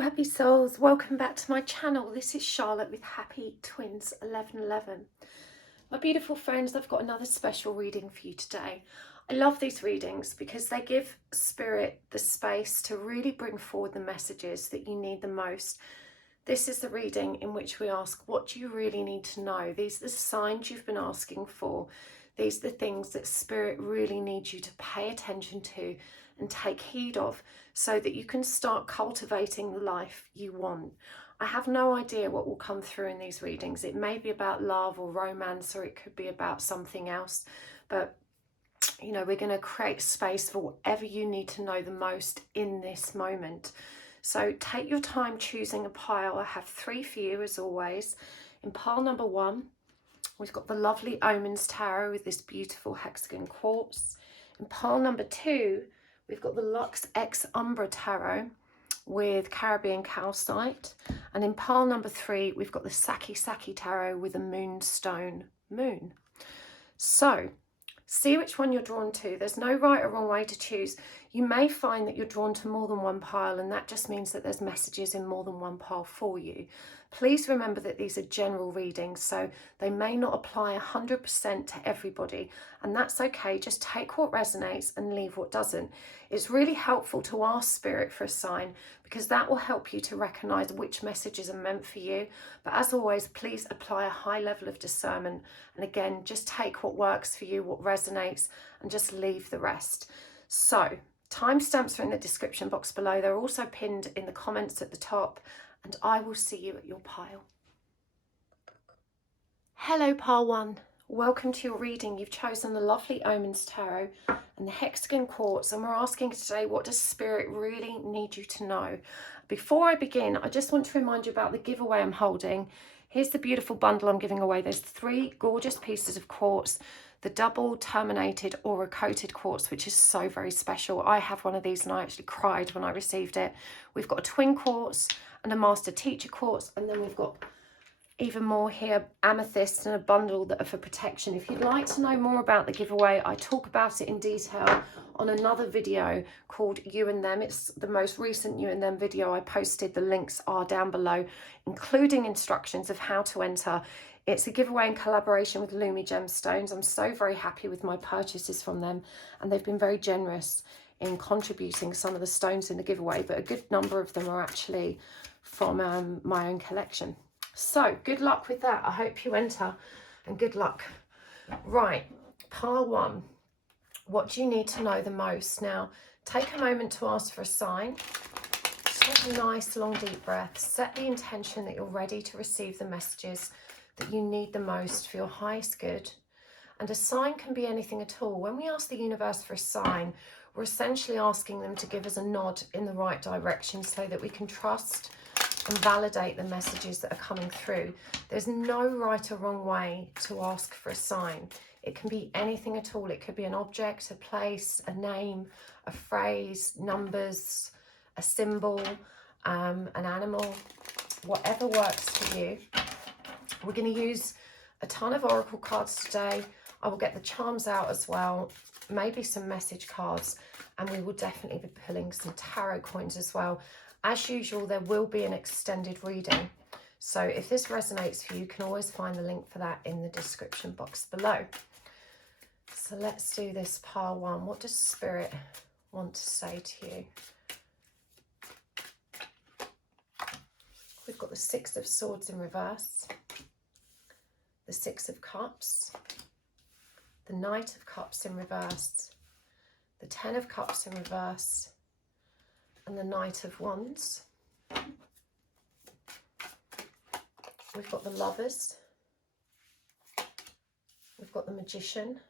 Hello happy souls, welcome back to my channel. This is Charlotte with Happy Twins 1111. My beautiful friends, I've got another special reading for you today. I love these readings because they give spirit the space to really bring forward the messages that you need the most. This is the reading in which we ask, what do you really need to know? These are the signs you've been asking for. These are the things that spirit really needs you to pay attention to and take heed of so that you can start cultivating the life you want. I have no idea what will come through in these readings. It may be about love or romance, or it could be about something else. But, you know, we're going to create space for whatever you need to know the most in this moment. So take your time choosing a pile. I have three for you as always. In pile number one, we've got the lovely Omens Tarot with this beautiful hexagon quartz. In pile number two, we've got the Lux X Umbra Tarot with Caribbean calcite. And in pile number three, we've got the Sakki Tarot with a moonstone moon. So see which one you're drawn to. There's no right or wrong way to choose. You may find that you're drawn to more than one pile, and that just means that there's messages in more than one pile for you. Please remember that these are general readings, so they may not apply 100% to everybody, and that's okay. Just take what resonates and leave what doesn't. It's really helpful to ask spirit for a sign, because that will help you to recognize which messages are meant for you. But as always, please apply a high level of discernment, and again, just take what works for you, what resonates, and just leave the rest. So timestamps are in the description box below. They're also pinned in the comments at the top, and I will see you at your pile. Hello pile one, welcome to your reading. You've chosen the lovely Omens Tarot and the hexagon quartz, and we're asking today, what does spirit really need you to know? Before I begin, I just want to remind you about the giveaway I'm holding. Here's the beautiful bundle I'm giving away. There's three gorgeous pieces of quartz, the double terminated aura coated quartz, which is so very special. I have one of these and I actually cried when I received it. We've got a twin quartz and a master teacher quartz, and then we've got even more here, amethyst and a bundle that are for protection. If you'd like to know more about the giveaway, I talk about it in detail on another video called You and Them. It's the most recent You and Them video I posted. The links are down below, including instructions of how to enter. It's a giveaway in collaboration with LUMI GEMSTONES. I'm so very happy with my purchases from them, and they've been very generous in contributing some of the stones in the giveaway, but a good number of them are actually from my own collection. So good luck with that. I hope you enter, and good luck. Right, pile one, what do you need to know the most? Now take a moment to ask for a sign. Take a nice long deep breath. Set the intention that you're ready to receive the messages that you need the most for your highest good. And a sign can be anything at all. When we ask the universe for a sign, we're essentially asking them to give us a nod in the right direction so that we can trust and validate the messages that are coming through. There's no right or wrong way to ask for a sign. It can be anything at all. It could be an object, a place, a name, a phrase, numbers, a symbol, an animal, whatever works for you. We're going to use a ton of oracle cards today. I will get the charms out as well, maybe some message cards, and we will definitely be pulling some tarot coins as well. As usual, there will be an extended reading. So if this resonates for you, you can always find the link for that in the description box below. So let's do this pile one. What does spirit want to say to you? We've got the Six of Swords in reverse, the Six of Cups, the Knight of Cups in reverse, the Ten of Cups in reverse, and the Knight of Wands. We've got the Lovers, we've got the Magician,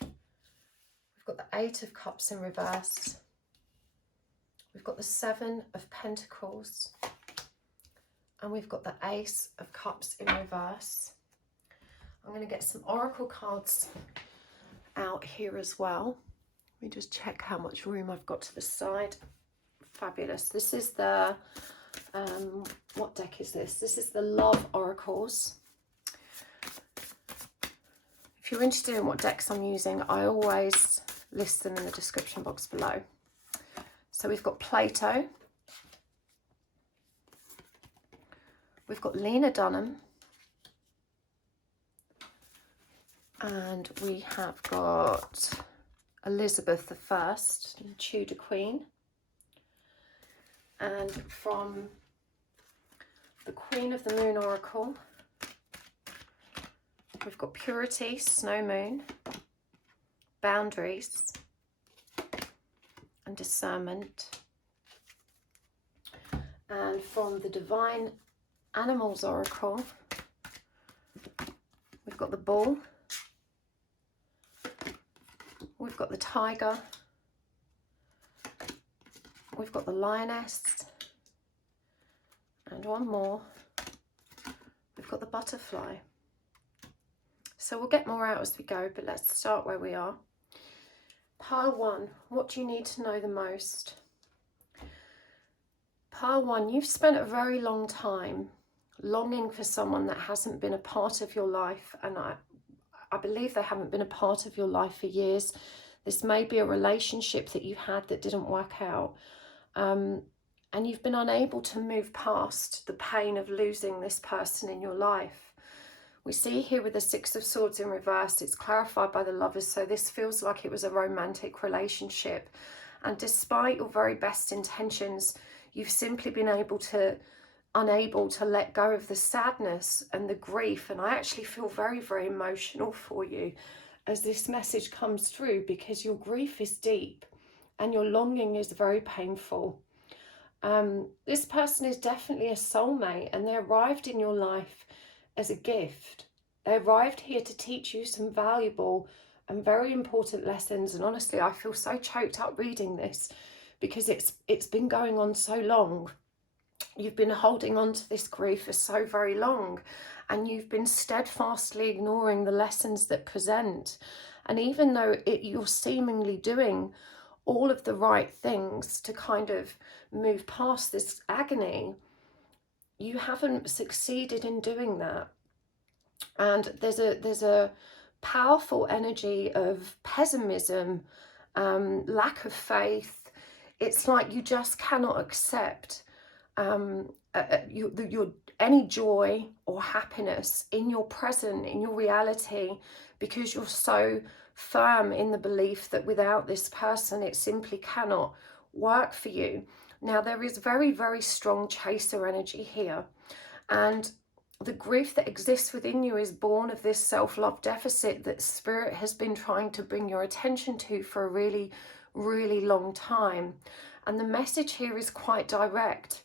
we've got the Eight of Cups in reverse, we've got the Seven of Pentacles, and we've got the Ace of Cups in reverse. I'm going to get some oracle cards out here as well. Let me just check how much room I've got to the side. Fabulous. This is the, what deck is this? This is the Love Oracles. If you're interested in what decks I'm using, I always list them in the description box below. So we've got Plato, We've got Lena Dunham. And we have got Elizabeth I, Tudor Queen. And from the Queen of the Moon Oracle, we've got Purity, Snow Moon, Boundaries, and Discernment. And from the Divine Animals Oracle, we've got the Bull, we've got the Tiger, we've got the Lioness, and one more, we've got the Butterfly. So we'll get more out as we go, but let's start where we are. Pile 1, what do you need to know the most? Pile 1, you've spent a very long time longing for someone that hasn't been a part of your life, and I believe they haven't been a part of your life for years. This may be a relationship that you had that didn't work out, and you've been unable to move past the pain of losing this person in your life. We see here with the Six of Swords in reverse, it's clarified by the Lovers, so this feels like it was a romantic relationship. And despite your very best intentions, you've simply been unable to let go of the sadness and the grief. And I actually feel very, very emotional for you as this message comes through, because your grief is deep and your longing is very painful. This person is definitely a soulmate, and they arrived in your life as a gift. They arrived here to teach you some valuable and very important lessons. And honestly, I feel so choked up reading this because it's been going on so long. You've been holding on to this grief for so very long, and you've been steadfastly ignoring the lessons that present. And even though you're seemingly doing all of the right things to kind of move past this agony, you haven't succeeded in doing that. And there's a powerful energy of pessimism, lack of faith. It's like you just cannot accept any joy or happiness in your present, in your reality, because you're so firm in the belief that without this person it simply cannot work for you. Now, there is very, very strong chaser energy here, and the grief that exists within you is born of this self-love deficit that Spirit has been trying to bring your attention to for a really, really long time. And the message here is quite direct.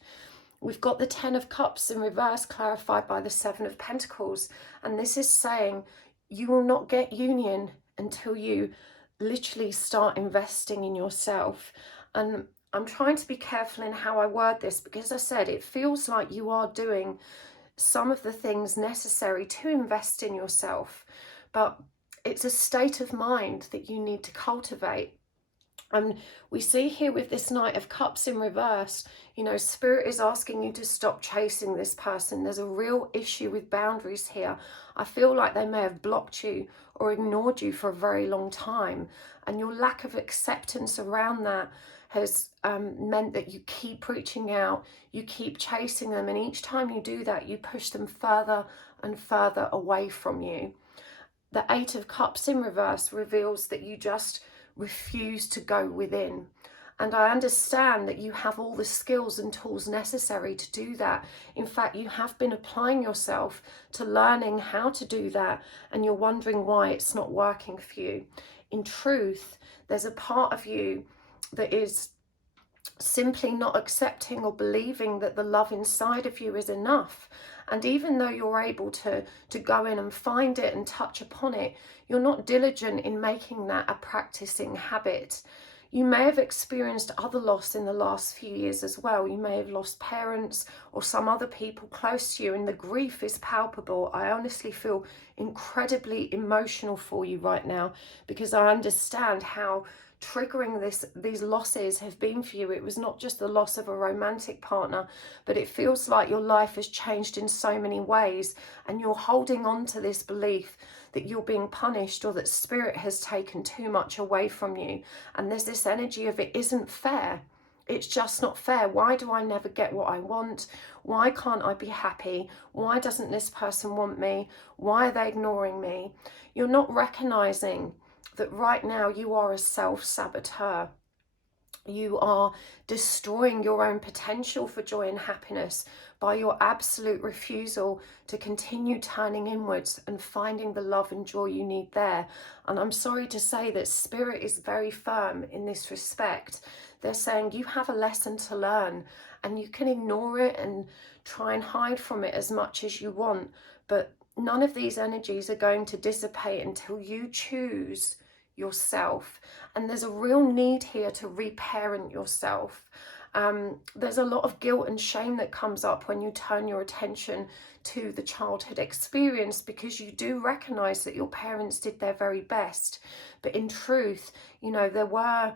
We've got the Ten of Cups in reverse, clarified by the Seven of Pentacles. And this is saying you will not get union until you literally start investing in yourself. And I'm trying to be careful in how I word this, because as I said, it feels like you are doing some of the things necessary to invest in yourself, but it's a state of mind that you need to cultivate. And we see here with this Knight of Cups in reverse, you know, Spirit is asking you to stop chasing this person. There's a real issue with boundaries here. I feel like they may have blocked you or ignored you for a very long time, and your lack of acceptance around that has meant that you keep reaching out, you keep chasing them, and each time you do that, you push them further and further away from you. The Eight of Cups in reverse reveals that you just refuse to go within. And I understand that you have all the skills and tools necessary to do that. In fact, you have been applying yourself to learning how to do that, and you're wondering why it's not working for you. In truth, there's a part of you that is simply not accepting or believing that the love inside of you is enough. And even though you're able to go in and find it and touch upon it, you're not diligent in making that a practicing habit. You may have experienced other loss in the last few years as well. You may have lost parents or some other people close to you, and the grief is palpable. I honestly feel incredibly emotional for you right now, because I understand how triggering these losses have been for you. It was not just the loss of a romantic partner, but it feels like your life has changed in so many ways, and you're holding on to this belief that you're being punished or that Spirit has taken too much away from you. And there's this energy of it isn't fair. It's just not fair. Why do I never get what I want? Why can't I be happy? Why doesn't this person want me? Why are they ignoring me? You're not recognizing that right now you are a self-saboteur. You are destroying your own potential for joy and happiness by your absolute refusal to continue turning inwards and finding the love and joy you need there. And I'm sorry to say that Spirit is very firm in this respect. They're saying you have a lesson to learn, and you can ignore it and try and hide from it as much as you want, but none of these energies are going to dissipate until you choose yourself. And there's a real need here to reparent yourself. There's a lot of guilt and shame that comes up when you turn your attention to the childhood experience, because you do recognize that your parents did their very best, but in truth, you know, there were,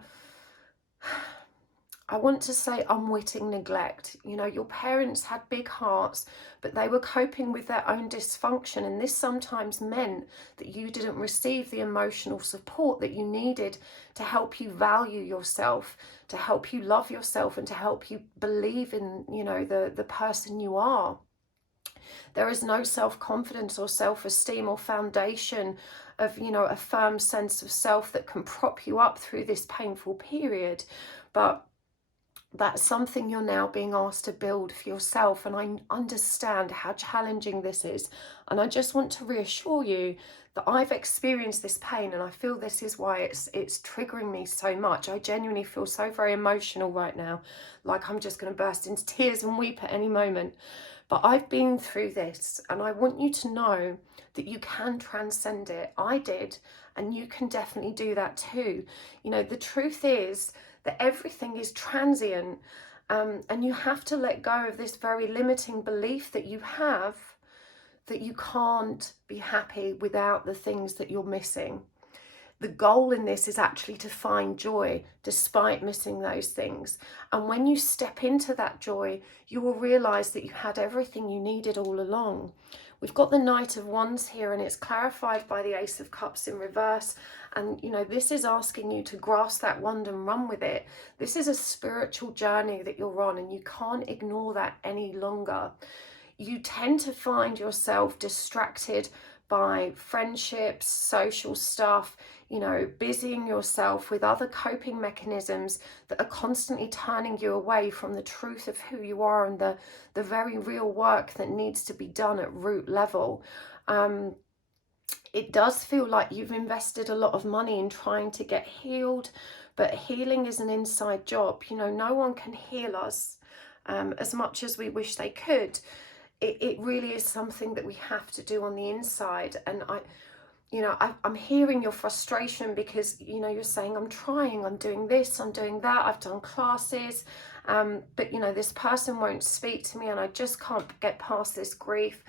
I want to say, unwitting neglect. You know, your parents had big hearts, but they were coping with their own dysfunction. And this sometimes meant that you didn't receive the emotional support that you needed to help you value yourself, to help you love yourself, and to help you believe in, you know, the person you are. There is no self-confidence or self-esteem or foundation of, you know, a firm sense of self that can prop you up through this painful period. But that's something you're now being asked to build for yourself, and I understand how challenging this is, and I just want to reassure you that I've experienced this pain, and I feel this is why it's triggering me so much. I genuinely feel so very emotional right now, like I'm just going to burst into tears and weep at any moment. But I've been through this, and I want you to know that you can transcend it. I did, and you can definitely do that too. You know, the truth is that everything is transient, and you have to let go of this very limiting belief that you have, that you can't be happy without the things that you're missing. The goal in this is actually to find joy despite missing those things. And when you step into that joy, you will realize that you had everything you needed all along. We've got the Knight of Wands here, and it's clarified by the Ace of Cups in reverse. And, you know, this is asking you to grasp that wand and run with it. This is a spiritual journey that you're on, and you can't ignore that any longer. You tend to find yourself distracted by friendships, social stuff, you know, busying yourself with other coping mechanisms that are constantly turning you away from the truth of who you are and the very real work that needs to be done at root level. It does feel like you've invested a lot of money in trying to get healed, but healing is an inside job. You know, no one can heal us as much as we wish they could. It really is something that we have to do on the inside. And I'm hearing your frustration, because, you know, you're saying, I'm trying, I'm doing this, I'm doing that, I've done classes, but, you know, this person won't speak to me, and I just can't get past this grief.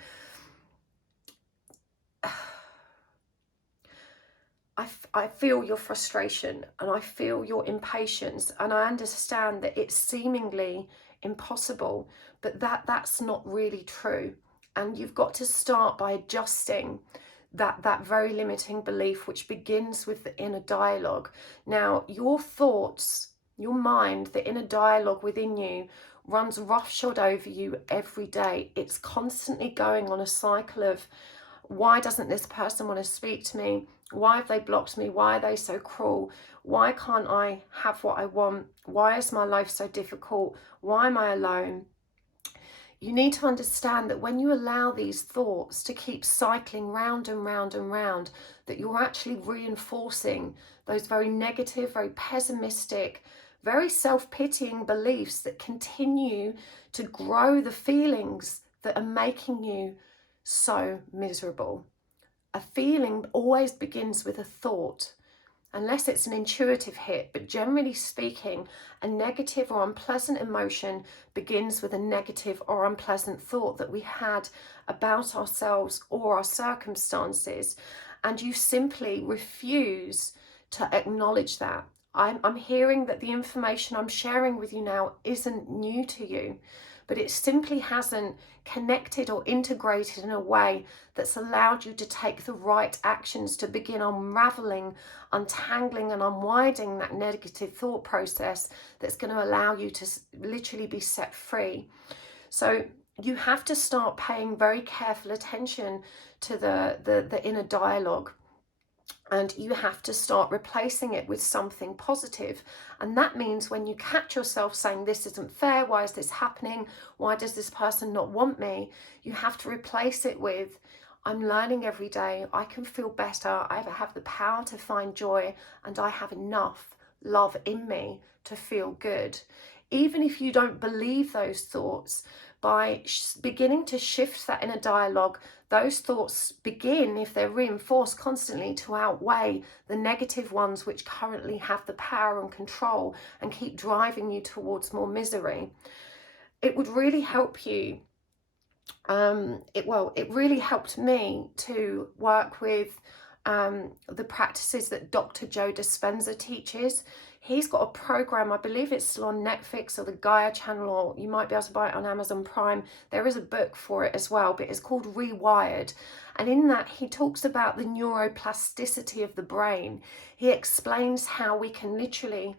I feel your frustration, and I feel your impatience, and I understand that it's seemingly impossible, but that's not really true. And you've got to start by adjusting that very limiting belief, which begins with the inner dialogue. Now, your thoughts, your mind, the inner dialogue within you runs roughshod over you every day. It's constantly going on a cycle of, why doesn't this person want to speak to me? Why have they blocked me? Why are they so cruel? Why can't I have what I want? Why is my life so difficult? Why am I alone? You need to understand that when you allow these thoughts to keep cycling round and round and round, that you're actually reinforcing those very negative, very pessimistic, very self-pitying beliefs that continue to grow the feelings that are making you so miserable. A feeling always begins with a thought, unless it's an intuitive hit, but generally speaking, a negative or unpleasant emotion begins with a negative or unpleasant thought that we had about ourselves or our circumstances, and you simply refuse to acknowledge that. I'm hearing that the information I'm sharing with you now isn't new to you, but it simply hasn't connected or integrated in a way that's allowed you to take the right actions to begin unraveling, untangling and unwinding that negative thought process that's going to allow you to literally be set free. So you have to start paying very careful attention to the inner dialogue. And you have to start replacing it with something positive. And that means when you catch yourself saying, this isn't fair, why is this happening? Why does this person not want me? You have to replace it with, I'm learning every day. I can feel better. I have the power to find joy, and I have enough love in me to feel good. Even if you don't believe those thoughts, by beginning to shift that inner dialogue, those thoughts begin, if they're reinforced constantly, to outweigh the negative ones which currently have the power and control and keep driving you towards more misery. It would really help you. It really helped me to work with the practices that Dr. Joe Dispenza teaches. He's got a program, I believe it's still on Netflix or the Gaia channel, or you might be able to buy it on Amazon Prime. There is a book for it as well, but it's called Rewired. And in that, he talks about the neuroplasticity of the brain. He explains how we can literally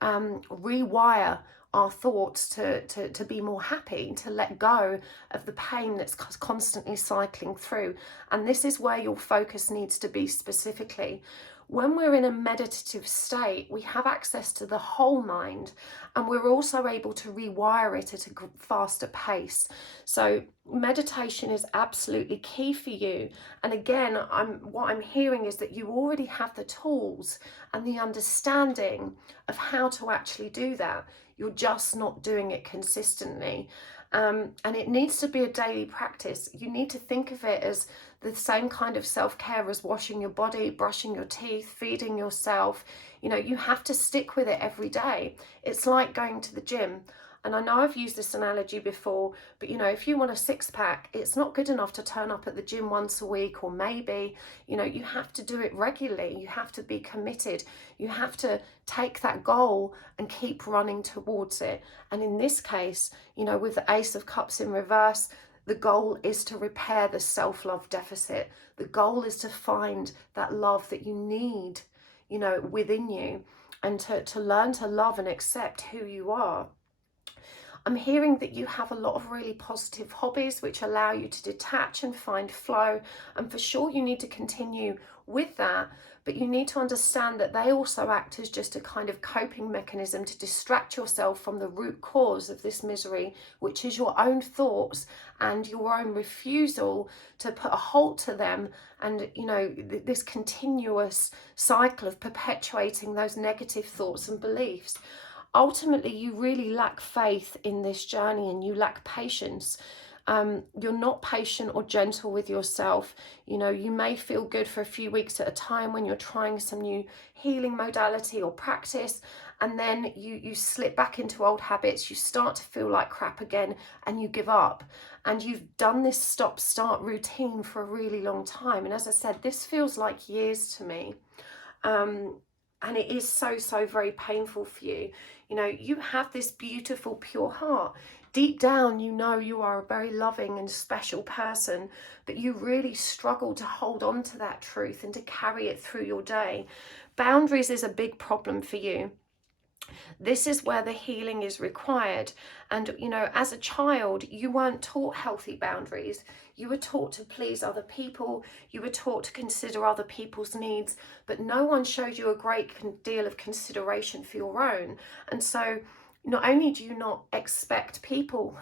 rewire our thoughts to be more happy, to let go of the pain that's constantly cycling through. And this is where your focus needs to be specifically. When we're in a meditative state, we have access to the whole mind, and we're also able to rewire it at a faster pace. So meditation is absolutely key for you. And again, what I'm hearing is that you already have the tools and the understanding of how to actually do that. You're just not doing it consistently. And it needs to be a daily practice. You need to think of it as the same kind of self-care as washing your body, brushing your teeth, feeding yourself. You know, you have to stick with it every day. It's like going to the gym. And I know I've used this analogy before, but you know, if you want a six-pack, it's not good enough to turn up at the gym once a week, or maybe, you know, you have to do it regularly. You have to be committed. You have to take that goal and keep running towards it. And in this case, you know, with the Ace of Cups in reverse, the goal is to repair the self-love deficit. The goal is to find that love that you need, you know, within you, and to learn to love and accept who you are. I'm hearing that you have a lot of really positive hobbies which allow you to detach and find flow, and for sure you need to continue with that, but you need to understand that they also act as just a kind of coping mechanism to distract yourself from the root cause of this misery, which is your own thoughts and your own refusal to put a halt to them, and you know, this continuous cycle of perpetuating those negative thoughts and beliefs. Ultimately, you really lack faith in this journey, and you lack patience. You're not patient or gentle with yourself. You know, you may feel good for a few weeks at a time when you're trying some new healing modality or practice, and then you slip back into old habits. You start to feel like crap again, and you give up. And you've done this stop-start routine for a really long time. And as I said, this feels like years to me. And it is so very painful for you. You know, you have this beautiful, pure heart. Deep down, you know you are a very loving and special person, but you really struggle to hold on to that truth and to carry it through your day. Boundaries is a big problem for you. This is where the healing is required. And, you know, as a child, you weren't taught healthy boundaries. You were taught to please other people. You were taught to consider other people's needs, but no one showed you a great deal of consideration for your own. And so not only do you not expect people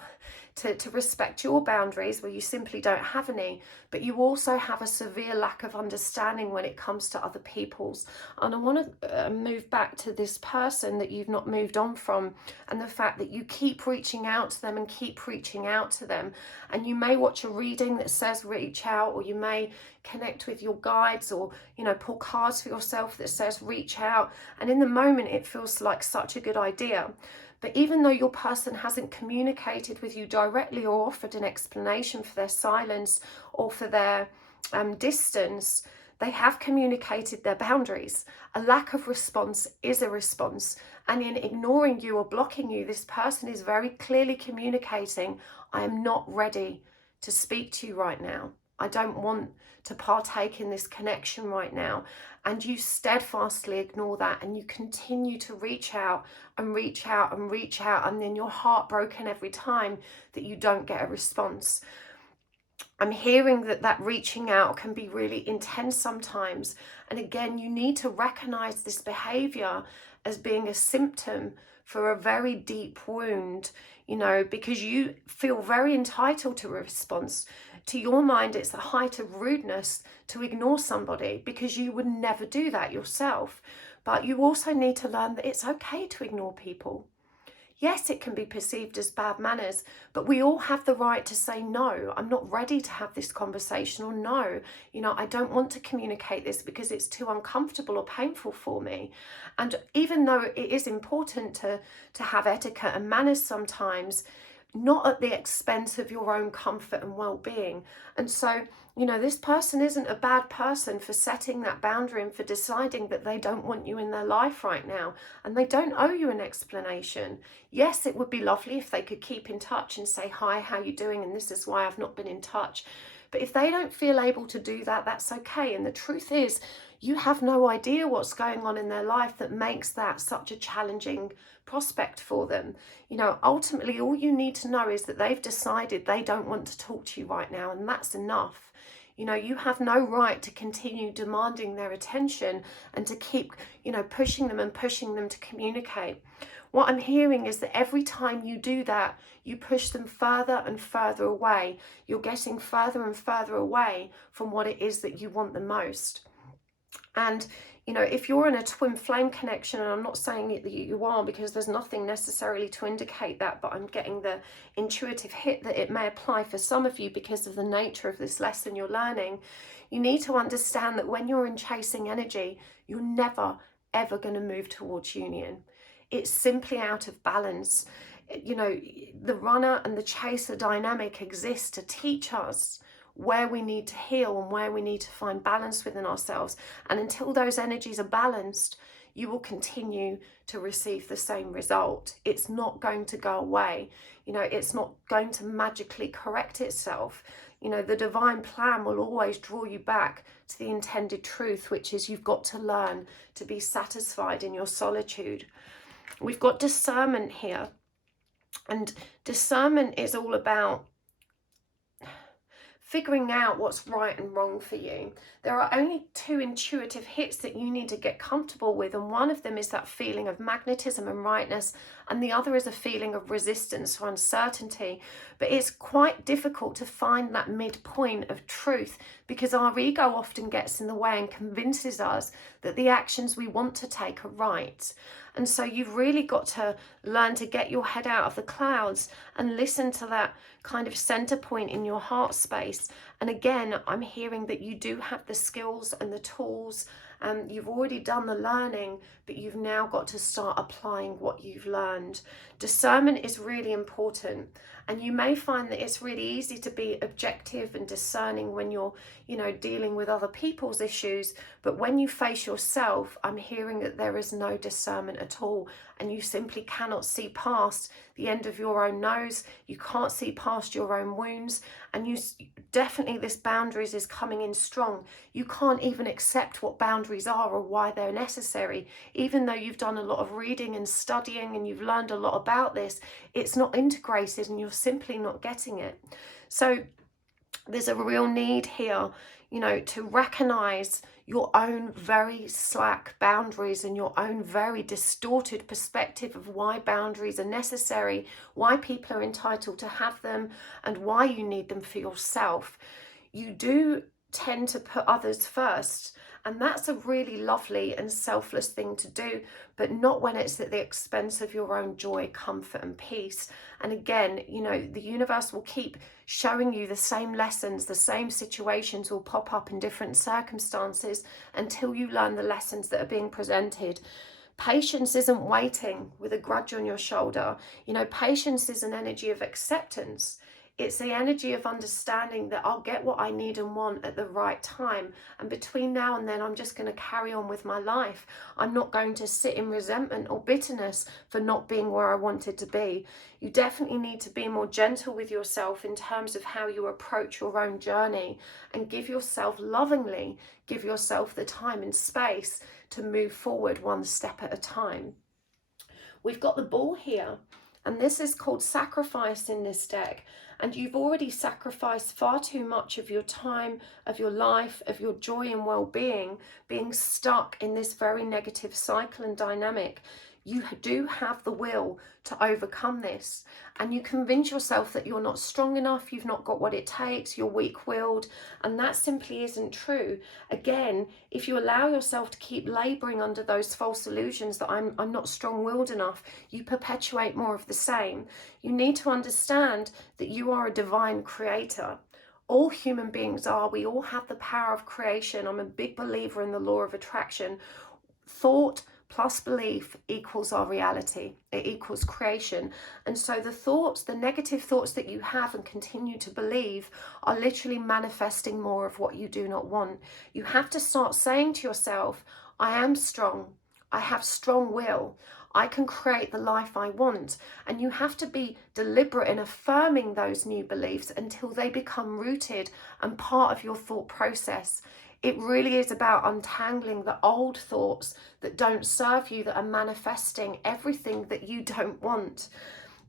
to respect your boundaries where you simply don't have any, but you also have a severe lack of understanding when it comes to other people's. And I want to move back to this person that you've not moved on from, and the fact that you keep reaching out to them and keep reaching out to them. And you may watch a reading that says reach out, or you may connect with your guides, or, you know, pull cards for yourself that says reach out. And in the moment, it feels like such a good idea. But even though your person hasn't communicated with you directly or offered an explanation for their silence or for their distance, They have communicated their boundaries. A lack of response is a response. And in ignoring you or blocking you, this person is very clearly communicating, I am not ready to speak to you right now. I don't want to partake in this connection right now. And you steadfastly ignore that, and you continue to reach out and reach out and reach out, and then you're heartbroken every time that you don't get a response. I'm hearing that reaching out can be really intense sometimes. And again, you need to recognize this behavior as being a symptom for a very deep wound, you know, because you feel very entitled to a response. To your mind, it's the height of rudeness to ignore somebody, because you would never do that yourself. But you also need to learn that it's okay to ignore people. Yes, it can be perceived as bad manners, but we all have the right to say, no, I'm not ready to have this conversation, or no, you know, I don't want to communicate this because it's too uncomfortable or painful for me. And even though it is important to have etiquette and manners sometimes, not at the expense of your own comfort and well-being. And so, you know, this person isn't a bad person for setting that boundary and for deciding that they don't want you in their life right now, and they don't owe you an explanation. Yes, it would be lovely if they could keep in touch and say, hi, how you doing, and this is why I've not been in touch. But if they don't feel able to do that, that's okay. And the truth is, you have no idea what's going on in their life that makes that such a challenging prospect for them. You know, ultimately, all you need to know is that they've decided they don't want to talk to you right now, and that's enough. You know, you have no right to continue demanding their attention and to keep, you know, pushing them to communicate. What I'm hearing is that every time you do that, you push them further and further away. You're getting further and further away from what it is that you want the most. And, you know, if you're in a twin flame connection, and I'm not saying that you are, because there's nothing necessarily to indicate that, but I'm getting the intuitive hit that it may apply for some of you because of the nature of this lesson you're learning. You need to understand that when you're in chasing energy, you're never, ever going to move towards union. It's simply out of balance. You know, the runner and the chaser dynamic exists to teach us where we need to heal and where we need to find balance within ourselves. And until those energies are balanced, you will continue to receive the same result. It's not going to go away. You know, it's not going to magically correct itself. You know, the divine plan will always draw you back to the intended truth, which is you've got to learn to be satisfied in your solitude. We've got discernment here, and discernment is all about figuring out what's right and wrong for you. There are only two intuitive hits that you need to get comfortable with, and one of them is that feeling of magnetism and rightness, and the other is a feeling of resistance or uncertainty. But it's quite difficult to find that midpoint of truth, because our ego often gets in the way and convinces us that the actions we want to take are right. And so you've really got to learn to get your head out of the clouds and listen to that kind of center point in your heart space. And again, I'm hearing that you do have the skills and the tools. You've already done the learning, but you've now got to start applying what you've learned. Discernment is really important, and you may find that it's really easy to be objective and discerning when you're, you know, dealing with other people's issues. But when you face yourself, I'm hearing that there is no discernment at all, and you simply cannot see past the end of your own nose. You can't see past your own wounds, and you definitely, this boundaries is coming in strong. You can't even accept what boundaries are or why they're necessary. Even though you've done a lot of reading and studying and you've learned a lot about this, it's not integrated and you're simply not getting it. So there's a real need here, you know, to recognize your own very slack boundaries and your own very distorted perspective of why boundaries are necessary, why people are entitled to have them, and why you need them for yourself. You do tend to put others first, and that's a really lovely and selfless thing to do, but not when it's at the expense of your own joy, comfort, and peace. And again, you know, the universe will keep showing you the same lessons, the same situations will pop up in different circumstances until you learn the lessons that are being presented. Patience isn't waiting with a grudge on your shoulder. You know, patience is an energy of acceptance. It's the energy of understanding that I'll get what I need and want at the right time. And between now and then, I'm just going to carry on with my life. I'm not going to sit in resentment or bitterness for not being where I wanted to be. You definitely need to be more gentle with yourself in terms of how you approach your own journey, and give yourself lovingly, give yourself the time and space to move forward one step at a time. We've got the Bull here, and this is called sacrifice in this deck. And you've already sacrificed far too much of your time, of your life, of your joy and well-being, being stuck in this very negative cycle and dynamic. You do have the will to overcome this, and you convince yourself that you're not strong enough, you've not got what it takes, you're weak-willed, and that simply isn't true. Again, if you allow yourself to keep laboring under those false illusions that I'm not strong-willed enough, you perpetuate more of the same. You need to understand that you are a divine creator. All human beings are. We all have the power of creation. I'm a big believer in the law of attraction. Thought plus belief equals our reality. It equals creation. And so the thoughts, the negative thoughts that you have and continue to believe, are literally manifesting more of what you do not want. You have to start saying to yourself, I am strong. I have strong will. I can create the life I want. And you have to be deliberate in affirming those new beliefs until they become rooted and part of your thought process. It really is about untangling the old thoughts that don't serve you, that are manifesting everything that you don't want.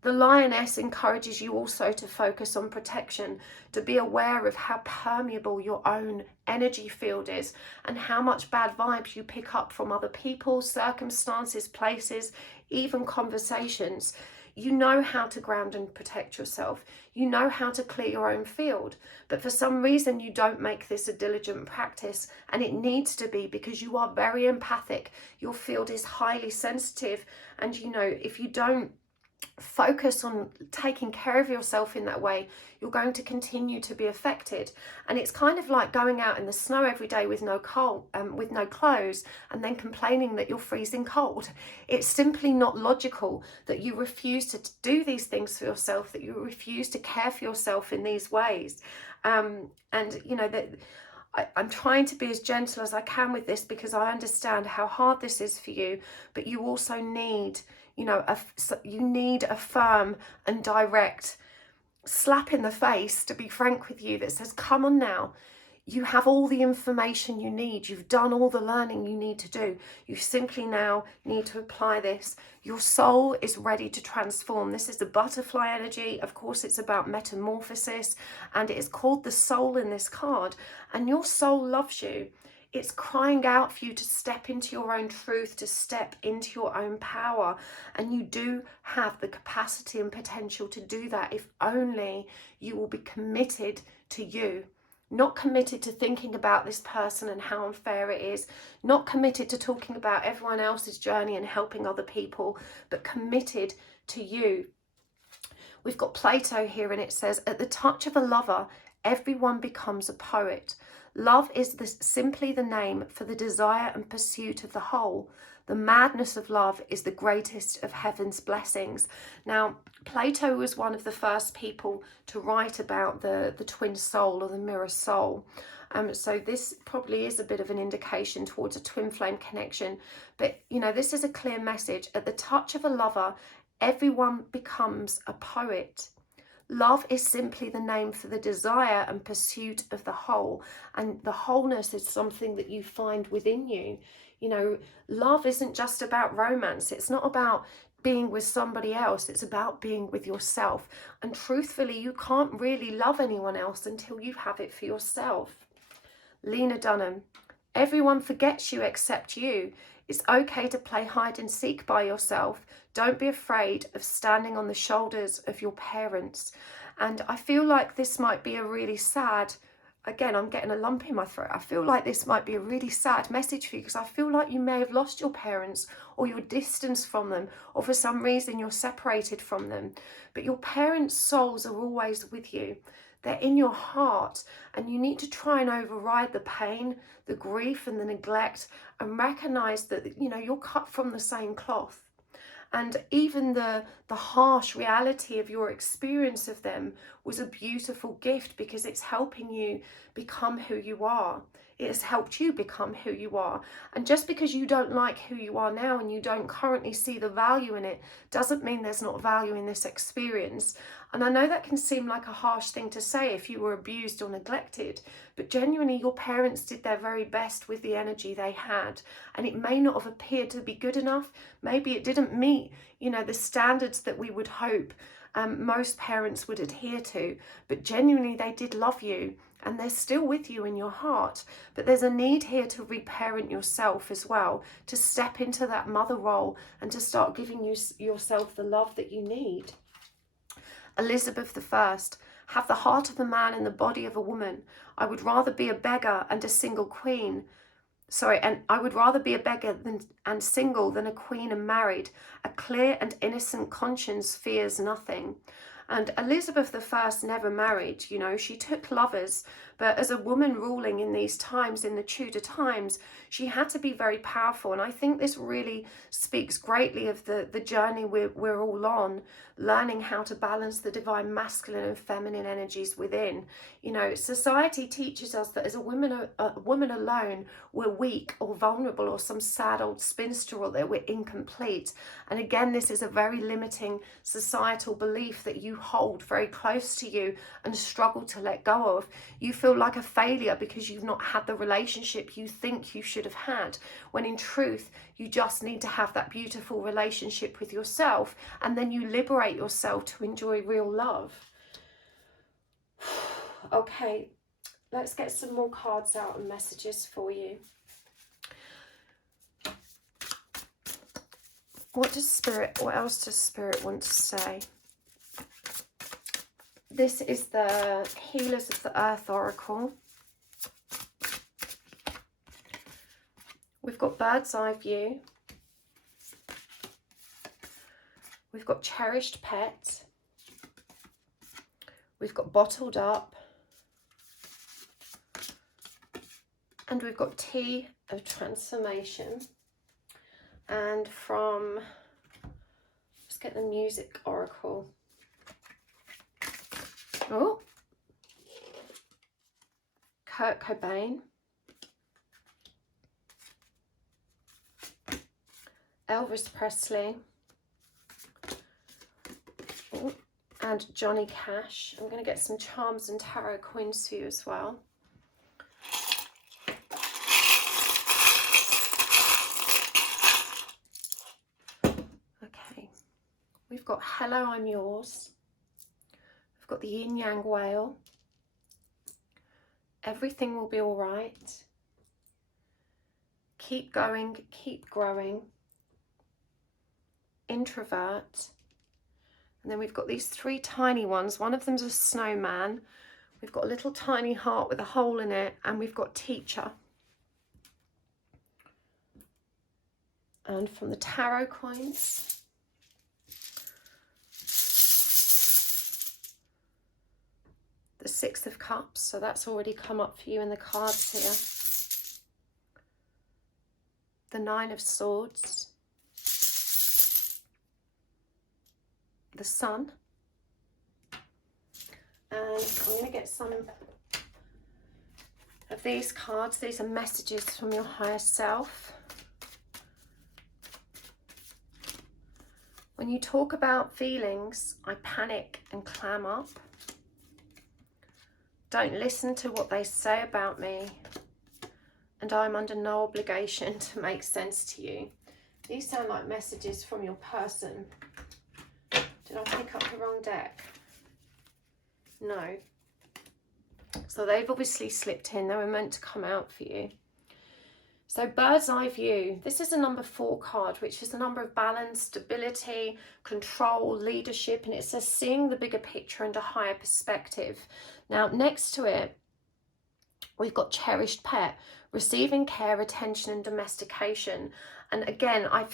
The Lioness encourages you also to focus on protection, to be aware of how permeable your own energy field is and how much bad vibes you pick up from other people, circumstances, places, even conversations. You know how to ground and protect yourself. You know how to clear your own field. But for some reason, you don't make this a diligent practice, and it needs to be, because you are very empathic. Your field is highly sensitive. And, you know, if you don't focus on taking care of yourself in that way, you're going to continue to be affected. And it's kind of like going out in the snow every day with no clothes, and then complaining that you're freezing cold. It's simply not logical that you refuse to do these things for yourself, that you refuse to care for yourself in these ways. And you know that I'm trying to be as gentle as I can with this, because I understand how hard this is for you, but you also need, you know, you need a firm and direct slap in the face, to be frank with you, that says, come on now, you have all the information you need, you've done all the learning you need to do, you simply now need to apply this. Your soul is ready to transform. This is the butterfly energy. Of course, it's about metamorphosis, and it is called the soul in this card, and your soul loves you. It's crying out for you to step into your own truth, to step into your own power. And you do have the capacity and potential to do that, if only you will be committed to you. Not committed to thinking about this person and how unfair it is. Not committed to talking about everyone else's journey and helping other people, but committed to you. We've got Plato here, and it says, at the touch of a lover, everyone becomes a poet. Love is simply the name for the desire and pursuit of the whole. The madness of love is the greatest of heaven's blessings. Now, Plato was one of the first people to write about the twin soul, or the mirror soul. So this probably is a bit of an indication towards a twin flame connection. But, you know, this is a clear message. At the touch of a lover, everyone becomes a poet. Love is simply the name for the desire and pursuit of the whole. And the wholeness is something that you find within you. You know, love isn't just about romance. It's not about being with somebody else. It's about being with yourself. And truthfully, you can't really love anyone else until you have it for yourself. Lena Dunham, everyone forgets you except you. It's okay to play hide and seek by yourself. Don't be afraid of standing on the shoulders of your parents. And I feel like this might be a really sad, again, I'm getting a lump in my throat. I feel like this might be a really sad message for you, because I feel like you may have lost your parents, or you're distanced from them, or for some reason you're separated from them. But your parents' souls are always with you. They're in your heart, and you need to try and override the pain, the grief and the neglect, and recognize that, you know, you're cut from the same cloth. And even the harsh reality of your experience of them was a beautiful gift, because it's helping you become who you are. It has helped you become who you are. And just because you don't like who you are now and you don't currently see the value in it, doesn't mean there's not value in this experience. And I know that can seem like a harsh thing to say if you were abused or neglected, but genuinely your parents did their very best with the energy they had. And it may not have appeared to be good enough. Maybe it didn't meet, the standards that we would hope most parents would adhere to, but genuinely they did love you, and they're still with you in your heart. But there's a need here to reparent yourself as well, to step into that mother role and to start giving yourself the love that you need. Elizabeth I, have the heart of a man and the body of a woman. I would rather be a beggar and a single queen. And I would rather be a beggar and single than a queen and married. A clear and innocent conscience fears nothing. And Elizabeth I never married, she took lovers, but as a woman ruling in these times, in the Tudor times, she had to be very powerful. And I think this really speaks greatly of the journey we're all on, learning how to balance the divine masculine and feminine energies within. Society teaches us that as a woman alone, we're weak or vulnerable or some sad old spinster, or that we're incomplete. And again, this is a very limiting societal belief that you hold very close to you and struggle to let go of. You feel like a failure because you've not had the relationship you think you should have had, when in truth you just need to have that beautiful relationship with yourself, and then you liberate yourself to enjoy real love. Okay, let's get some more cards out and messages for you. What else does Spirit want to say? This is the Healers of the Earth Oracle. We've got Bird's Eye View. We've got Cherished Pet. We've got Bottled Up. And we've got Tea of Transformation. And from, let's get the Music Oracle. Oh, Kurt Cobain. Elvis Presley. Oh, and Johnny Cash. I'm going to get some charms and tarot coins for you as well. Okay, we've got Hello, I'm Yours. We've got the Yin Yang Whale. Everything will be all right. Keep going, keep growing. Introvert. And then we've got these three tiny ones. One of them's a snowman. We've got a little tiny heart with a hole in it, and we've got Teacher. And from the tarot coins, the Six of Cups, so that's already come up for you in the cards here. The Nine of Swords. The Sun. And I'm going to get some of these cards. These are messages from your higher self. When you talk about feelings, I panic and clam up. Don't listen to what they say about me, and I'm under no obligation to make sense to you. These sound like messages from your person. Did I pick up the wrong deck? No. So they've obviously slipped in. They were meant to come out for you. So Bird's Eye View. This is a number 4 card, which is a number of balance, stability, control, leadership, and it says seeing the bigger picture and a higher perspective. Now, next to it, we've got Cherished Pet, receiving care, attention, and domestication. And again, I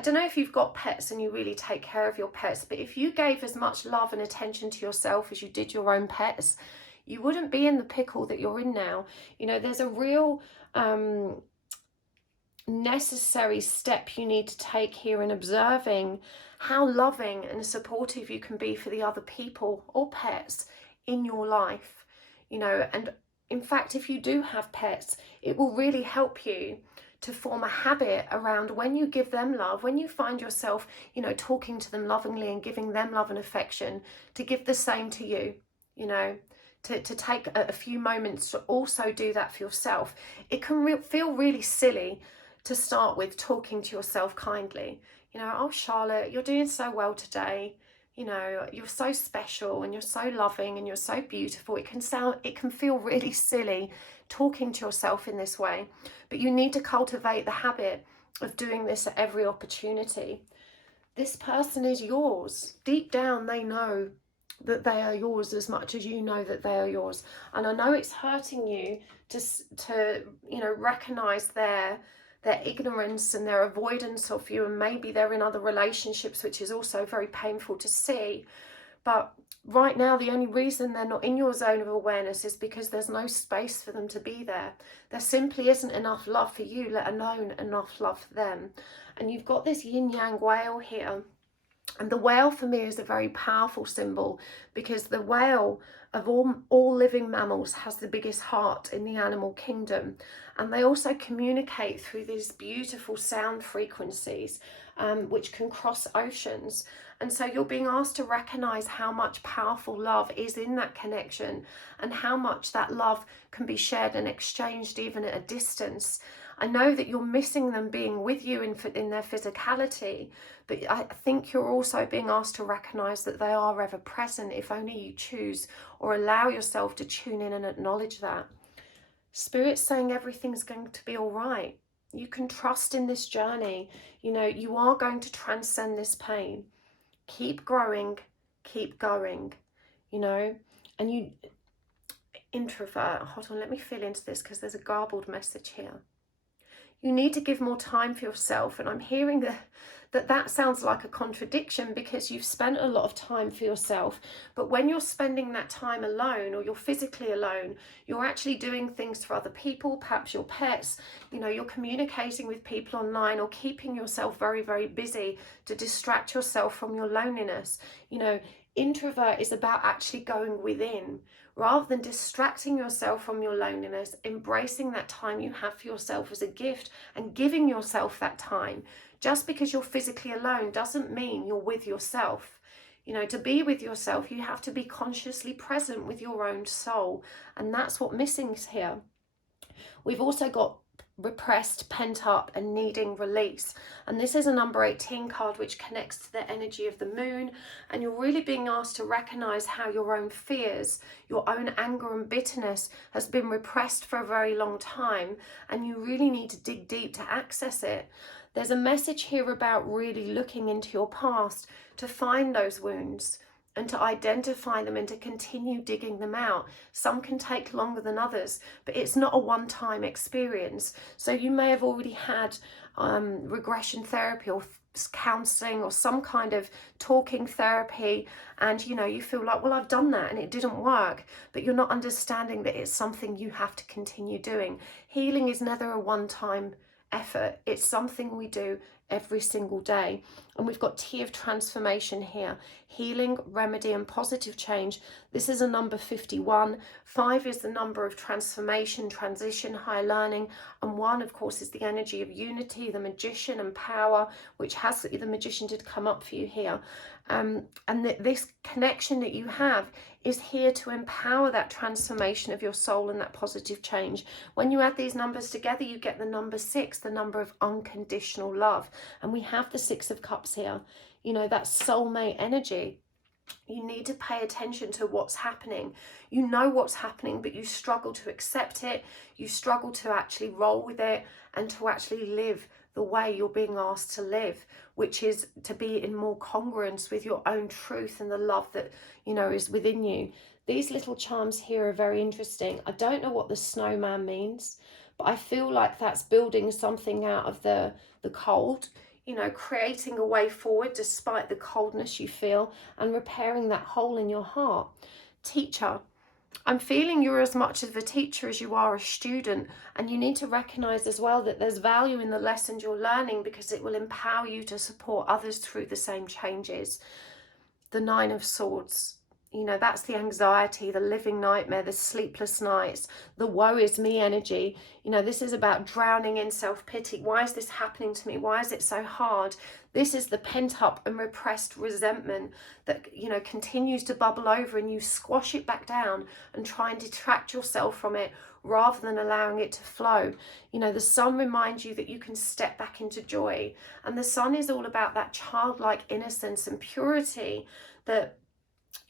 don't know if you've got pets and you really take care of your pets, but if you gave as much love and attention to yourself as you did your own pets, you wouldn't be in the pickle that you're in now. There's a real necessary step you need to take here in observing how loving and supportive you can be for the other people or pets in your life. You know, and in fact, if you do have pets, it will really help you to form a habit around when you give them love, when you find yourself, you know, talking to them lovingly and giving them love and affection, to give the same to you, you know, to take a few moments to also do that for yourself. It can feel really silly to start with, talking to yourself kindly. You know, oh Charlotte, you're doing so well today. You know, you're so special and you're so loving and you're so beautiful. It can feel really silly talking to yourself in this way, but you need to cultivate the habit of doing this at every opportunity. This person is yours. Deep down, they know that they are yours as much as you know that they are yours. And I know it's hurting you to you know, recognize their ignorance and their avoidance of you, and maybe they're in other relationships, which is also very painful to see. But right now, the only reason they're not in your zone of awareness is because there's no space for them to be there. There simply isn't enough love for you, let alone enough love for them. And you've got this yin-yang whale here. And the whale for me is a very powerful symbol, because the whale of all living mammals has the biggest heart in the animal kingdom. And they also communicate through these beautiful sound frequencies, which can cross oceans. And so you're being asked to recognize how much powerful love is in that connection, and how much that love can be shared and exchanged even at a distance. I know that you're missing them being with you in their physicality, but I think you're also being asked to recognize that they are ever present, if only you choose or allow yourself to tune in and acknowledge that. Spirit's saying everything's going to be all right. You can trust in this journey. You know, you are going to transcend this pain. Keep growing, keep going, you know. And you, introvert, hold on, let me feel into this, because there's a garbled message here. You need to give more time for yourself. And I'm hearing that sounds like a contradiction, because you've spent a lot of time for yourself. But when you're spending that time alone, or you're physically alone, you're actually doing things for other people, perhaps your pets, you know, you're communicating with people online, or keeping yourself very, very busy to distract yourself from your loneliness. You know, introvert is about actually going within. Rather than distracting yourself from your loneliness, embracing that time you have for yourself as a gift and giving yourself that time. Just because you're physically alone doesn't mean you're with yourself. You know, to be with yourself, you have to be consciously present with your own soul. And that's what missing is here. We've also got repressed, pent up, and needing release. And this is a number 18 card, which connects to the energy of the moon. And you're really being asked to recognize how your own fears, your own anger and bitterness has been repressed for a very long time. And you really need to dig deep to access it. There's a message here about really looking into your past to find those wounds, and to identify them, and to continue digging them out. Some can take longer than others, but it's not a one-time experience. So you may have already had regression therapy or counselling or some kind of talking therapy, and you know, you feel like, well, I've done that and it didn't work, but you're not understanding that it's something you have to continue doing. Healing is never a one-time effort. It's something we do every single day. And we've got T of transformation here: healing, remedy, and positive change. This is a number 51. 5 is the number of transformation, transition, higher learning, and 1, of course, is the energy of unity, the magician, and power, which has the magician did come up for you here. And this connection that you have is here to empower that transformation of your soul and that positive change. When you add these numbers together, you get the number 6, the number of unconditional love. And we have the 6 of Cups here. You know, that soulmate energy. You need to pay attention to what's happening. You know what's happening, but you struggle to accept it. You struggle to actually roll with it and to actually live the way you're being asked to live, which is to be in more congruence with your own truth and the love that, you know, is within you. These little charms here are very interesting. I don't know what the snowman means, but I feel like that's building something out of the cold. You know, creating a way forward despite the coldness you feel, and repairing that hole in your heart. Teacher, I'm feeling you're as much of a teacher as you are a student, and you need to recognize as well that there's value in the lessons you're learning because it will empower you to support others through the same changes. The Nine of Swords, you know, that's the anxiety, the living nightmare, the sleepless nights, the woe is me energy. You know, this is about drowning in self-pity. Why is this happening to me? Why is it so hard? This is the pent up and repressed resentment that, you know, continues to bubble over, and you squash it back down and try and detract yourself from it rather than allowing it to flow. You know, the sun reminds you that you can step back into joy. And the sun is all about that childlike innocence and purity that,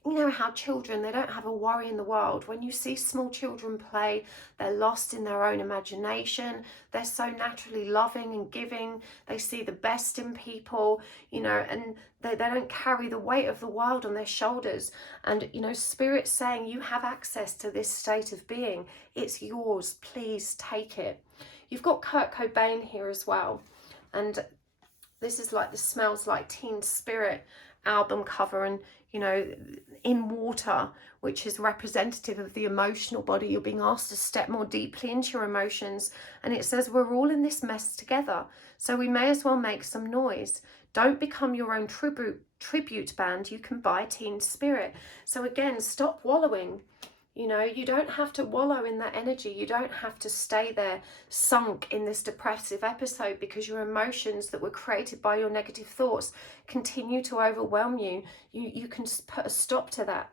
you know, how children, they don't have a worry in the world. When you see small children play, they're lost in their own imagination. They're so naturally loving and giving. They see the best in people, you know, and they don't carry the weight of the world on their shoulders. And, you know, Spirit's saying you have access to this state of being. It's yours. Please take it. You've got Kurt Cobain here as well. And this is like the Smells Like Teen Spirit album cover, and, you know, in water, which is representative of the emotional body. You're being asked to step more deeply into your emotions, and it says we're all in this mess together, so we may as well make some noise. Don't become your own tribute band. You can buy Teen Spirit. So again, stop wallowing. You know, you don't have to wallow in that energy. You don't have to stay there sunk in this depressive episode because your emotions that were created by your negative thoughts continue to overwhelm you. You can put a stop to that.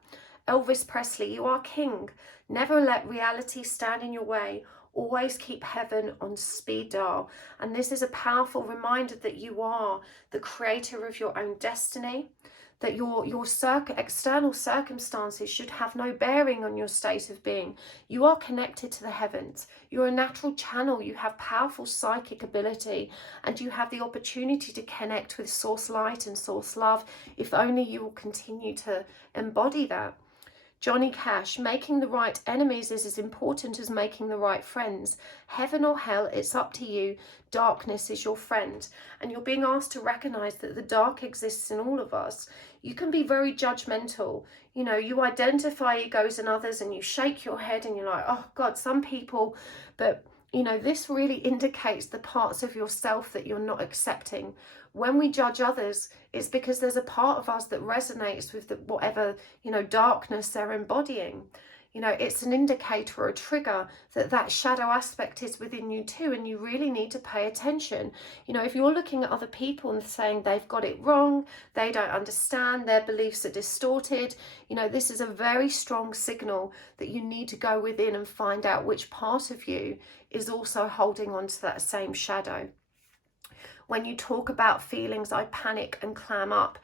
Elvis Presley, you are king. Never let reality stand in your way. Always keep heaven on speed dial. And this is a powerful reminder that you are the creator of your own destiny, that your external circumstances should have no bearing on your state of being. You are connected to the heavens. You're a natural channel. You have powerful psychic ability, and you have the opportunity to connect with source light and source love if only you will continue to embody that. Johnny Cash, making the right enemies is as important as making the right friends. Heaven or hell, it's up to you. Darkness is your friend. And you're being asked to recognize that the dark exists in all of us. You can be very judgmental. You know, you identify egos in others and you shake your head and you're like, oh God, some people, but you know, this really indicates the parts of yourself that you're not accepting. When we judge others, it's because there's a part of us that resonates with whatever, you know, darkness they're embodying. You know, it's an indicator or a trigger that shadow aspect is within you too, and you really need to pay attention. You know, if you're looking at other people and saying they've got it wrong, they don't understand, their beliefs are distorted, you know, this is a very strong signal that you need to go within and find out which part of you is also holding on to that same shadow. When you talk about feelings, I panic and clam up.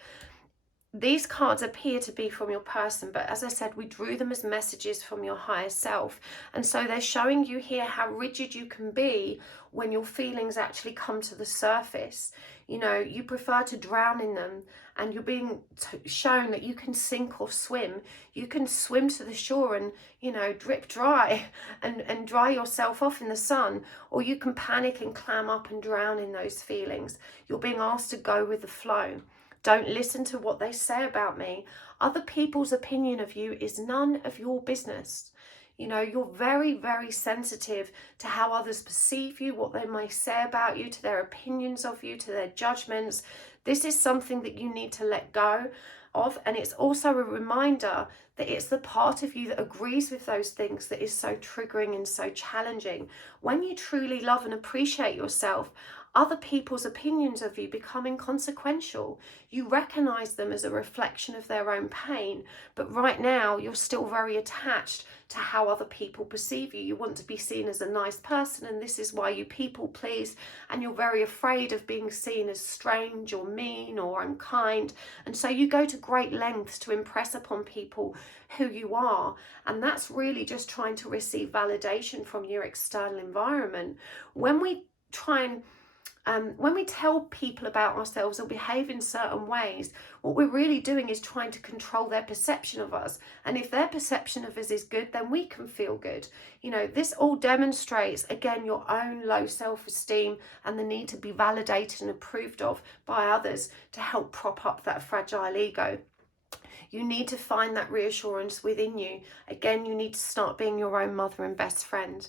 These cards appear to be from your person, but as I said, we drew them as messages from your higher self. And so they're showing you here how rigid you can be when your feelings actually come to the surface. You know, you prefer to drown in them, and you're being shown that you can sink or swim. You can swim to the shore and, you know, drip dry and dry yourself off in the sun, or you can panic and clam up and drown in those feelings. You're being asked to go with the flow. Don't listen to what they say about me. Other people's opinion of you is none of your business. You know, you're very, very sensitive to how others perceive you, what they may say about you, to their opinions of you, to their judgments. This is something that you need to let go of. And it's also a reminder that it's the part of you that agrees with those things that is so triggering and so challenging. When you truly love and appreciate yourself, other people's opinions of you become inconsequential. You recognize them as a reflection of their own pain, but right now you're still very attached to how other people perceive you. You want to be seen as a nice person, and this is why you people please, and you're very afraid of being seen as strange or mean or unkind, and so you go to great lengths to impress upon people who you are, and that's really just trying to receive validation from your external environment. When we try and when we tell people about ourselves or behave in certain ways, what we're really doing is trying to control their perception of us. And if their perception of us is good, then we can feel good. You know, this all demonstrates, again, your own low self-esteem and the need to be validated and approved of by others to help prop up that fragile ego. You need to find that reassurance within you. Again, you need to start being your own mother and best friend.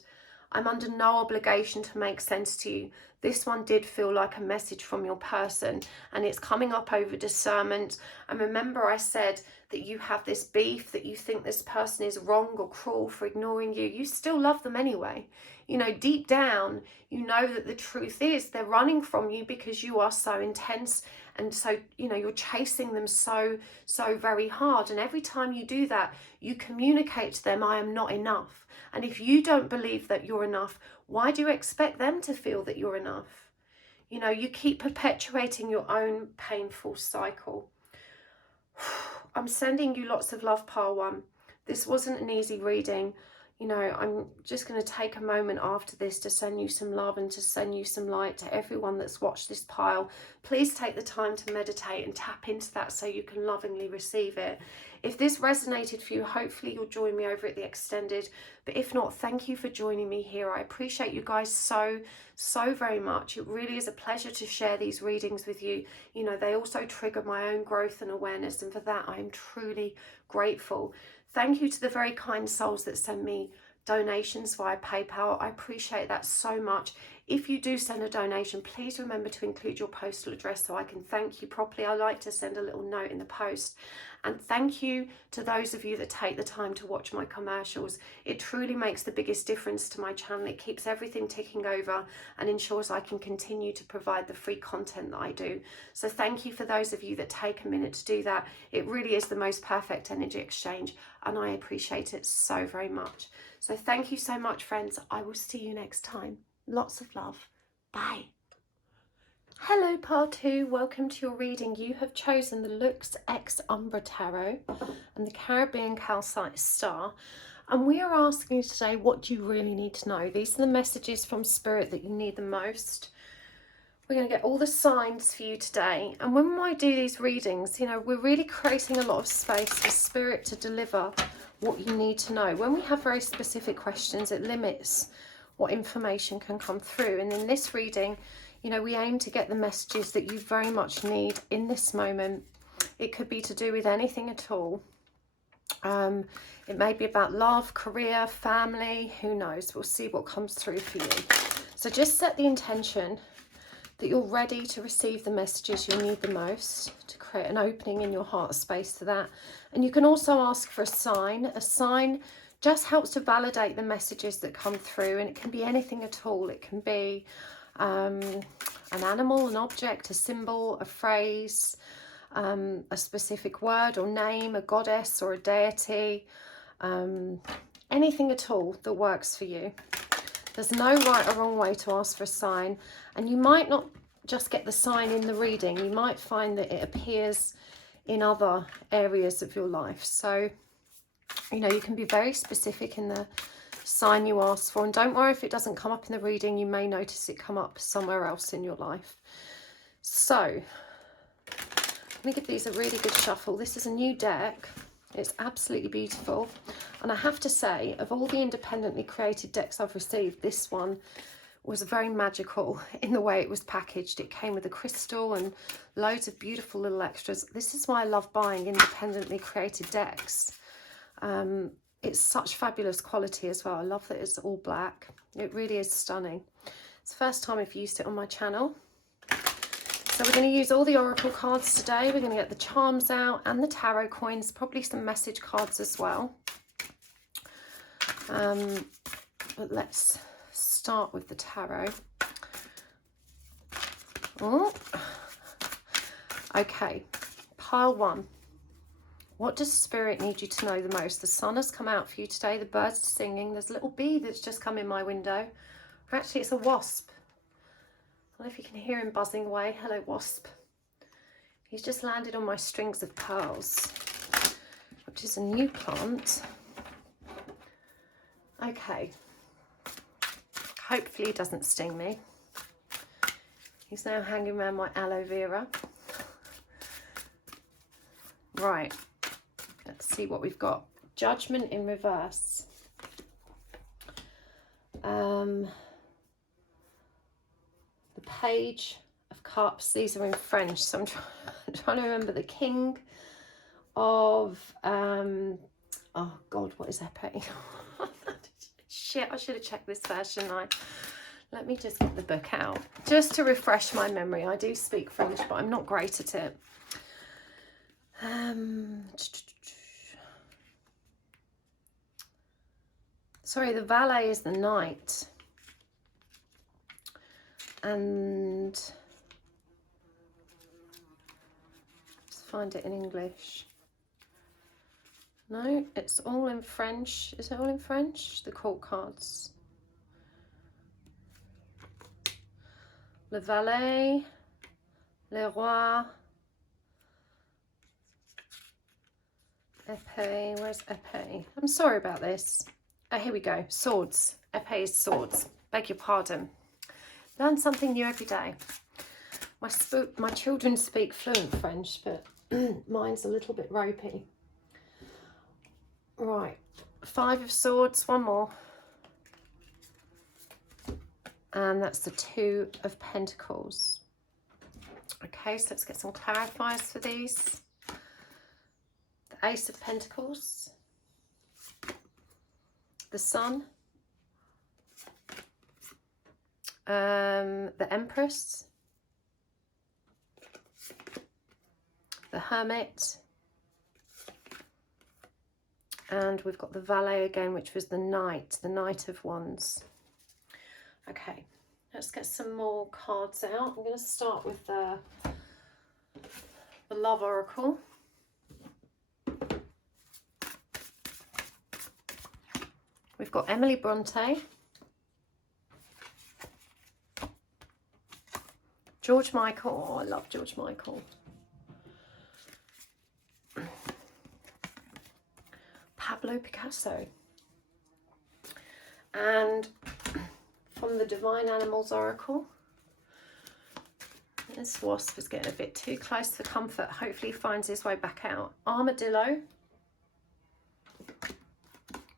I'm under no obligation to make sense to you. This one did feel like a message from your person, and it's coming up over discernment. And remember, I said that you have this beef, that you think this person is wrong or cruel for ignoring you. You still love them anyway. You know, deep down, you know that the truth is they're running from you because you are so intense. And so, you know, you're chasing them so very hard. And every time you do that, you communicate to them, I am not enough. And if you don't believe that you're enough, why do you expect them to feel that you're enough? You know, you keep perpetuating your own painful cycle. I'm sending you lots of love, pile one. This wasn't an easy reading. You know, I'm just going to take a moment after this to send you some love and to send you some light to everyone that's watched this pile. Please take the time to meditate and tap into that so you can lovingly receive it. If this resonated for you, hopefully you'll join me over at the extended. But if not, thank you for joining me here. I appreciate you guys so very much. It really is a pleasure to share these readings with you. You know, they also trigger my own growth and awareness, and for that I am truly grateful. Thank you to the very kind souls that send me donations via PayPal. I appreciate that so much. If you do send a donation, please remember to include your postal address so I can thank you properly. I like to send a little note in the post. And thank you to those of you that take the time to watch my commercials. It truly makes the biggest difference to my channel. It keeps everything ticking over and ensures I can continue to provide the free content that I do. So thank you for those of you that take a minute to do that. It really is the most perfect energy exchange, and I appreciate it so very much. So thank you so much, friends. I will see you next time. Lots of love. Bye. Hello, part 2. Welcome to your reading. You have chosen the Lux X Umbra Tarot and the Caribbean Calcite Star. And we are asking you today, what do you really need to know? These are the messages from Spirit that you need the most. We're going to get all the signs for you today. And when I do these readings, you know, we're really creating a lot of space for Spirit to deliver what you need to know. When we have very specific questions, it limits what information can come through. And in this reading, you know, we aim to get the messages that you very much need in this moment. It could be to do with anything at all. It may be about love, career, family, who knows. We'll see what comes through for you. So just set the intention that you're ready to receive the messages you need the most, to create an opening in your heart space to that. And you can also ask for a sign. A sign just helps to validate the messages that come through, and it can be anything at all. It can be an animal, an object, a symbol, a phrase, a specific word or name, a goddess or a deity, anything at all that works for you. There's no right or wrong way to ask for a sign, and you might not just get the sign in the reading. You might find that it appears in other areas of your life. So, you know, you can be very specific in the sign you ask for, and don't worry if it doesn't come up in the reading. You may notice it come up somewhere else in your life. So let me give these a really good shuffle. This is a new deck. It's absolutely beautiful, and I have to say, of all the independently created decks I've received, this one was very magical in the way it was packaged. It came with a crystal and loads of beautiful little extras. This is why I love buying independently created decks. It's such fabulous quality as well. I love that it's all black. It really is stunning. It's the first time I've used it on my channel. So we're going to use all the oracle cards today. We're going to get the charms out and the tarot coins, probably some message cards as well. But let's start with the tarot. Oh. Okay, pile 1. What does Spirit need you to know the most? The sun has come out for you today. The birds are singing. There's a little bee that's just come in my window. Actually, it's a wasp. I don't know if you can hear him buzzing away. Hello, wasp. He's just landed on my strings of pearls, which is a new plant. Okay. Hopefully he doesn't sting me. He's now hanging around my aloe vera. Right. Let's see what we've got. Judgment in reverse. The Page of Cups. These are in French, so I'm trying to remember. The King of, oh God, what is epee? Shit, I should have checked this first, shouldn't I? Let me just get the book out, just to refresh my memory. I do speak French, but I'm not great at it. Sorry, the valet is the knight. And let's find it in English. No, it's all in French. Is it all in French? The court cards. Le valet, le roi, épée. Where's épée? I'm sorry about this. Oh, here we go. Swords. Épée is swords. Beg your pardon. Learn something new every day. My children speak fluent French, but mine's a little bit ropey. Right, 5 of swords, one more. And that's the 2 of pentacles. Okay, so let's get some clarifiers for these. The ace of pentacles. The sun. The empress. The hermit. And we've got the valet again, which was the knight of wands. Okay, let's get some more cards out. I'm going to start with the love oracle. We've got Emily Bronte, George Michael. Oh, I love George Michael. Pablo Picasso. And from the Divine Animals Oracle, this wasp is getting a bit too close for comfort. Hopefully he finds his way back out. Armadillo,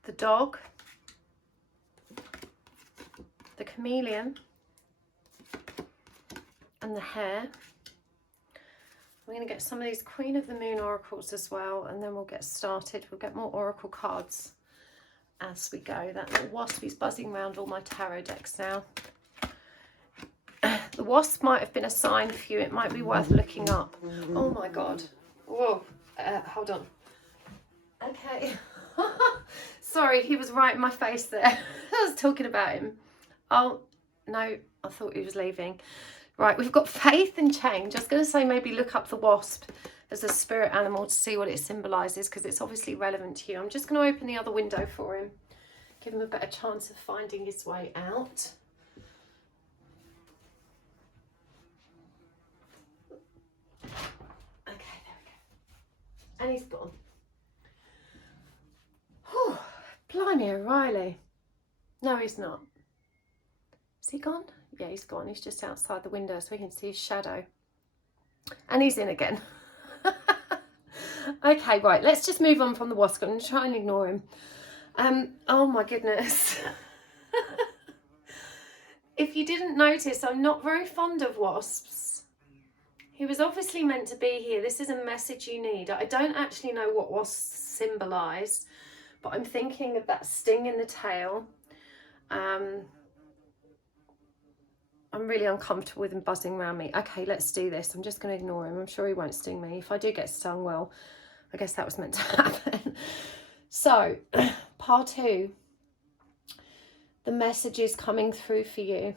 the dog, the chameleon, and the hare. We're going to get some of these Queen of the Moon oracles as well, and then we'll get started. We'll get more oracle cards as we go. That little wasp is buzzing around all my tarot decks now. The wasp might have been a sign for you. It might be worth looking up. Oh my God. Whoa. Hold on. Okay. Sorry, he was right in my face there. I was talking about him. Oh, no, I thought he was leaving. Right, we've got faith and change. I was going to say maybe look up the wasp as a spirit animal to see what it symbolises, because it's obviously relevant to you. I'm just going to open the other window for him, give him a better chance of finding his way out. Okay, there we go. And he's gone. Whew, blimey O'Reilly. No, he's not. Is he gone? Yeah, he's gone. He's just outside the window so we can see his shadow. And he's in again. Okay, right. Let's just move on from the wasp. I'm going to try and ignore him. Oh my goodness. If you didn't notice, I'm not very fond of wasps. He was obviously meant to be here. This is a message you need. I don't actually know what wasps symbolise, but I'm thinking of that sting in the tail. I'm really uncomfortable with him buzzing around me. Okay, let's do this. I'm just going to ignore him. I'm sure he won't sting me. If I do get stung, well, I guess that was meant to happen. So, part 2. The message is coming through for you.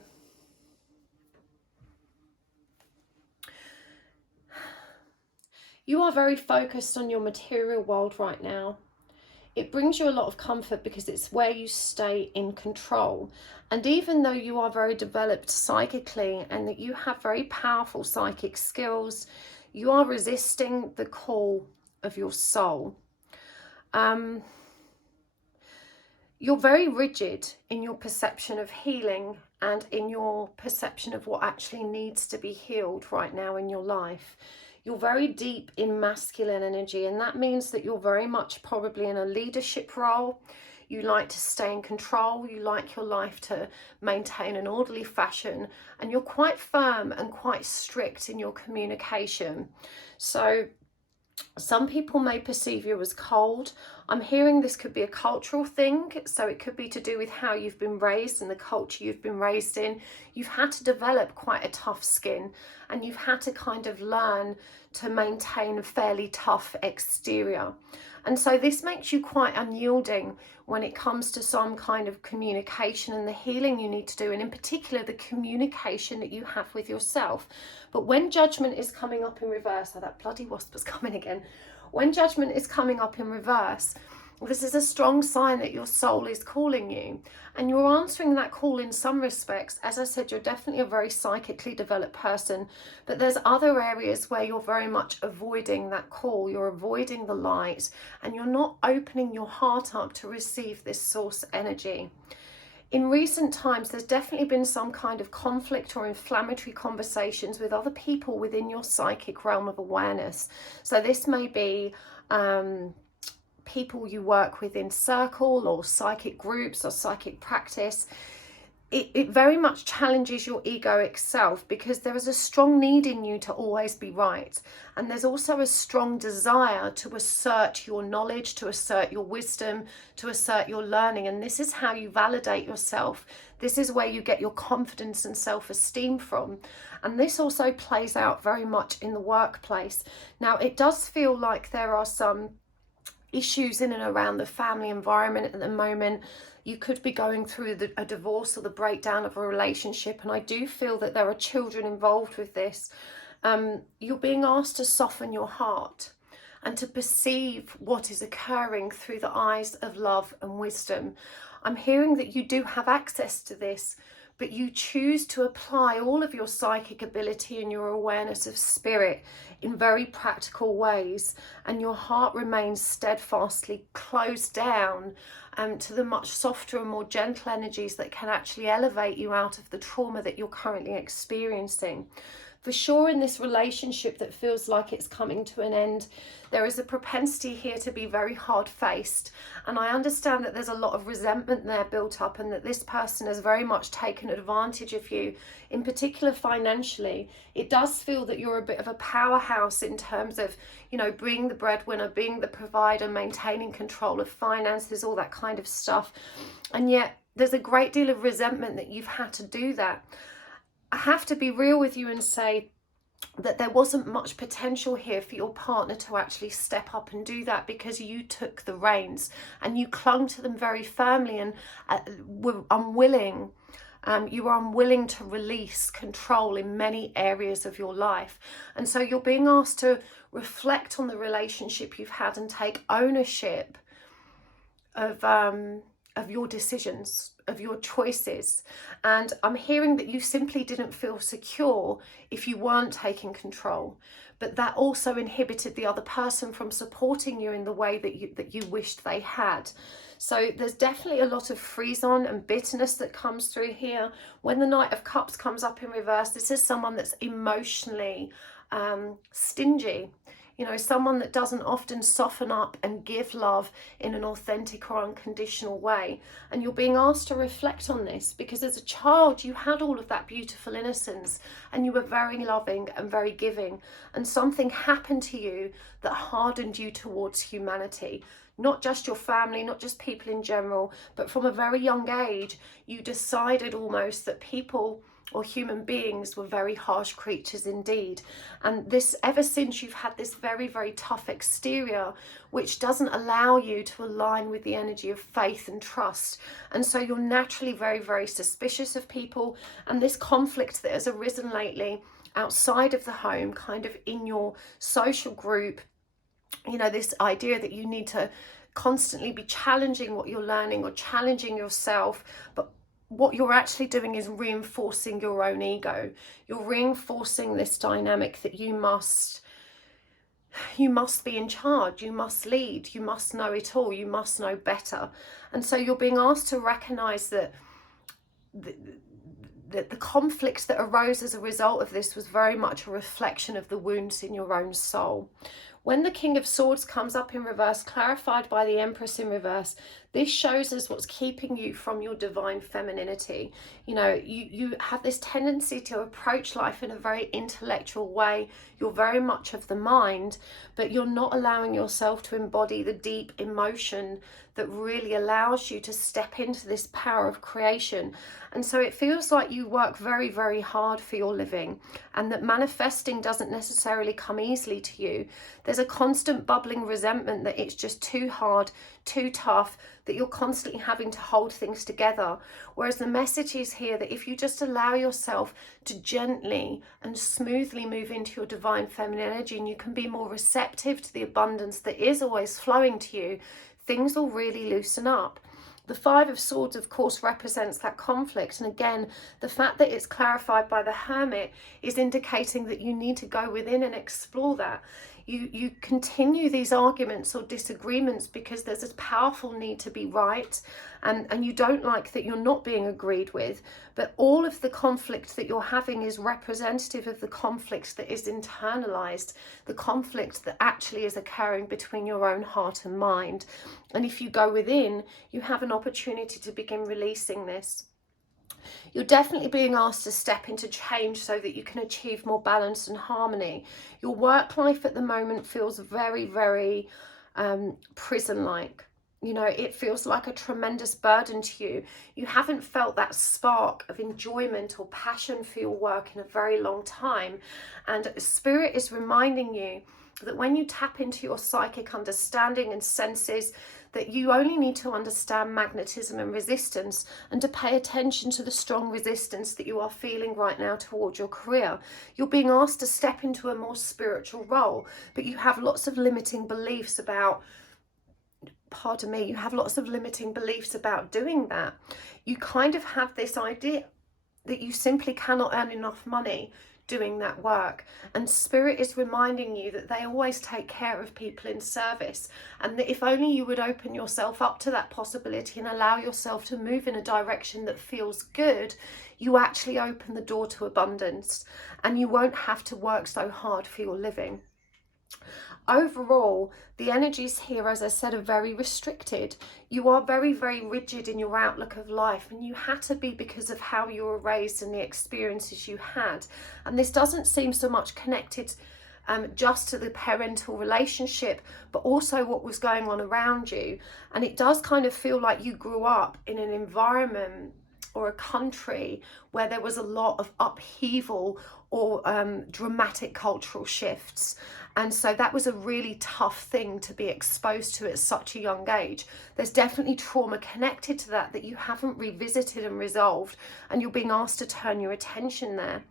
You are very focused on your material world right now. It brings you a lot of comfort because it's where you stay in control. And even though you are very developed psychically and that you have very powerful psychic skills, you are resisting the call of your soul. You're very rigid in your perception of healing and in your perception of what actually needs to be healed right now in your life. You're very deep in masculine energy, and that means that you're very much probably in a leadership role. You like to stay in control. You like your life to maintain an orderly fashion, and you're quite firm and quite strict in your communication. So Some people may perceive you as cold. I'm hearing this could be a cultural thing, so it could be to do with how you've been raised and the culture you've been raised in. You've had to develop quite a tough skin, and you've had to kind of learn to maintain a fairly tough exterior. And so this makes you quite unyielding when it comes to some kind of communication and the healing you need to do, and in particular the communication that you have with yourself. But when judgment is coming up in reverse, oh, that bloody wasp was coming again. When judgment is coming up in reverse, this is a strong sign that your soul is calling you, and you're answering that call in some respects. As I said, you're definitely a very psychically developed person, but there's other areas where you're very much avoiding that call. You're avoiding the light, and you're not opening your heart up to receive this source energy. In recent times, there's definitely been some kind of conflict or inflammatory conversations with other people within your psychic realm of awareness. So this may be people you work with in circle, or psychic groups, or psychic practice. It very much challenges your egoic self, because there is a strong need in you to always be right. And there's also a strong desire to assert your knowledge, to assert your wisdom, to assert your learning. And this is how you validate yourself. This is where you get your confidence and self-esteem from. And this also plays out very much in the workplace. Now, it does feel like there are some issues in and around the family environment at the moment. You could be going through a divorce or the breakdown of a relationship, and I do feel that there are children involved with this. You're being asked to soften your heart and to perceive what is occurring through the eyes of love and wisdom. I'm hearing that you do have access to this, but you choose to apply all of your psychic ability and your awareness of spirit in very practical ways, and your heart remains steadfastly closed down to the much softer and more gentle energies that can actually elevate you out of the trauma that you're currently experiencing. For sure, in this relationship that feels like it's coming to an end, there is a propensity here to be very hard-faced. And I understand that there's a lot of resentment there built up, and that this person has very much taken advantage of you, in particular financially. It does feel that you're a bit of a powerhouse in terms of, you know, being the breadwinner, being the provider, maintaining control of finances, all that kind of stuff. And yet there's a great deal of resentment that you've had to do that. I have to be real with you and say that there wasn't much potential here for your partner to actually step up and do that, because you took the reins and you clung to them very firmly and were unwilling. You were unwilling to release control in many areas of your life. And so you're being asked to reflect on the relationship you've had and take ownership of your decisions, of your choices. And I'm hearing that you simply didn't feel secure if you weren't taking control, but that also inhibited the other person from supporting you in the way that you wished they had. So there's definitely a lot of freeze-on and bitterness that comes through here. When the Knight of Cups comes up in reverse, this is someone that's emotionally stingy. You know, someone that doesn't often soften up and give love in an authentic or unconditional way. And you're being asked to reflect on this, because as a child you had all of that beautiful innocence and you were very loving and very giving, and something happened to you that hardened you towards humanity. Not just your family, not just people in general, but from a very young age you decided almost that people or human beings were very harsh creatures indeed. And this, ever since you've had this very, very tough exterior, which doesn't allow you to align with the energy of faith and trust. And so you're naturally very, very suspicious of people. And this conflict that has arisen lately outside of the home, kind of in your social group, you know, this idea that you need to constantly be challenging what you're learning or challenging yourself, but what you're actually doing is reinforcing your own ego. You're reinforcing this dynamic that you must be in charge, you must lead, you must know it all, you must know better. And so you're being asked to recognize that the conflict that arose as a result of this was very much a reflection of the wounds in your own soul. When the King of Swords comes up in reverse, clarified by the Empress in reverse, this shows us what's keeping you from your divine femininity. You know, you have this tendency to approach life in a very intellectual way. You're very much of the mind, but you're not allowing yourself to embody the deep emotion that really allows you to step into this power of creation. And so it feels like you work very, very hard for your living, and that manifesting doesn't necessarily come easily to you. There's a constant bubbling resentment that it's just too hard, too tough, that you're constantly having to hold things together. Whereas the message is here that if you just allow yourself to gently and smoothly move into your divine feminine energy, and you can be more receptive to the abundance that is always flowing to you, things will really loosen up. The Five of Swords, of course, represents that conflict. And again, the fact that it's clarified by the Hermit is indicating that you need to go within and explore that. You continue these arguments or disagreements because there's a powerful need to be right, and you don't like that you're not being agreed with. But all of the conflict that you're having is representative of the conflict that is internalized, the conflict that actually is occurring between your own heart and mind. And if you go within, you have an opportunity to begin releasing this. You're definitely being asked to step into change so that you can achieve more balance and harmony. Your work life at the moment feels very, very prison-like. You know, it feels like a tremendous burden to you. You haven't felt that spark of enjoyment or passion for your work in a very long time. And Spirit is reminding you that when you tap into your psychic understanding and senses, that you only need to understand magnetism and resistance, and to pay attention to the strong resistance that you are feeling right now towards your career. You're being asked to step into a more spiritual role, but you have lots of limiting beliefs about, pardon me, you have lots of limiting beliefs about doing that. You kind of have this idea that you simply cannot earn enough money doing that work, and Spirit is reminding you that they always take care of people in service, and that if only you would open yourself up to that possibility and allow yourself to move in a direction that feels good, you actually open the door to abundance, and you won't have to work so hard for your living. Overall, the energies here, as I said, are very restricted. You are very, very rigid in your outlook of life, and you had to be because of how you were raised and the experiences you had. And this doesn't seem so much connected just to the parental relationship, but also what was going on around you. And it does kind of feel like you grew up in an environment or a country where there was a lot of upheaval or dramatic cultural shifts. And so that was a really tough thing to be exposed to at such a young age. There's definitely trauma connected to that that you haven't revisited and resolved, and you're being asked to turn your attention there.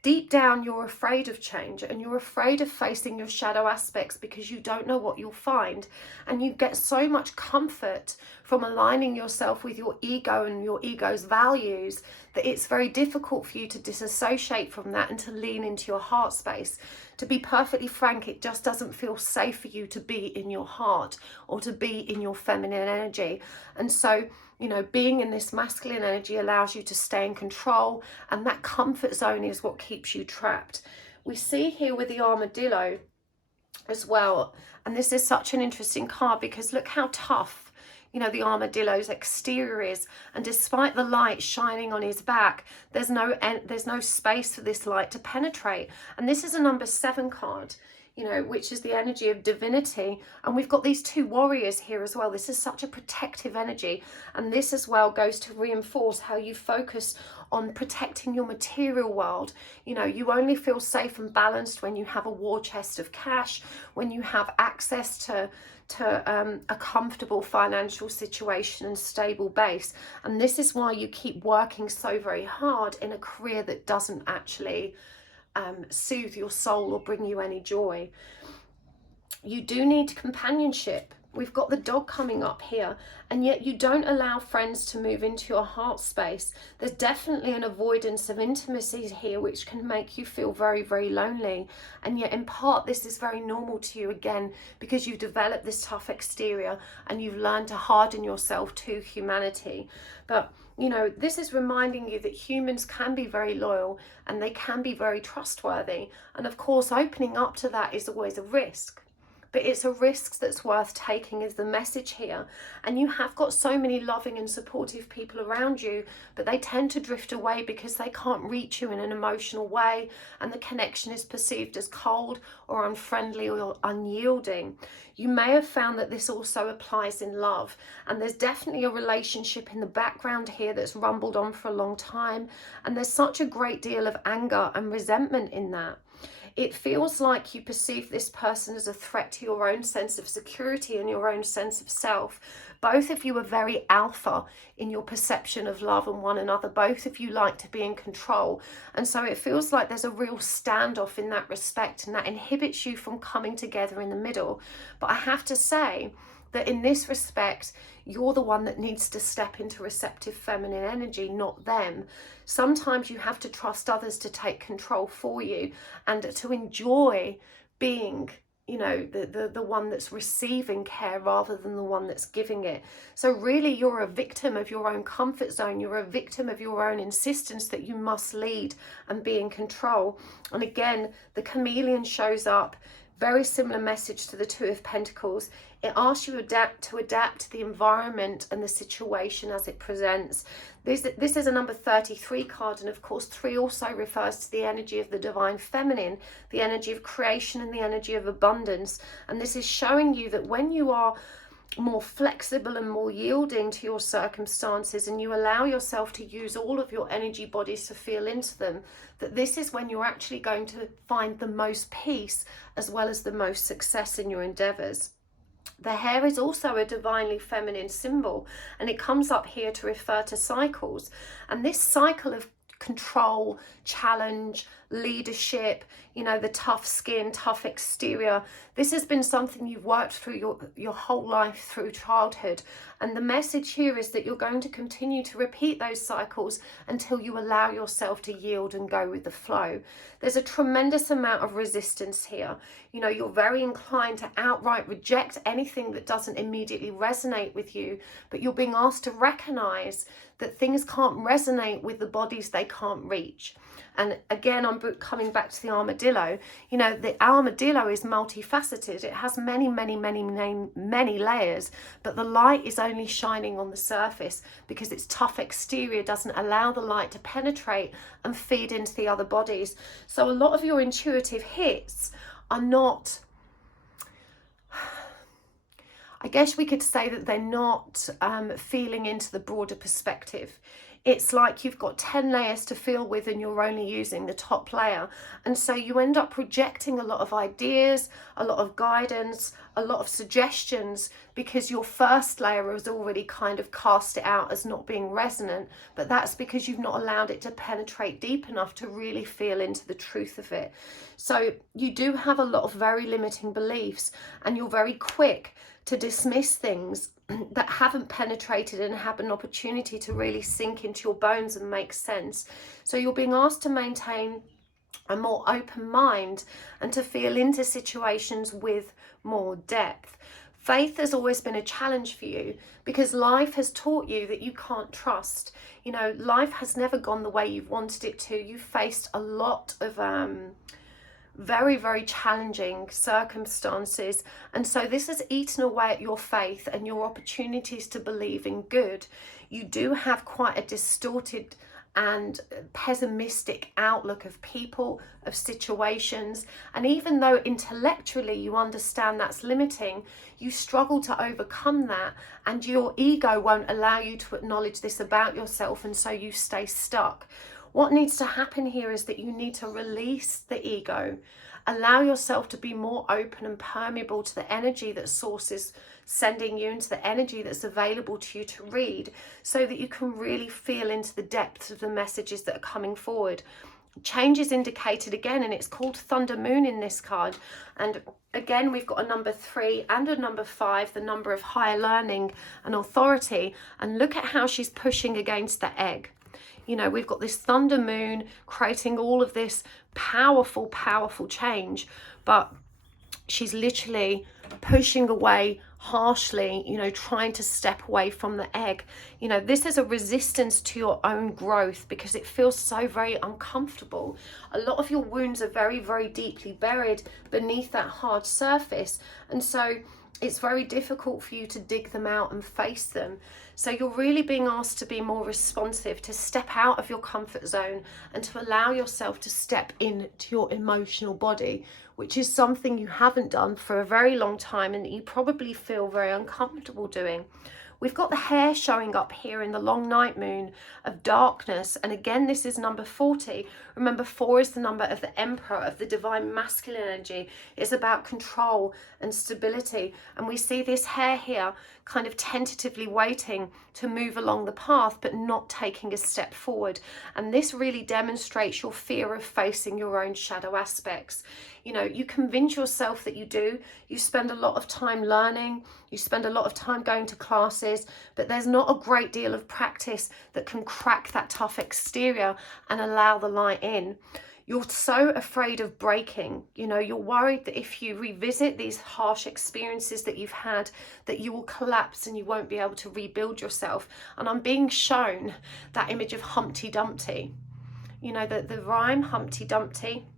Deep down, you're afraid of change, and you're afraid of facing your shadow aspects because you don't know what you'll find. And you get so much comfort from aligning yourself with your ego and your ego's values that it's very difficult for you to disassociate from that and to lean into your heart space. To be perfectly frank, it just doesn't feel safe for you to be in your heart or to be in your feminine energy. And so, you know, being in this masculine energy allows you to stay in control, and that comfort zone is what keeps you trapped. We see here with the armadillo as well, and this is such an interesting card because look how tough, you know, the armadillo's exterior is, and despite the light shining on his back, there's no space for this light to penetrate. And this is a number 7 card, you know, which is the energy of divinity. And we've got these 2 warriors here as well. This is such a protective energy. And this as well goes to reinforce how you focus on protecting your material world. You know, you only feel safe and balanced when you have a war chest of cash, when you have access to a comfortable financial situation and stable base. And this is why you keep working so very hard in a career that doesn't actually soothe your soul or bring you any joy. You do need companionship. We've got the dog coming up here, and yet you don't allow friends to move into your heart space. There's definitely an avoidance of intimacy here, which can make you feel very, very lonely. And yet in part, this is very normal to you again, because you've developed this tough exterior and you've learned to harden yourself to humanity. But you know, this is reminding you that humans can be very loyal and they can be very trustworthy. And of course, opening up to that is always a risk. but it's a risk that's worth taking is the message here. And you have got so many loving and supportive people around you, but they tend to drift away because they can't reach you in an emotional way, and the connection is perceived as cold or unfriendly or unyielding. You may have found that this also applies in love, and there's definitely a relationship in the background here that's rumbled on for a long time, and there's such a great deal of anger and resentment in that. It feels like you perceive this person as a threat to your own sense of security and your own sense of self. Both of you are very alpha in your perception of love and one another. Both of you like to be in control. And so it feels like there's a real standoff in that respect, and that inhibits you from coming together in the middle. But I have to say that in this respect, you're the one that needs to step into receptive feminine energy, not them. Sometimes you have to trust others to take control for you and to enjoy being, you know, the one that's receiving care rather than the one that's giving it. So really, you're a victim of your own comfort zone. You're a victim of your own insistence that you must lead and be in control. And again, the chameleon shows up. Very similar message to the Two of Pentacles. It asks you to adapt to the environment and the situation as it presents. This is a number 33 card, and of course 3 also refers to the energy of the divine feminine, the energy of creation and the energy of abundance. And this is showing you that when you are more flexible and more yielding to your circumstances, and you allow yourself to use all of your energy bodies to feel into them, that this is when you're actually going to find the most peace as well as the most success in your endeavors. The hare is also a divinely feminine symbol, and it comes up here to refer to cycles. And this cycle of control, challenge, leadership, you know, the tough skin, tough exterior, this has been something you've worked through your whole life through childhood. And the message here is that you're going to continue to repeat those cycles until you allow yourself to yield and go with the flow. There's a tremendous amount of resistance here. You know, you're very inclined to outright reject anything that doesn't immediately resonate with you, but you're being asked to recognize that things can't resonate with the bodies they can't reach. And again, I'm coming back to the armadillo. You know, the armadillo is multifaceted. It has many, many, many, many layers, but the light is only shining on the surface because its tough exterior doesn't allow the light to penetrate and feed into the other bodies. So a lot of your intuitive hits are not, I guess we could say that they're not feeling into the broader perspective. It's like you've got 10 layers to feel with and you're only using the top layer. And so you end up rejecting a lot of ideas, a lot of guidance, a lot of suggestions, because your first layer has already kind of cast it out as not being resonant. But that's because you've not allowed it to penetrate deep enough to really feel into the truth of it. So you do have a lot of very limiting beliefs, and you're very quick to dismiss things that haven't penetrated and have an opportunity to really sink into your bones and make sense. So you're being asked to maintain a more open mind and to feel into situations with more depth. Faith has always been a challenge for you because life has taught you that you can't trust. You know, life has never gone the way you've wanted it to. You've faced a lot of very, very challenging circumstances, and so this has eaten away at your faith and your opportunities to believe in good. You do have quite a distorted and pessimistic outlook of people, of situations, and even though intellectually you understand that's limiting, you struggle to overcome that, and your ego won't allow you to acknowledge this about yourself, and so you stay stuck. What needs to happen here is that you need to release the ego, allow yourself to be more open and permeable to the energy that source is sending you, into the energy that's available to you to read, so that you can really feel into the depths of the messages that are coming forward. Change is indicated again, and it's called Thunder Moon in this card. And again, we've got a number 3 and a number 5, the number of higher learning and authority. And look at how she's pushing against the egg. You know, we've got this thunder moon creating all of this powerful, powerful change, but she's literally pushing away harshly, you know, trying to step away from the egg. You know, this is a resistance to your own growth because it feels so very uncomfortable. A lot of your wounds are very, very deeply buried beneath that hard surface. And so it's very difficult for you to dig them out and face them. So you're really being asked to be more responsive, to step out of your comfort zone and to allow yourself to step into your emotional body, which is something you haven't done for a very long time and that you probably feel very uncomfortable doing. We've got the hair showing up here in the long night moon of darkness. And again, this is number 40. Remember, 4 is the number of the emperor, of the divine masculine energy. It's about control and stability. And we see this hair here kind of tentatively waiting to move along the path, but not taking a step forward. And this really demonstrates your fear of facing your own shadow aspects. You know, you convince yourself that you do. You spend a lot of time learning. You spend a lot of time going to classes, but there's not a great deal of practice that can crack that tough exterior and allow the light in. You're so afraid of breaking. You know, you're worried that if you revisit these harsh experiences that you've had, that you will collapse and you won't be able to rebuild yourself. And I'm being shown that image of Humpty Dumpty. You know, the rhyme Humpty Dumpty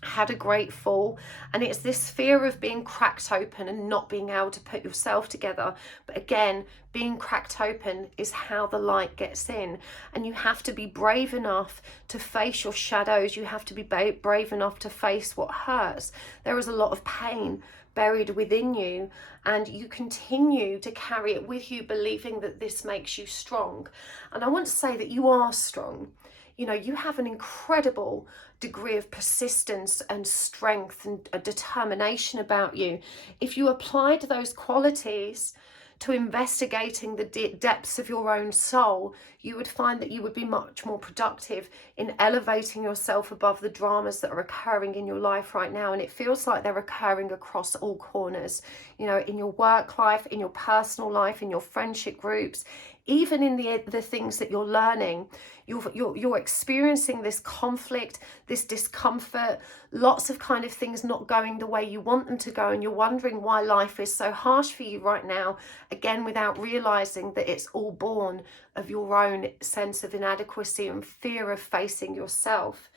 had a great fall, and it's this fear of being cracked open and not being able to put yourself together. But again, being cracked open is how the light gets in, and you have to be brave enough to face your shadows. You have to be brave enough to face what hurts. There is a lot of pain buried within you, and you continue to carry it with you, believing that this makes you strong. And I want to say that you are strong. You know, you have an incredible degree of persistence and strength and a determination about you. If you applied those qualities to investigating the depths of your own soul, you would find that you would be much more productive in elevating yourself above the dramas that are occurring in your life right now. And it feels like they're occurring across all corners, you know, in your work life, in your personal life, in your friendship groups, even in the things that you're learning. You're experiencing this conflict, this discomfort, lots of kind of things not going the way you want them to go, and you're wondering why life is so harsh for you right now, again, without realizing that it's all born of your own sense of inadequacy and fear of facing yourself.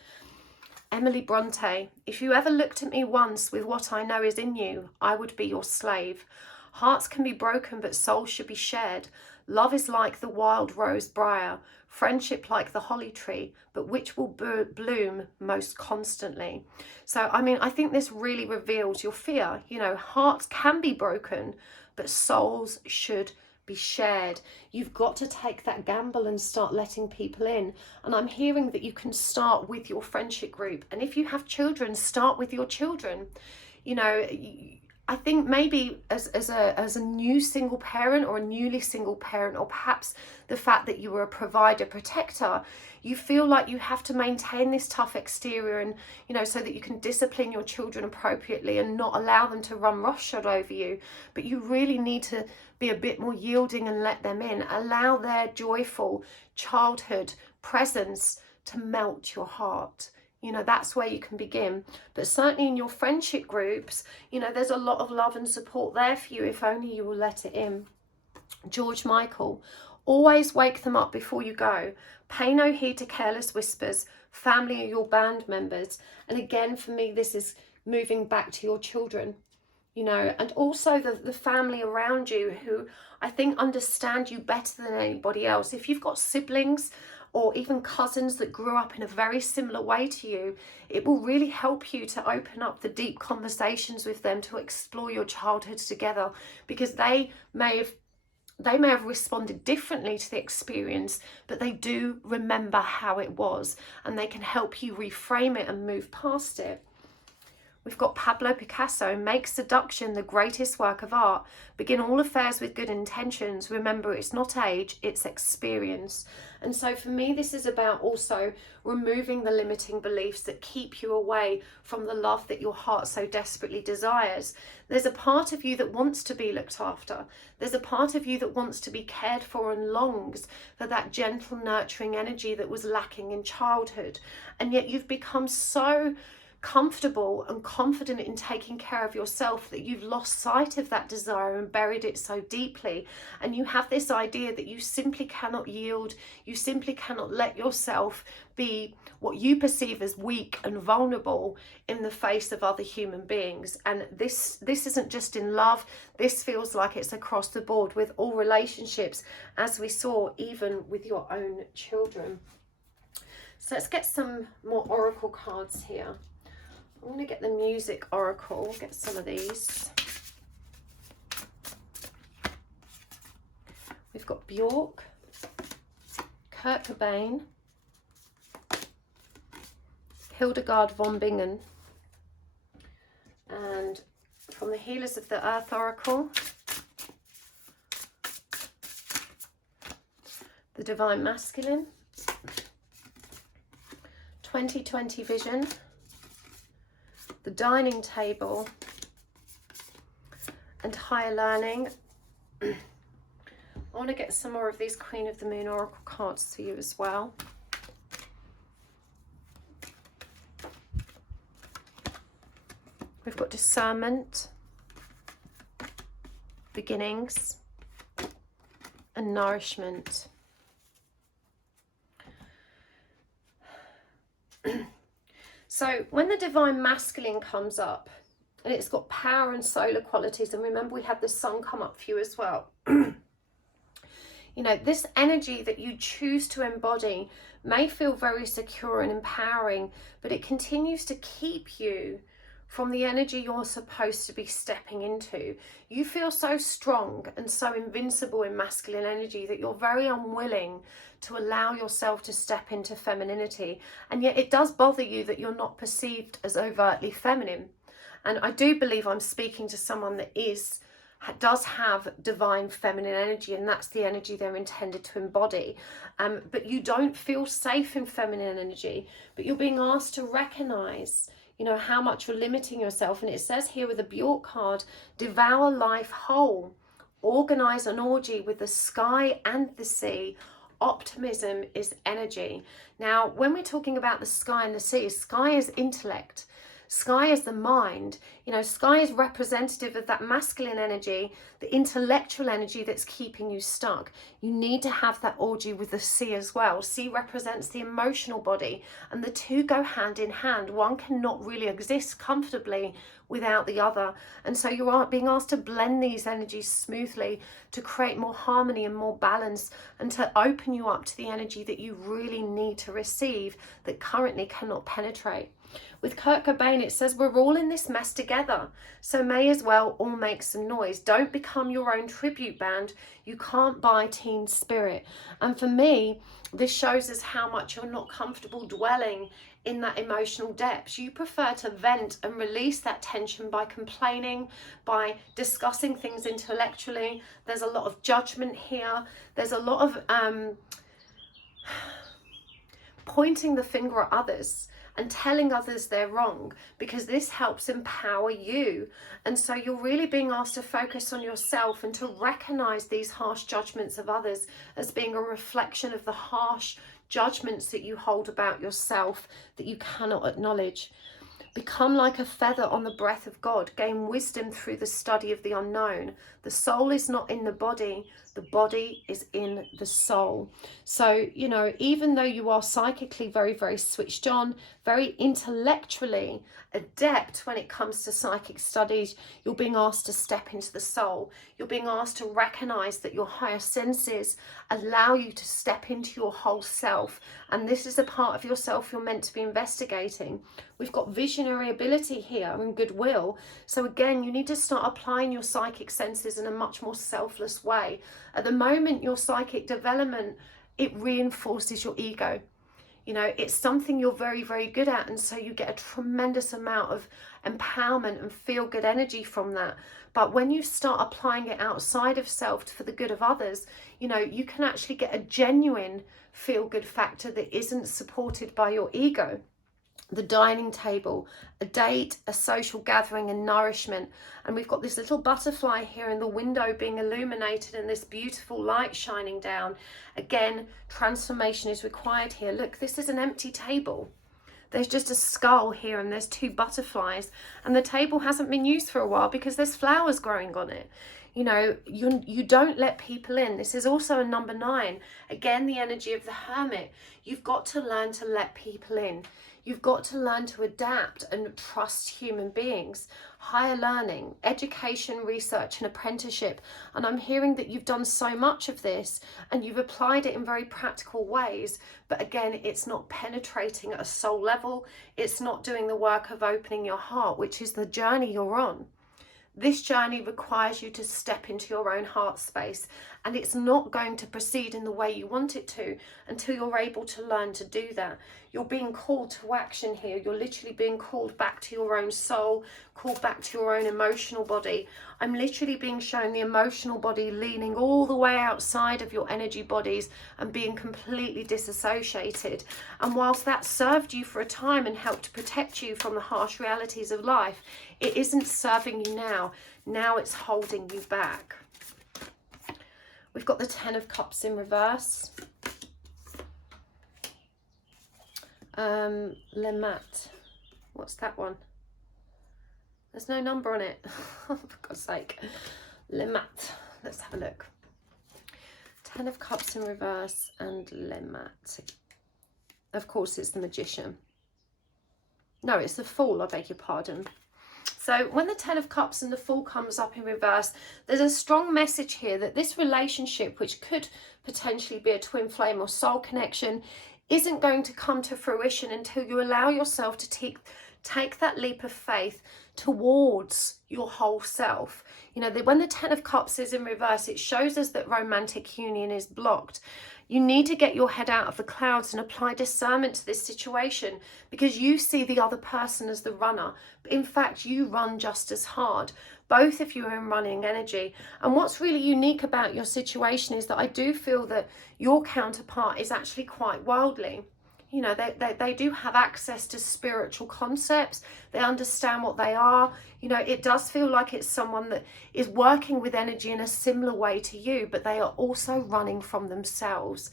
Emily Bronte, if you ever looked at me once with what I know is in you, I would be your slave. Hearts can be broken, but souls should be shared. Love is like the wild rose briar, friendship like the holly tree, but which will bloom most constantly? So, I mean, I think this really reveals your fear. You know, hearts can be broken, but souls should be shared. You've got to take that gamble and start letting people in. And I'm hearing that you can start with your friendship group. And if you have children, start with your children. You know, I think maybe as a new single parent or a newly single parent, or perhaps the fact that you were a provider, protector, you feel like you have to maintain this tough exterior, and, you know, so that you can discipline your children appropriately and not allow them to run roughshod over you. But you really need to be a bit more yielding and let them in. Allow their joyful childhood presence to melt your heart. You know, that's where you can begin. But certainly in your friendship groups, you know, there's a lot of love and support there for you if only you will let it in. George Michael, always wake them up before you go. Pay no heed to careless whispers. Family are your band members. And again, for me, this is moving back to your children, you know, and also the family around you who I think understand you better than anybody else. If you've got siblings or even cousins that grew up in a very similar way to you, it will really help you to open up the deep conversations with them to explore your childhoods together, because they may have responded differently to the experience, but they do remember how it was, and they can help you reframe it and move past it. We've got Pablo Picasso, make seduction the greatest work of art. Begin all affairs with good intentions. Remember, it's not age, it's experience. And so for me, this is about also removing the limiting beliefs that keep you away from the love that your heart so desperately desires. There's a part of you that wants to be looked after. There's a part of you that wants to be cared for and longs for that gentle, nurturing energy that was lacking in childhood. And yet you've become so comfortable and confident in taking care of yourself that you've lost sight of that desire and buried it so deeply, and you have this idea that you simply cannot yield, you simply cannot let yourself be what you perceive as weak and vulnerable in the face of other human beings. And this isn't just in love, this feels like it's across the board with all relationships, as we saw even with your own children. So let's get some more oracle cards here. I'm going to get the music oracle, get some of these. We've got Bjork, Kurt Cobain, Hildegard von Bingen, and from the Healers of the Earth oracle, the Divine Masculine, 2020 Vision, the Dining Table, and Higher Learning. I want to get some more of these Queen of the Moon oracle cards for you as well. We've got Discernment, Beginnings, and Nourishment. So when the Divine Masculine comes up, and it's got power and solar qualities, and remember we had the Sun come up for you as well. You know, this energy that you choose to embody may feel very secure and empowering, but it continues to keep you from the energy you're supposed to be stepping into. You feel so strong and so invincible in masculine energy that you're very unwilling to allow yourself to step into femininity. And yet it does bother you that you're not perceived as overtly feminine. And I do believe I'm speaking to someone that does have divine feminine energy, and that's the energy they're intended to embody. But you don't feel safe in feminine energy, but you're being asked to recognize, you know, how much you're limiting yourself. And it says here with the Bjork card, devour life whole, organize an orgy with the sky and the sea. Optimism is energy. Now, when we're talking about the sky and the sea, sky is intellect. Sky is the mind. You know, sky is representative of that masculine energy, the intellectual energy that's keeping you stuck. You need to have that orgy with the sea as well. Sea represents the emotional body, and the two go hand in hand. One cannot really exist comfortably without the other. And so you are being asked to blend these energies smoothly to create more harmony and more balance, and to open you up to the energy that you really need to receive that currently cannot penetrate. With Kurt Cobain, it says we're all in this mess together, so may as well all make some noise. Don't become your own tribute band. You can't buy teen spirit. And for me, this shows us how much you're not comfortable dwelling in that emotional depth. You prefer to vent and release that tension by complaining, by discussing things intellectually. There's a lot of judgment here. There's a lot of pointing the finger at others and telling others they're wrong, because this helps empower you. And so you're really being asked to focus on yourself and to recognize these harsh judgments of others as being a reflection of the harsh judgments that you hold about yourself that you cannot acknowledge. Become like a feather on the breath of God. Gain wisdom through the study of the unknown. The soul is not in the body is in the soul. So, you know, even though you are psychically very, very switched on, very intellectually adept when it comes to psychic studies, you're being asked to step into the soul. You're being asked to recognize that your higher senses allow you to step into your whole self. And this is a part of yourself you're meant to be investigating. We've got visionary ability here and goodwill. So again, you need to start applying your psychic senses in a much more selfless way. At the moment, your psychic development, it reinforces your ego. You know, it's something you're very, very good at. And so you get a tremendous amount of empowerment and feel good energy from that. But when you start applying it outside of self for the good of others, you know, you can actually get a genuine feel good factor that isn't supported by your ego. The dining table, a date, a social gathering, and nourishment. And we've got this little butterfly here in the window being illuminated and this beautiful light shining down. Again, transformation is required here. Look, this is an empty table. There's just a skull here and there's 2 butterflies, and the table hasn't been used for a while because there's flowers growing on it. You know, you don't let people in. This is also a number 9. Again, the energy of the hermit. You've got to learn to let people in. You've got to learn to adapt and trust human beings. Higher learning, education, research and apprenticeship. And I'm hearing that you've done so much of this and you've applied it in very practical ways. But again, it's not penetrating at a soul level. It's not doing the work of opening your heart, which is the journey you're on. This journey requires you to step into your own heart space, and it's not going to proceed in the way you want it to until you're able to learn to do that. You're being called to action here. You're literally being called back to your own soul, called back to your own emotional body. I'm literally being shown the emotional body leaning all the way outside of your energy bodies and being completely disassociated. And whilst that served you for a time and helped to protect you from the harsh realities of life, it isn't serving you now. Now it's holding you back. We've got the 10 of Cups in reverse. Lemat. What's that one? There's no number on it. For God's sake. Lemat. Let's have a look. 10 of Cups in reverse and Lemat. Of course, it's the Magician. No, it's the Fool, I beg your pardon. So when the 10 of Cups and the Fool comes up in reverse, there's a strong message here that this relationship, which could potentially be a twin flame or soul connection, isn't going to come to fruition until you allow yourself to take that leap of faith towards your whole self. You know, when the 10 of Cups is in reverse, it shows us that romantic union is blocked. You need to get your head out of the clouds and apply discernment to this situation, because you see the other person as the runner. But in fact, you run just as hard, both of you are in running energy. And what's really unique about your situation is that I do feel that your counterpart is actually quite worldly. You know, they do have access to spiritual concepts. They understand what they are. You know, it does feel like it's someone that is working with energy in a similar way to you, but they are also running from themselves.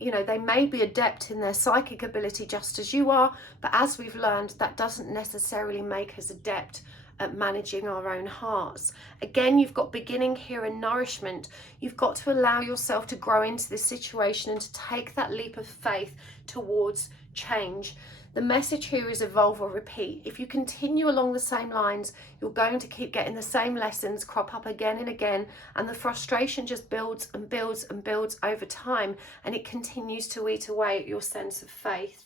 You know, they may be adept in their psychic ability just as you are, but as we've learned, that doesn't necessarily make us adept at managing our own hearts. Again, you've got beginning here and nourishment. You've got to allow yourself to grow into this situation and to take that leap of faith towards change. The message here is evolve or repeat. If you continue along the same lines, you're going to keep getting the same lessons crop up again and again, and the frustration just builds and builds and builds over time, and it continues to eat away at your sense of faith.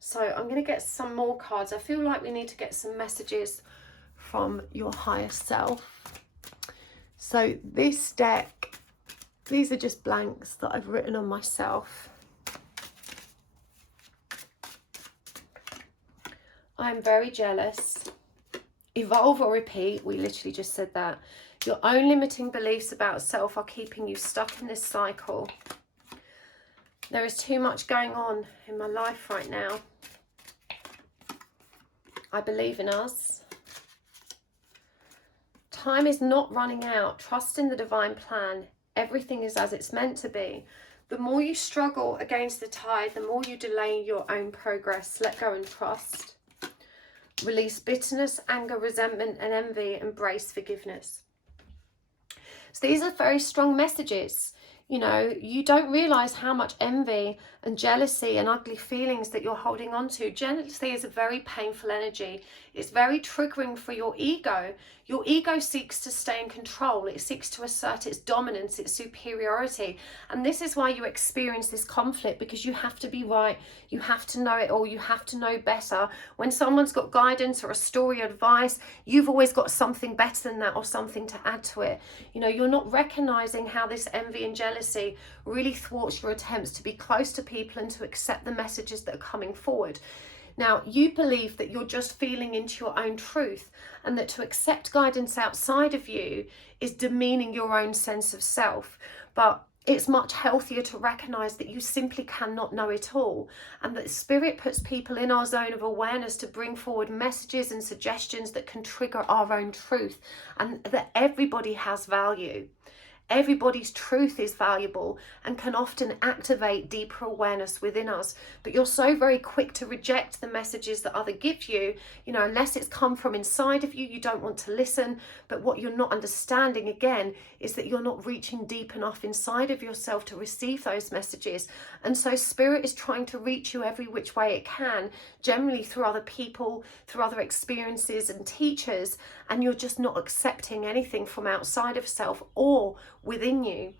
So I'm going to get some more cards. I feel like we need to get some messages from your higher self. So this deck, these are just blanks that I've written on myself. I'm very jealous. Evolve or repeat. We literally just said that. Your own limiting beliefs about self are keeping you stuck in this cycle. There is too much going on in my life right now. I believe in us. Time is not running out. Trust in the divine plan. Everything is as it's meant to be. The more you struggle against the tide, the more you delay your own progress. Let go and trust. Release bitterness, anger, resentment and envy. Embrace forgiveness. So these are very strong messages. You know, you don't realize how much envy and jealousy and ugly feelings that you're holding on to. Jealousy is a very painful energy. It's very triggering for your ego. Your ego seeks to stay in control. It seeks to assert its dominance, its superiority. And this is why you experience this conflict, because you have to be right. You have to know it all. You have to know better. When someone's got guidance or a story or advice, you've always got something better than that or something to add to it. You know, you're not recognizing how this envy and jealousy really thwarts your attempts to be close to people and to accept the messages that are coming forward. Now, you believe that you're just feeling into your own truth, and that to accept guidance outside of you is demeaning your own sense of self. But it's much healthier to recognize that you simply cannot know it all, and that spirit puts people in our zone of awareness to bring forward messages and suggestions that can trigger our own truth, and that everybody has value. Everybody's truth is valuable and can often activate deeper awareness within us. But you're so very quick to reject the messages that others give you, you know, unless it's come from inside of you, you don't want to listen. But what you're not understanding, again, is that you're not reaching deep enough inside of yourself to receive those messages. And so spirit is trying to reach you every which way it can, generally through other people, through other experiences and teachers, and you're just not accepting anything from outside of self or within you.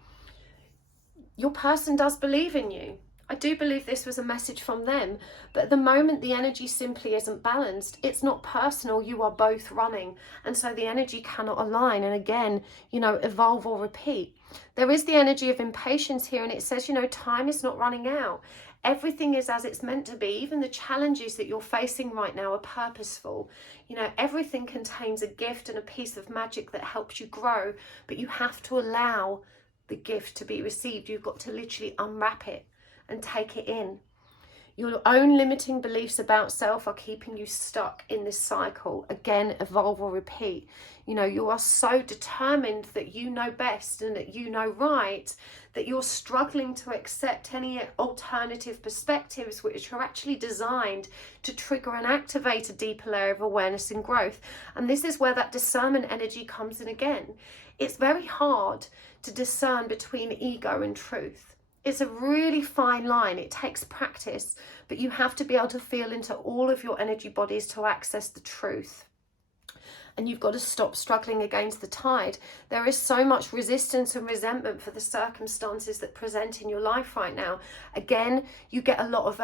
Your person does believe in you. I do believe this was a message from them, but at the moment the energy simply isn't balanced. It's not personal, you are both running, and so the energy cannot align and again, you know, evolve or repeat. There is the energy of impatience here, and it says, you know, time is not running out. Everything is as it's meant to be. Even the challenges that you're facing right now are purposeful. You know, everything contains a gift and a piece of magic that helps you grow, but you have to allow the gift to be received. You've got to literally unwrap it and take it in. Your own limiting beliefs about self are keeping you stuck in this cycle. Again, evolve or repeat. You know, you are so determined that you know best and that you know right, that you're struggling to accept any alternative perspectives which are actually designed to trigger and activate a deeper layer of awareness and growth. And this is where that discernment energy comes in again. It's very hard to discern between ego and truth. It's a really fine line. It takes practice, but you have to be able to feel into all of your energy bodies to access the truth. And you've got to stop struggling against the tide. There is so much resistance and resentment for the circumstances that present in your life right now. Again, you get a lot of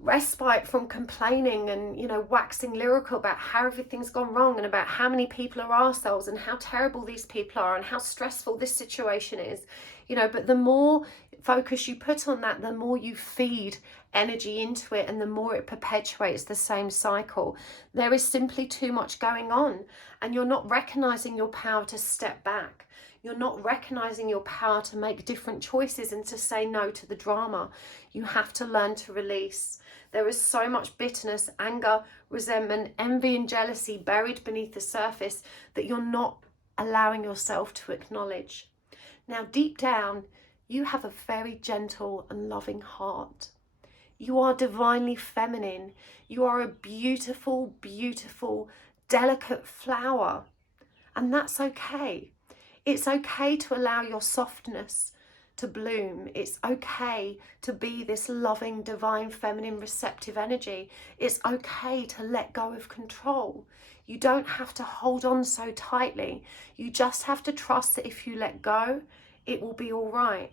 respite from complaining and, you know, waxing lyrical about how everything's gone wrong and about how many people are arseholes and how terrible these people are and how stressful this situation is, you know. But the more focus you put on that, the more you feed energy into it and the more it perpetuates the same cycle. There is simply too much going on, and you're not recognizing your power to step back. You're not recognizing your power to make different choices and to say no to the drama. You have to learn to release. There is so much bitterness, anger, resentment, envy and jealousy buried beneath the surface that you're not allowing yourself to acknowledge. Now, deep down, you have a very gentle and loving heart. You are divinely feminine. You are a beautiful, beautiful, delicate flower. And that's okay. It's okay to allow your softness to bloom. It's okay to be this loving, divine, feminine, receptive energy. It's okay to let go of control. You don't have to hold on so tightly. You just have to trust that if you let go, it will be all right.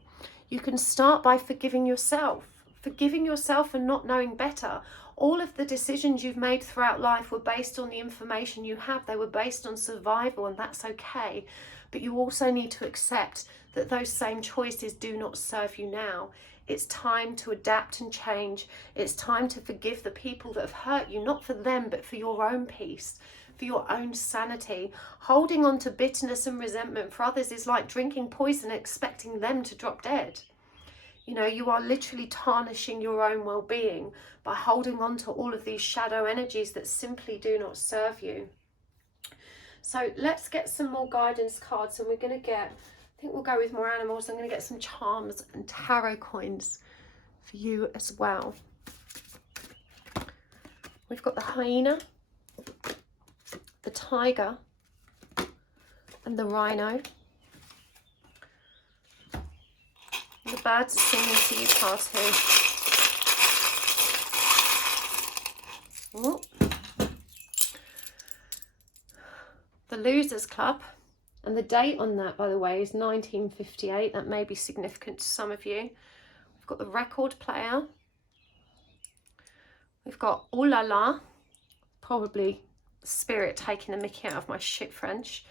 You can start by forgiving yourself and not knowing better. All of the decisions you've made throughout life were based on the information you have. They were based on survival, and that's okay. But you also need to accept that those same choices do not serve you now. It's time to adapt and change. It's time to forgive the people that have hurt you, not for them, but for your own peace, for your own sanity. Holding on to bitterness and resentment for others is like drinking poison and expecting them to drop dead. You know, you are literally tarnishing your own well-being by holding on to all of these shadow energies that simply do not serve you. So let's get some more guidance cards, and we're going to get, I think we'll go with more animals. I'm going to get some charms and tarot coins for you as well. We've got the hyena, the tiger, and the rhino. The birds are singing to you, party. Oh. The Losers Club, and the date on that, by the way, is 1958. That may be significant to some of you. We've got the record player. We've got Oh La La, probably spirit taking the mickey out of my shit French.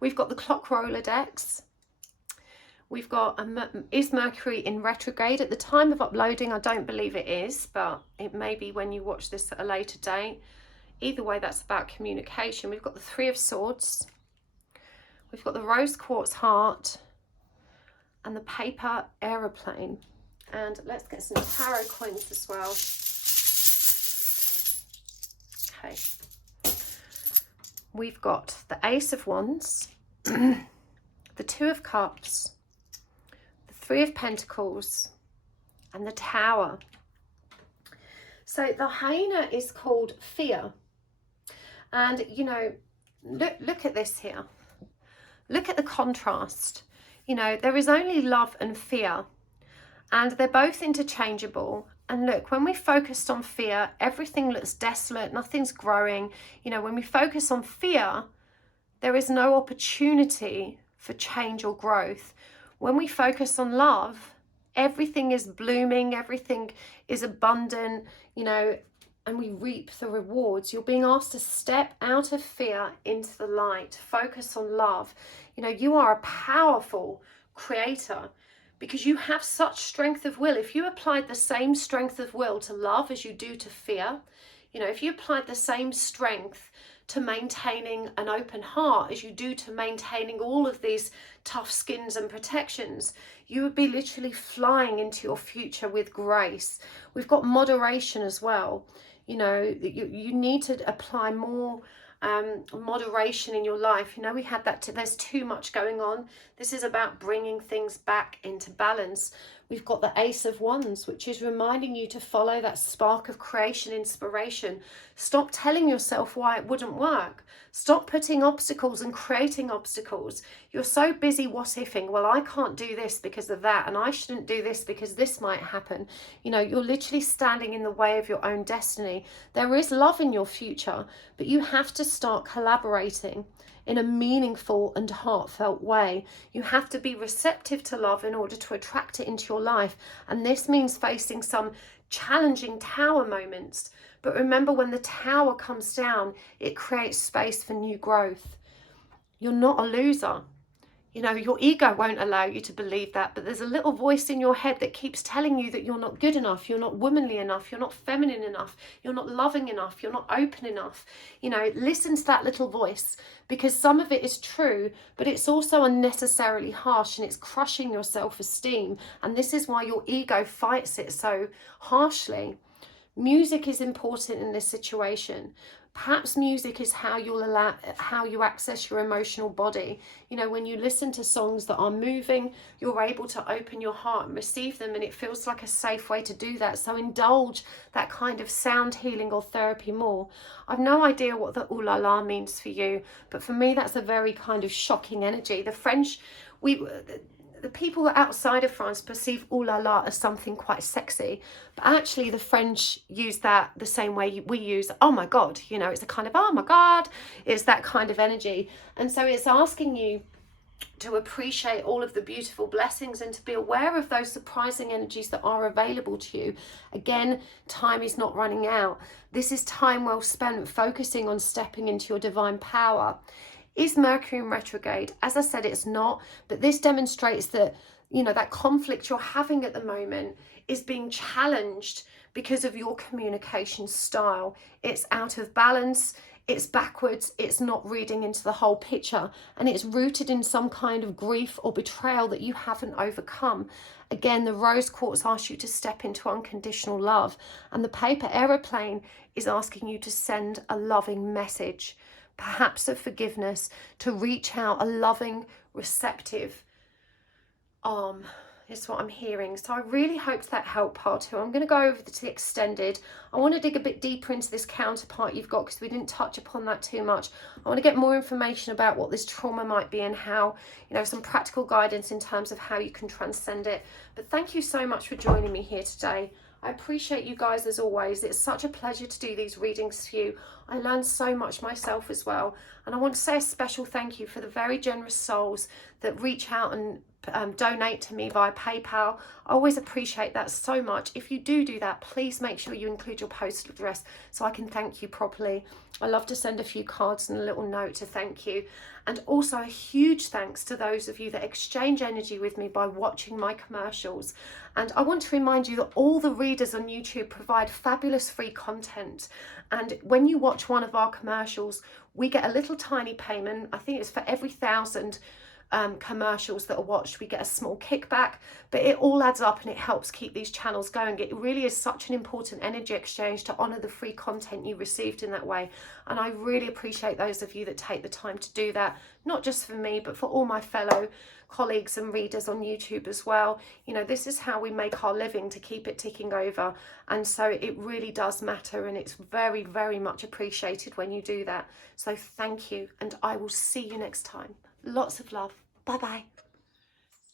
We've got the clock roller decks. We've got, is Mercury in retrograde? At the time of uploading, I don't believe it is, but it may be when you watch this at a later date. Either way, that's about communication. We've got the Three of Swords. We've got the Rose Quartz Heart and the Paper Aeroplane. And let's get some tarot coins as well. Okay. We've got the Ace of Wands. the Two of Cups, the Three of Pentacles, and the Tower. So the hyena is called fear. And, you know, look at this here. Look at the contrast. You know, there is only love and fear, and they're both interchangeable. And look, when we focused on fear, everything looks desolate, nothing's growing. You know, when we focus on fear, there is no opportunity for change or growth. When we focus on love, everything is blooming, everything is abundant, you know, and we reap the rewards. You're being asked to step out of fear into the light, focus on love. You know, you are a powerful creator because you have such strength of will. If you applied the same strength of will to love as you do to fear, you know, if you applied the same strength to maintaining an open heart as you do to maintaining all of these tough skins and protections, you would be literally flying into your future with grace. We've got moderation as well. You know, you need to apply more moderation in your life. You know, we had that, there's too much going on. This is about bringing things back into balance. We've got the Ace of Wands, which is reminding you to follow that spark of creation, inspiration. Stop telling yourself why it wouldn't work. Stop putting obstacles and creating obstacles. You're so busy what-ifing. Well, I can't do this because of that, and I shouldn't do this because this might happen. You know, you're literally standing in the way of your own destiny. There is love in your future, but you have to start collaborating in a meaningful and heartfelt way. You have to be receptive to love in order to attract it into your life. And this means facing some challenging tower moments. But remember, when the tower comes down, it creates space for new growth. You're not a loser. You know, your ego won't allow you to believe that, but there's a little voice in your head that keeps telling you that you're not good enough, you're not womanly enough, you're not feminine enough, you're not loving enough, you're not open enough. You know, listen to that little voice, because some of it is true, but it's also unnecessarily harsh and it's crushing your self-esteem. And this is why your ego fights it so harshly. Music is important in this situation. Perhaps music is how you access your emotional body. You know, when you listen to songs that are moving, you're able to open your heart and receive them, and it feels like a safe way to do that. So indulge that kind of sound healing or therapy more. I've no idea what the ooh la la means for you, but for me that's a very kind of shocking energy. The French, the people outside of France perceive ooh la la as something quite sexy, but actually the French use that the same way we use oh my God. You know, it's a kind of oh my God, it's that kind of energy. And so it's asking you to appreciate all of the beautiful blessings and to be aware of those surprising energies that are available to you. Again, time is not running out. This is time well spent focusing on stepping into your divine power. Is Mercury in retrograde? As I said, it's not, but this demonstrates that, you know, that conflict you're having at the moment is being challenged because of your communication style. It's out of balance, it's backwards, it's not reading into the whole picture, and it's rooted in some kind of grief or betrayal that you haven't overcome. Again, the rose quartz asks you to step into unconditional love, and the paper aeroplane is asking you to send a loving message, perhaps of forgiveness, to reach out a loving, receptive arm, is what I'm hearing. So I really hope that helped, part two. I'm going to go over to the extended. I want to dig a bit deeper into this counterpart you've got, because we didn't touch upon that too much. I want to get more information about what this trauma might be and how, you know, some practical guidance in terms of how you can transcend it. But thank you so much for joining me here today. I appreciate you guys as always. It's such a pleasure to do these readings for you. I learned so much myself as well. And I want to say a special thank you for the very generous souls that reach out and donate to me via PayPal. I always appreciate that so much. If you do that, please make sure you include your postal address so I can thank you properly. I love to send a few cards and a little note to thank you. And also a huge thanks to those of you that exchange energy with me by watching my commercials. And I want to remind you that all the readers on YouTube provide fabulous free content. And when you watch one of our commercials, we get a little tiny payment. I think it's for every 1,000 commercials that are watched, we get a small kickback, but it all adds up and it helps keep these channels going. It really is such an important energy exchange to honour the free content you received in that way, and I really appreciate those of you that take the time to do that, not just for me but for all my fellow colleagues and readers on YouTube as well. You know, this is how we make our living, to keep it ticking over, and so it really does matter, and it's very, very much appreciated when you do that. So thank you, and I will see you next time. Lots of love. Bye bye.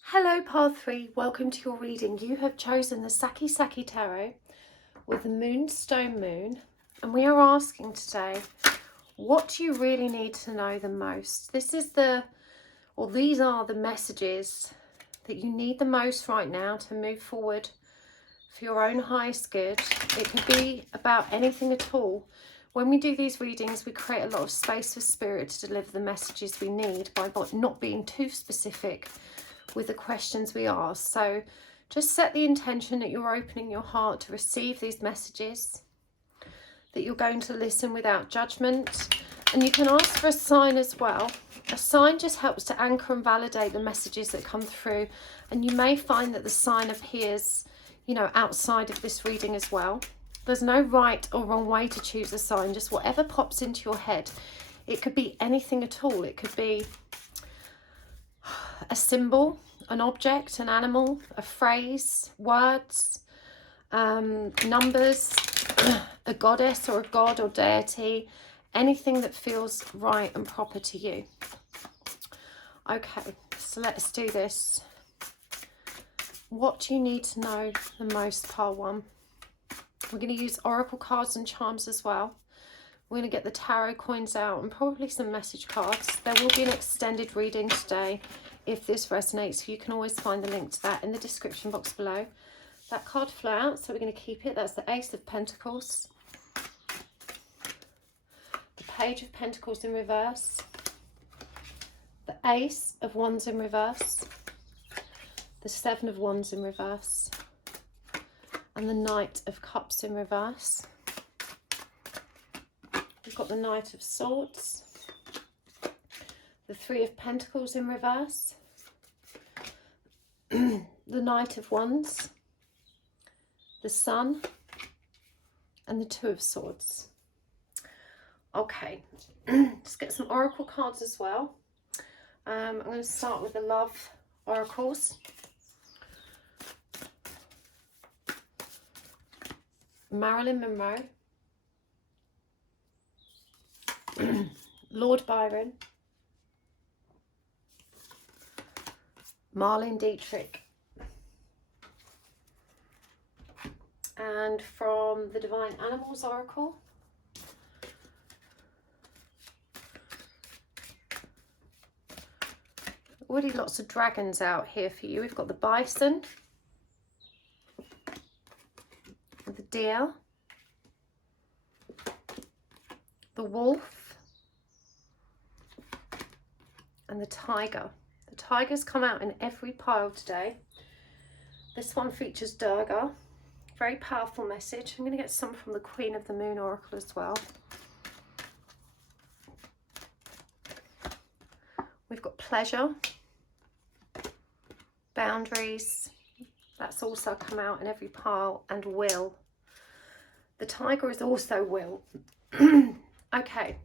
Hello, Path 3. Welcome to your reading. You have chosen the Sakki Tarot with the Moonstone Moon, and we are asking today, what do you really need to know the most? These are the messages that you need the most right now to move forward for your own highest good. It could be about anything at all. When we do these readings, we create a lot of space for spirit to deliver the messages we need by not being too specific with the questions we ask. So just set the intention that you're opening your heart to receive these messages, that you're going to listen without judgment. And you can ask for a sign as well. A sign just helps to anchor and validate the messages that come through, and you may find that the sign appears, you know, outside of this reading as well. There's no right or wrong way to choose a sign, just whatever pops into your head. It could be anything at all. It could be a symbol, an object, an animal, a phrase, words, numbers, a goddess or a god or deity, anything that feels right and proper to you. Okay, so let's do this. What do you need to know the most, Pile 1? We're going to use oracle cards and charms as well. We're going to get the tarot coins out and probably some message cards. There will be an extended reading today if this resonates. You can always find the link to that in the description box below. That card flew out, so we're going to keep it. That's the Ace of Pentacles. The Page of Pentacles in reverse. The Ace of Wands in reverse. The Seven of Wands in reverse. And the Knight of Cups in reverse. We've got the Knight of Swords. The Three of Pentacles in reverse. The Knight of Wands. The Sun. And the Two of Swords. Okay, let's get some oracle cards as well. I'm going to start with the love oracles. Marilyn Monroe. Lord Byron. Marlene Dietrich. And from the Divine Animals Oracle, already lots of dragons out here for you. We've got the bison, the deer, the wolf, and the tiger. The tigers come out in every pile today. This one features Durga. Very powerful message. I'm going to get some from the Queen of the Moon Oracle as well. We've got pleasure, boundaries, that's also come out in every pile, and will. The tiger is also will. Okay,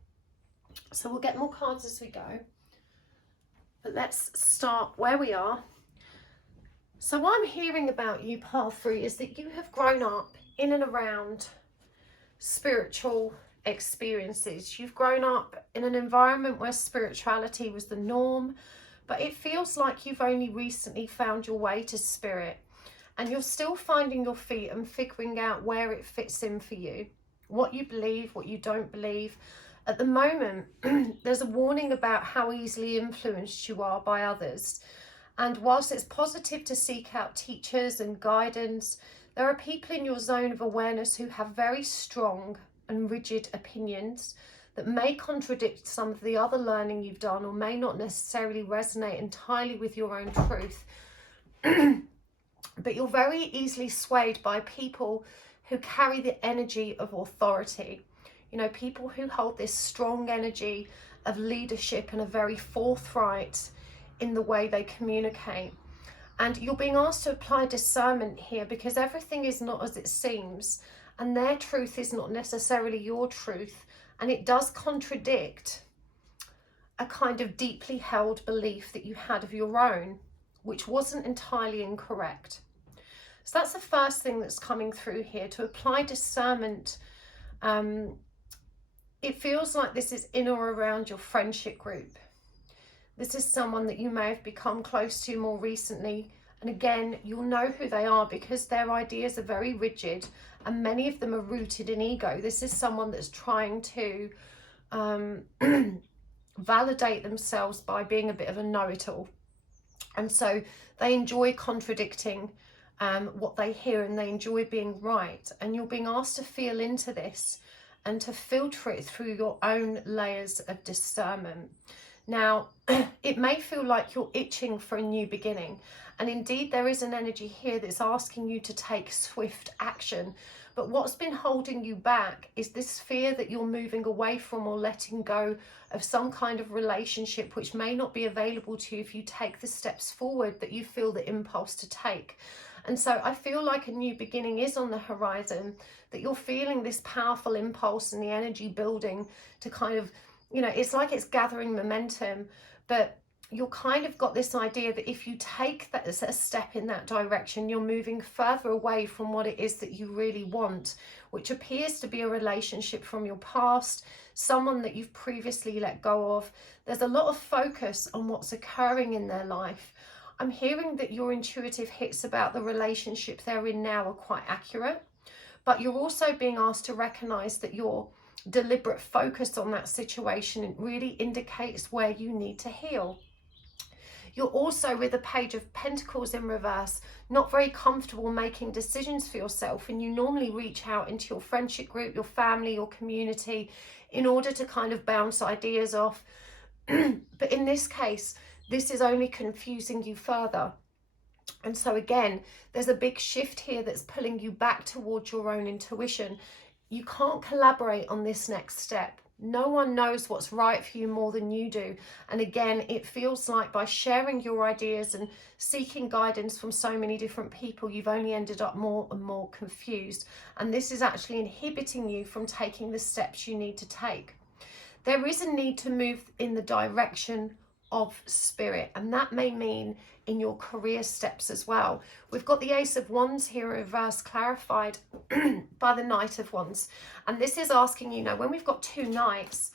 so we'll get more cards as we go, but let's start where we are. So what I'm hearing about you, Path 3, is that you have grown up in and around spiritual experiences. You've grown up in an environment where spirituality was the norm, but it feels like you've only recently found your way to spirit, and you're still finding your feet and figuring out where it fits in for you, what you believe, what you don't believe. At the moment, there's a warning about how easily influenced you are by others. And whilst it's positive to seek out teachers and guidance, there are people in your zone of awareness who have very strong and rigid opinions that may contradict some of the other learning you've done, or may not necessarily resonate entirely with your own truth. But you're very easily swayed by people who carry the energy of authority. You know, people who hold this strong energy of leadership and are very forthright in the way they communicate. And you're being asked to apply discernment here, because everything is not as it seems, and their truth is not necessarily your truth, and it does contradict a kind of deeply held belief that you had of your own, which wasn't entirely incorrect. So that's the first thing that's coming through here, to apply discernment. It feels like this is in or around your friendship group. This is someone that you may have become close to more recently. And again, you'll know who they are because their ideas are very rigid and many of them are rooted in ego. This is someone that's trying to validate themselves by being a bit of a know-it-all. And so they enjoy contradicting what they hear, and they enjoy being right. And you're being asked to feel into this and to filter it through your own layers of discernment. Now, it may feel like you're itching for a new beginning. And indeed, there is an energy here that's asking you to take swift action. But what's been holding you back is this fear that you're moving away from or letting go of some kind of relationship which may not be available to you if you take the steps forward that you feel the impulse to take. And so I feel like a new beginning is on the horizon, that you're feeling this powerful impulse and the energy building to kind of, you know, it's like it's gathering momentum, but you're kind of got this idea that if you take that as a step in that direction, you're moving further away from what it is that you really want, which appears to be a relationship from your past, someone that you've previously let go of. There's a lot of focus on what's occurring in their life. I'm hearing that your intuitive hits about the relationship they're in now are quite accurate, but you're also being asked to recognize that your deliberate focus on that situation really indicates where you need to heal. You're also, with the Page of Pentacles in reverse, not very comfortable making decisions for yourself, and you normally reach out into your friendship group, your family, your community in order to kind of bounce ideas off. But in this case, this is only confusing you further. And so again, there's a big shift here that's pulling you back towards your own intuition. You can't collaborate on this next step. No one knows what's right for you more than you do. And again, it feels like by sharing your ideas and seeking guidance from so many different people, you've only ended up more and more confused. And this is actually inhibiting you from taking the steps you need to take. There is a need to move in the direction of spirit, and that may mean in your career steps as well. We've got the Ace of Wands here in reverse, clarified by the Knight of Wands, and this is asking, you know, when we've got two knights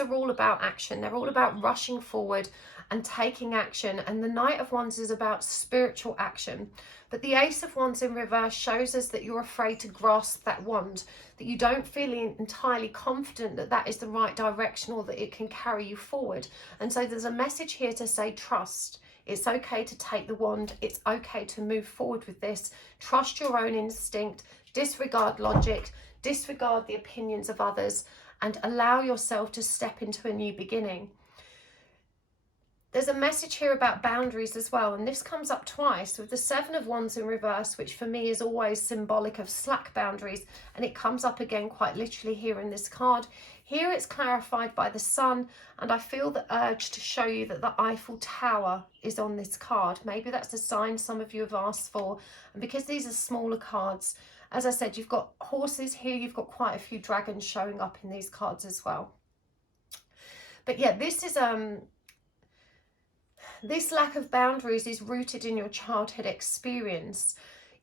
are all about action. They're all about rushing forward and taking action, and the Knight of Wands is about spiritual action. But the Ace of Wands in reverse shows us that you're afraid to grasp that wand, that you don't feel entirely confident that that is the right direction or that it can carry you forward. And so there's a message here to say trust. It's okay to take the wand. It's okay to move forward with this. Trust your own instinct, disregard logic, disregard the opinions of others, and allow yourself to step into a new beginning. There's a message here about boundaries as well, and this comes up twice with the Seven of Wands in reverse, which for me is always symbolic of slack boundaries, and it comes up again quite literally here in this card. Here it's clarified by the Sun, and I feel the urge to show you that the Eiffel Tower is on this card. Maybe that's a sign some of you have asked for, and because these are smaller cards, as I said, you've got horses here, you've got quite a few dragons showing up in these cards as well. But yeah, this is this lack of boundaries is rooted in your childhood experience.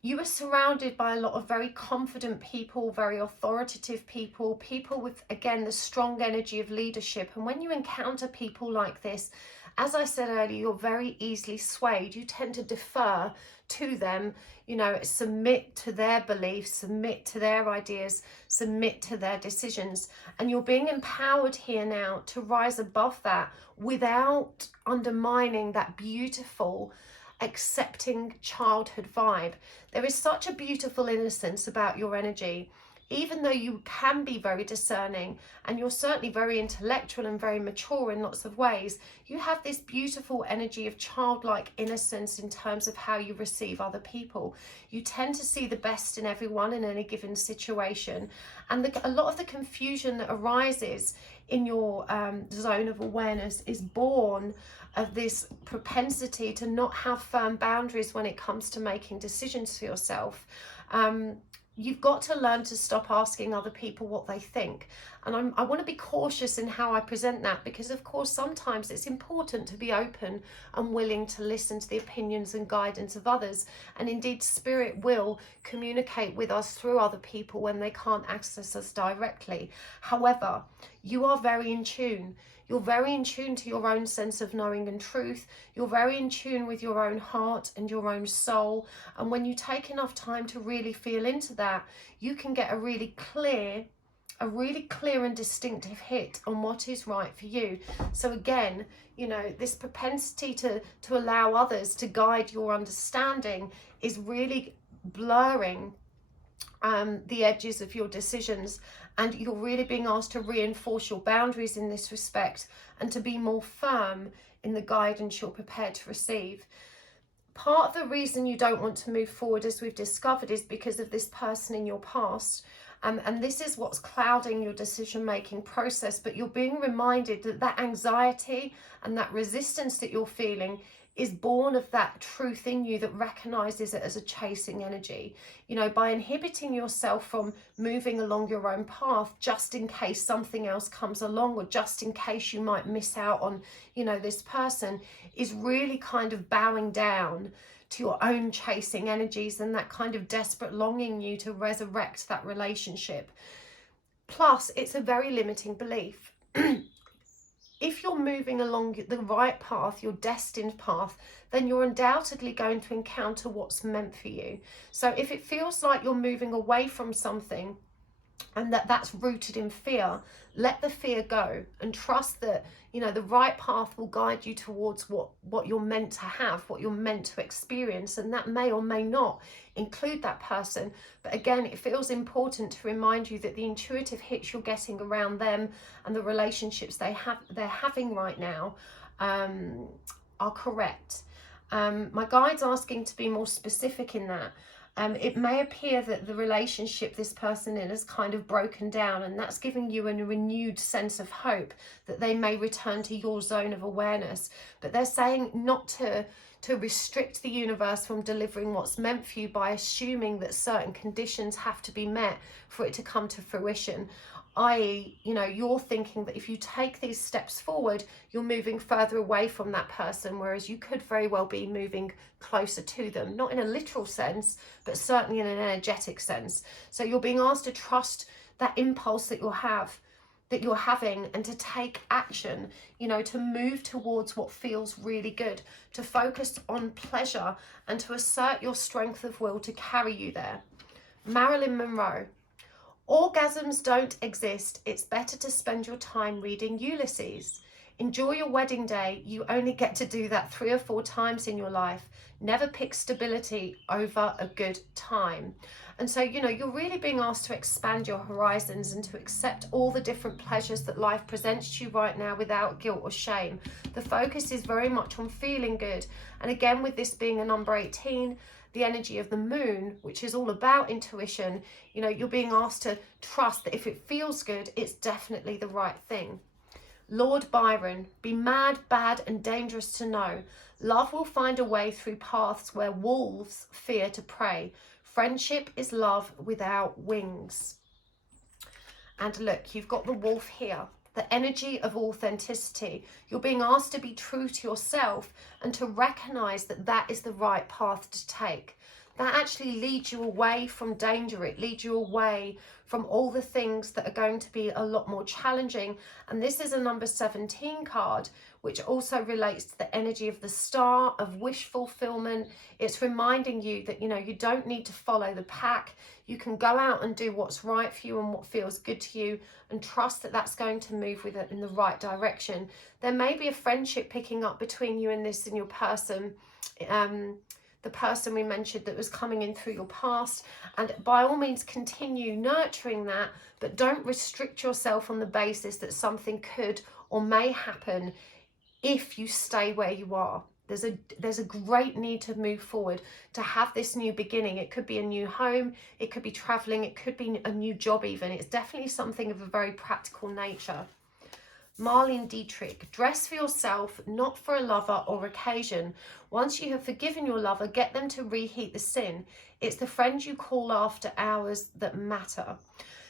You were surrounded by a lot of very confident people, very authoritative people, people with, again, the strong energy of leadership. And when you encounter people like this, as I said earlier, you're very easily swayed. You tend to defer to them, you know, submit to their beliefs, submit to their ideas, submit to their decisions. And you're being empowered here now to rise above that without undermining that beautiful, accepting childhood vibe. There is such a beautiful innocence about your energy. even though you can be very discerning and you're certainly very intellectual and very mature in lots of ways, you have this beautiful energy of childlike innocence in terms of how you receive other people. You tend to see the best in everyone in any given situation, and a lot of the confusion that arises in your zone of awareness is born of this propensity to not have firm boundaries when it comes to making decisions for yourself. You've got to learn to stop asking other people what they think. And I want to be cautious in how I present that, because of course sometimes it's important to be open and willing to listen to the opinions and guidance of others. And indeed, spirit will communicate with us through other people when they can't access us directly. However, you are very in tune. You're very in tune to your own sense of knowing and truth. You're very in tune with your own heart and your own soul. And when you take enough time to really feel into that, you can get a really clear and distinctive hit on what is right for you. So again, you know, this propensity to allow others to guide your understanding is really blurring the edges of your decisions, and you're really being asked to reinforce your boundaries in this respect and to be more firm in the guidance you're prepared to receive. Part of the reason you don't want to move forward, as we've discovered, is because of this person in your past. And this is what's clouding your decision-making process. But you're being reminded that that anxiety and that resistance that you're feeling is born of that truth in you that recognizes it as a chasing energy. You know, by inhibiting yourself from moving along your own path just in case something else comes along, or just in case you might miss out on, you know, this person, is really kind of bowing down to your own chasing energies and that kind of desperate longing you to resurrect that relationship. Plus, it's a very limiting belief. If you're moving along the right path, your destined path, then you're undoubtedly going to encounter what's meant for you. So if it feels like you're moving away from something and that's rooted in fear, let the fear go and trust that, you know, the right path will guide you towards what you're meant to have, what you're meant to experience. And that may or may not include that person. But again, it feels important to remind you that the intuitive hits you're getting around them and the relationships they're having right now are correct. My guide's asking to be more specific in that. It may appear that the relationship this person in has kind of broken down, and that's giving you a renewed sense of hope that they may return to your zone of awareness. But they're saying not to restrict the universe from delivering what's meant for you by assuming that certain conditions have to be met for it to come to fruition. I.e., you know, you're thinking that if you take these steps forward, you're moving further away from that person, whereas you could very well be moving closer to them, not in a literal sense, but certainly in an energetic sense. So you're being asked to trust that impulse that you're having and to take action, you know, to move towards what feels really good, to focus on pleasure and to assert your strength of will to carry you there. Marilyn Monroe. Orgasms don't exist. It's better to spend your time reading Ulysses. Enjoy your wedding day. You only get to do that 3 or 4 times in your life. Never pick stability over a good time. And so, you know, you're really being asked to expand your horizons and to accept all the different pleasures that life presents to you right now without guilt or shame. The focus is very much on feeling good. And again, with this being a number 18, the energy of the moon, which is all about intuition, you know, you're being asked to trust that if it feels good, it's definitely the right thing. Lord Byron, be mad, bad, and dangerous to know. Love will find a way through paths where wolves fear to prey. Friendship is love without wings. And look, you've got the wolf here. The energy of authenticity. You're being asked to be true to yourself and to recognize that that is the right path to take. That actually leads you away from danger. It leads you away from all the things that are going to be a lot more challenging. And this is a number 17 card, which also relates to the energy of the star, of wish fulfillment. It's reminding you that, you know, you don't need to follow the pack. You can go out and do what's right for you and what feels good to you, and trust that that's going to move with it in the right direction. There may be a friendship picking up between you and your person. the person we mentioned that was coming in through your past. And by all means, continue nurturing that, but don't restrict yourself on the basis that something could or may happen if you stay where you are. There's a great need to move forward, to have this new beginning. It could be a new home, it could be traveling, it could be a new job even. It's definitely something of a very practical nature. Marlene Dietrich, dress for yourself, not for a lover or occasion. Once you have forgiven your lover, get them to reheat the sin. It's the friends you call after hours that matter.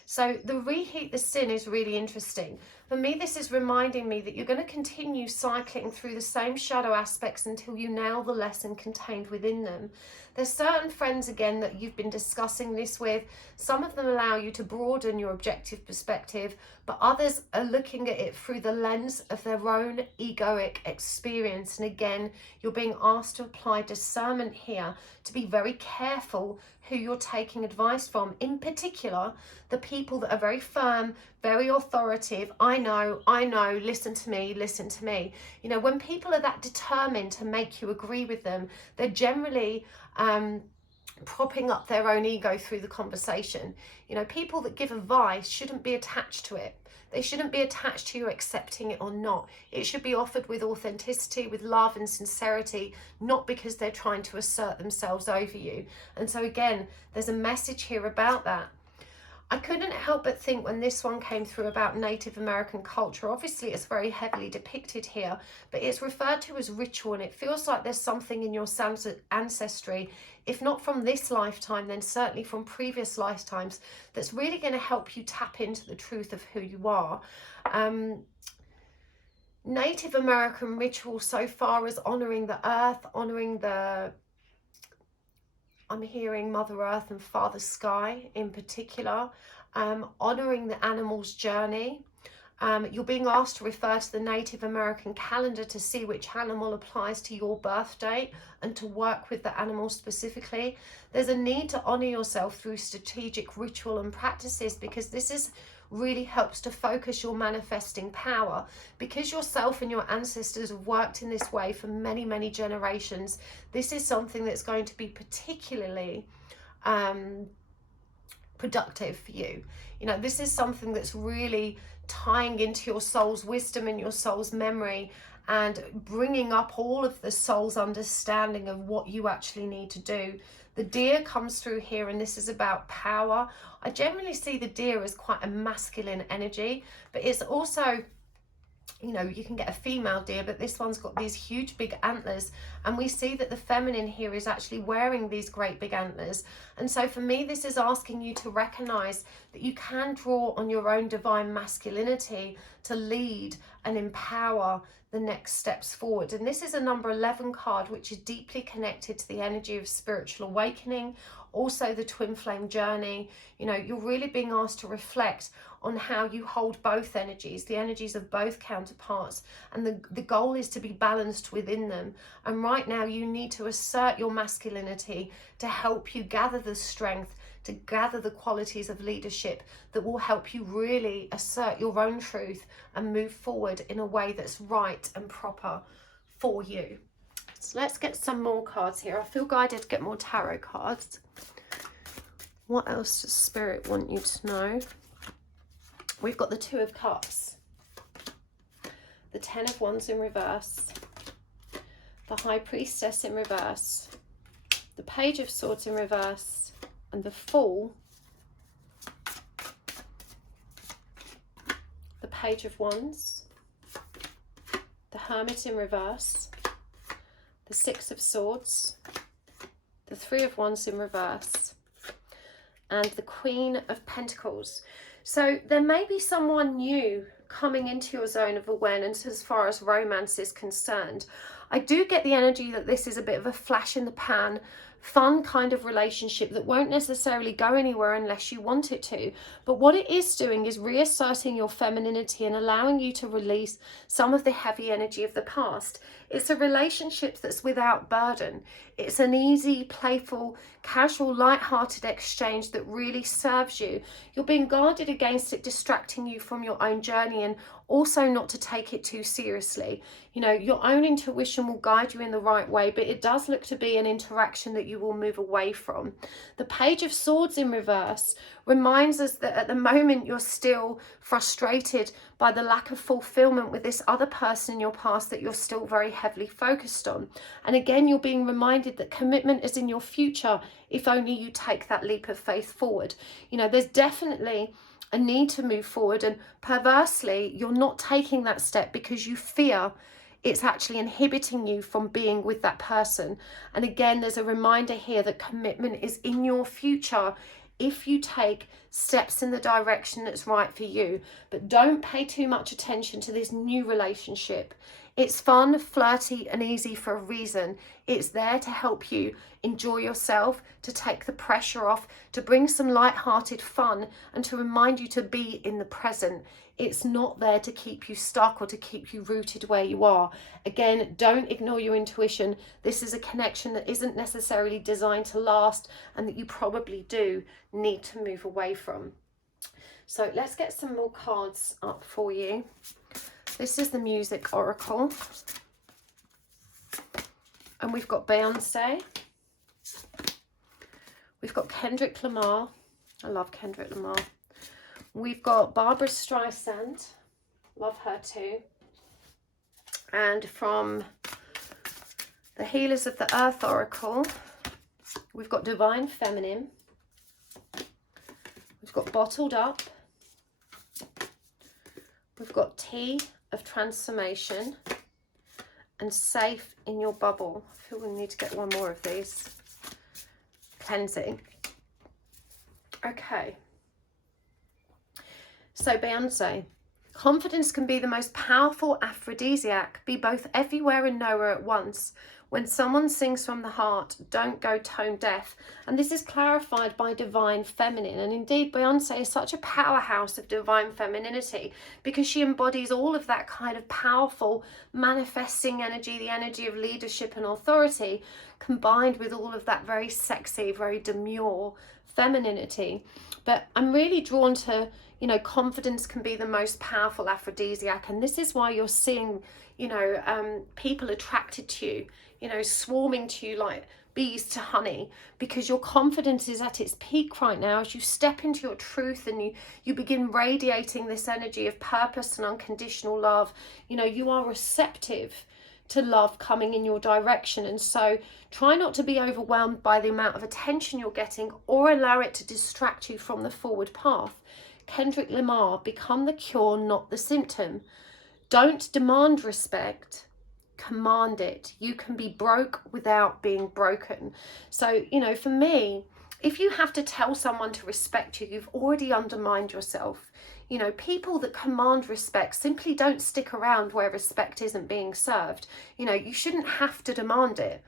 So the reheat the sin is really interesting. For me, this is reminding me that you're going to continue cycling through the same shadow aspects until you nail the lesson contained within them. There's certain friends, again, that you've been discussing this with. Some of them allow you to broaden your objective perspective, but others are looking at it through the lens of their own egoic experience. And again, you're being asked to apply discernment here, to be very careful who you're taking advice from. In particular, the people that are very firm, very authoritative. I know, listen to me, listen to me. You know, when people are that determined to make you agree with them, they're generally propping up their own ego through the conversation. You know, people that give advice shouldn't be attached to it. They shouldn't be attached to you accepting it or not. It should be offered with authenticity, with love and sincerity, not because they're trying to assert themselves over you. And so again, there's a message here about that. I couldn't help but think when this one came through about Native American culture, obviously it's very heavily depicted here, but it's referred to as ritual, and it feels like there's something in your ancestry, if not from this lifetime, then certainly from previous lifetimes, that's really going to help you tap into the truth of who you are. Native American ritual so far as honouring the earth, honouring the... I'm hearing Mother Earth and Father Sky in particular, honouring the animal's journey. You're being asked to refer to the Native American calendar to see which animal applies to your birth date and to work with the animal specifically. There's a need to honour yourself through strategic ritual and practices, because this really helps to focus your manifesting power. Because yourself and your ancestors have worked in this way for many, many generations, this is something that's going to be particularly productive for you. You know, this is something that's really tying into your soul's wisdom and your soul's memory, and bringing up all of the soul's understanding of what you actually need to do. The deer comes through here, and this is about power. I generally see the deer as quite a masculine energy, but it's also, you know, you can get a female deer, but this one's got these huge big antlers, and we see that the feminine here is actually wearing these great big antlers. And so for me, this is asking you to recognize that you can draw on your own divine masculinity to lead and empower the next steps forward. And this is a number 11 card, which is deeply connected to the energy of spiritual awakening, also the twin flame journey. You know, you're really being asked to reflect on how you hold both energies, the energies of both counterparts, and the goal is to be balanced within them. And right now you need to assert your masculinity to help you gather the strength, to gather the qualities of leadership that will help you really assert your own truth and move forward in a way that's right and proper for you. So let's get some more cards here. I feel guided to get more tarot cards. What else does Spirit want you to know? We've got the Two of Cups, the Ten of Wands in reverse, the High Priestess in reverse, the Page of Swords in reverse, and the Fool, the Page of Wands, the Hermit in reverse, the Six of Swords, the Three of Wands in reverse, and the Queen of Pentacles. So there may be someone new coming into your zone of awareness as far as romance is concerned. I do get the energy that this is a bit of a flash in the pan fun kind of relationship that won't necessarily go anywhere unless you want it to. But what it is doing is reasserting your femininity and allowing you to release some of the heavy energy of the past. It's a relationship that's without burden. It's an easy, playful, casual, light-hearted exchange that really serves you. You're being guarded against it distracting you from your own journey, and also not to take it too seriously. You know, your own intuition will guide you in the right way, but it does look to be an interaction that you will move away from. The Page of Swords in reverse reminds us that at the moment you're still frustrated by the lack of fulfillment with this other person in your past that you're still very heavily focused on. And again, you're being reminded that commitment is in your future if only you take that leap of faith forward. You know, there's definitely a need to move forward, and perversely you're not taking that step because you fear it's actually inhibiting you from being with that person. And again, there's a reminder here that commitment is in your future if you take steps in the direction that's right for you. But don't pay too much attention to this new relationship. It's fun, flirty and easy for a reason. It's there to help you enjoy yourself, to take the pressure off, to bring some light-hearted fun, and to remind you to be in the present. It's not there to keep you stuck or to keep you rooted where you are. Again, don't ignore your intuition. This is a connection that isn't necessarily designed to last, and that you probably do need to move away from. So let's get some more cards up for you. This is the Music Oracle. And we've got Beyonce. We've got Kendrick Lamar. I love Kendrick Lamar. We've got Barbara Streisand. Love her too. And from the Healers of the Earth Oracle, we've got Divine Feminine. We've got Bottled Up. We've got Tea of Transformation and Safe in Your Bubble. I feel we need to get one more of these. Cleansing. Okay. So Beyonce. Confidence can be the most powerful aphrodisiac, be both everywhere and nowhere at once. When someone sings from the heart, don't go tone deaf. And this is clarified by Divine Feminine. And indeed, Beyonce is such a powerhouse of divine femininity because she embodies all of that kind of powerful manifesting energy, the energy of leadership and authority, combined with all of that very sexy, very demure femininity. But I'm really drawn to, you know, confidence can be the most powerful aphrodisiac. And this is why you're seeing, you know, people attracted to you, you know, swarming to you like bees to honey, because your confidence is at its peak right now as you step into your truth and you begin radiating this energy of purpose and unconditional love. You know, you are receptive to love coming in your direction, and so try not to be overwhelmed by the amount of attention you're getting or allow it to distract you from the forward path. Kendrick Lamar, become the cure, not the symptom. Don't demand respect, command it. You can be broke without being broken. So, you know, for me, if you have to tell someone to respect you, you've already undermined yourself. You know, people that command respect simply don't stick around where respect isn't being served. You know, you shouldn't have to demand it.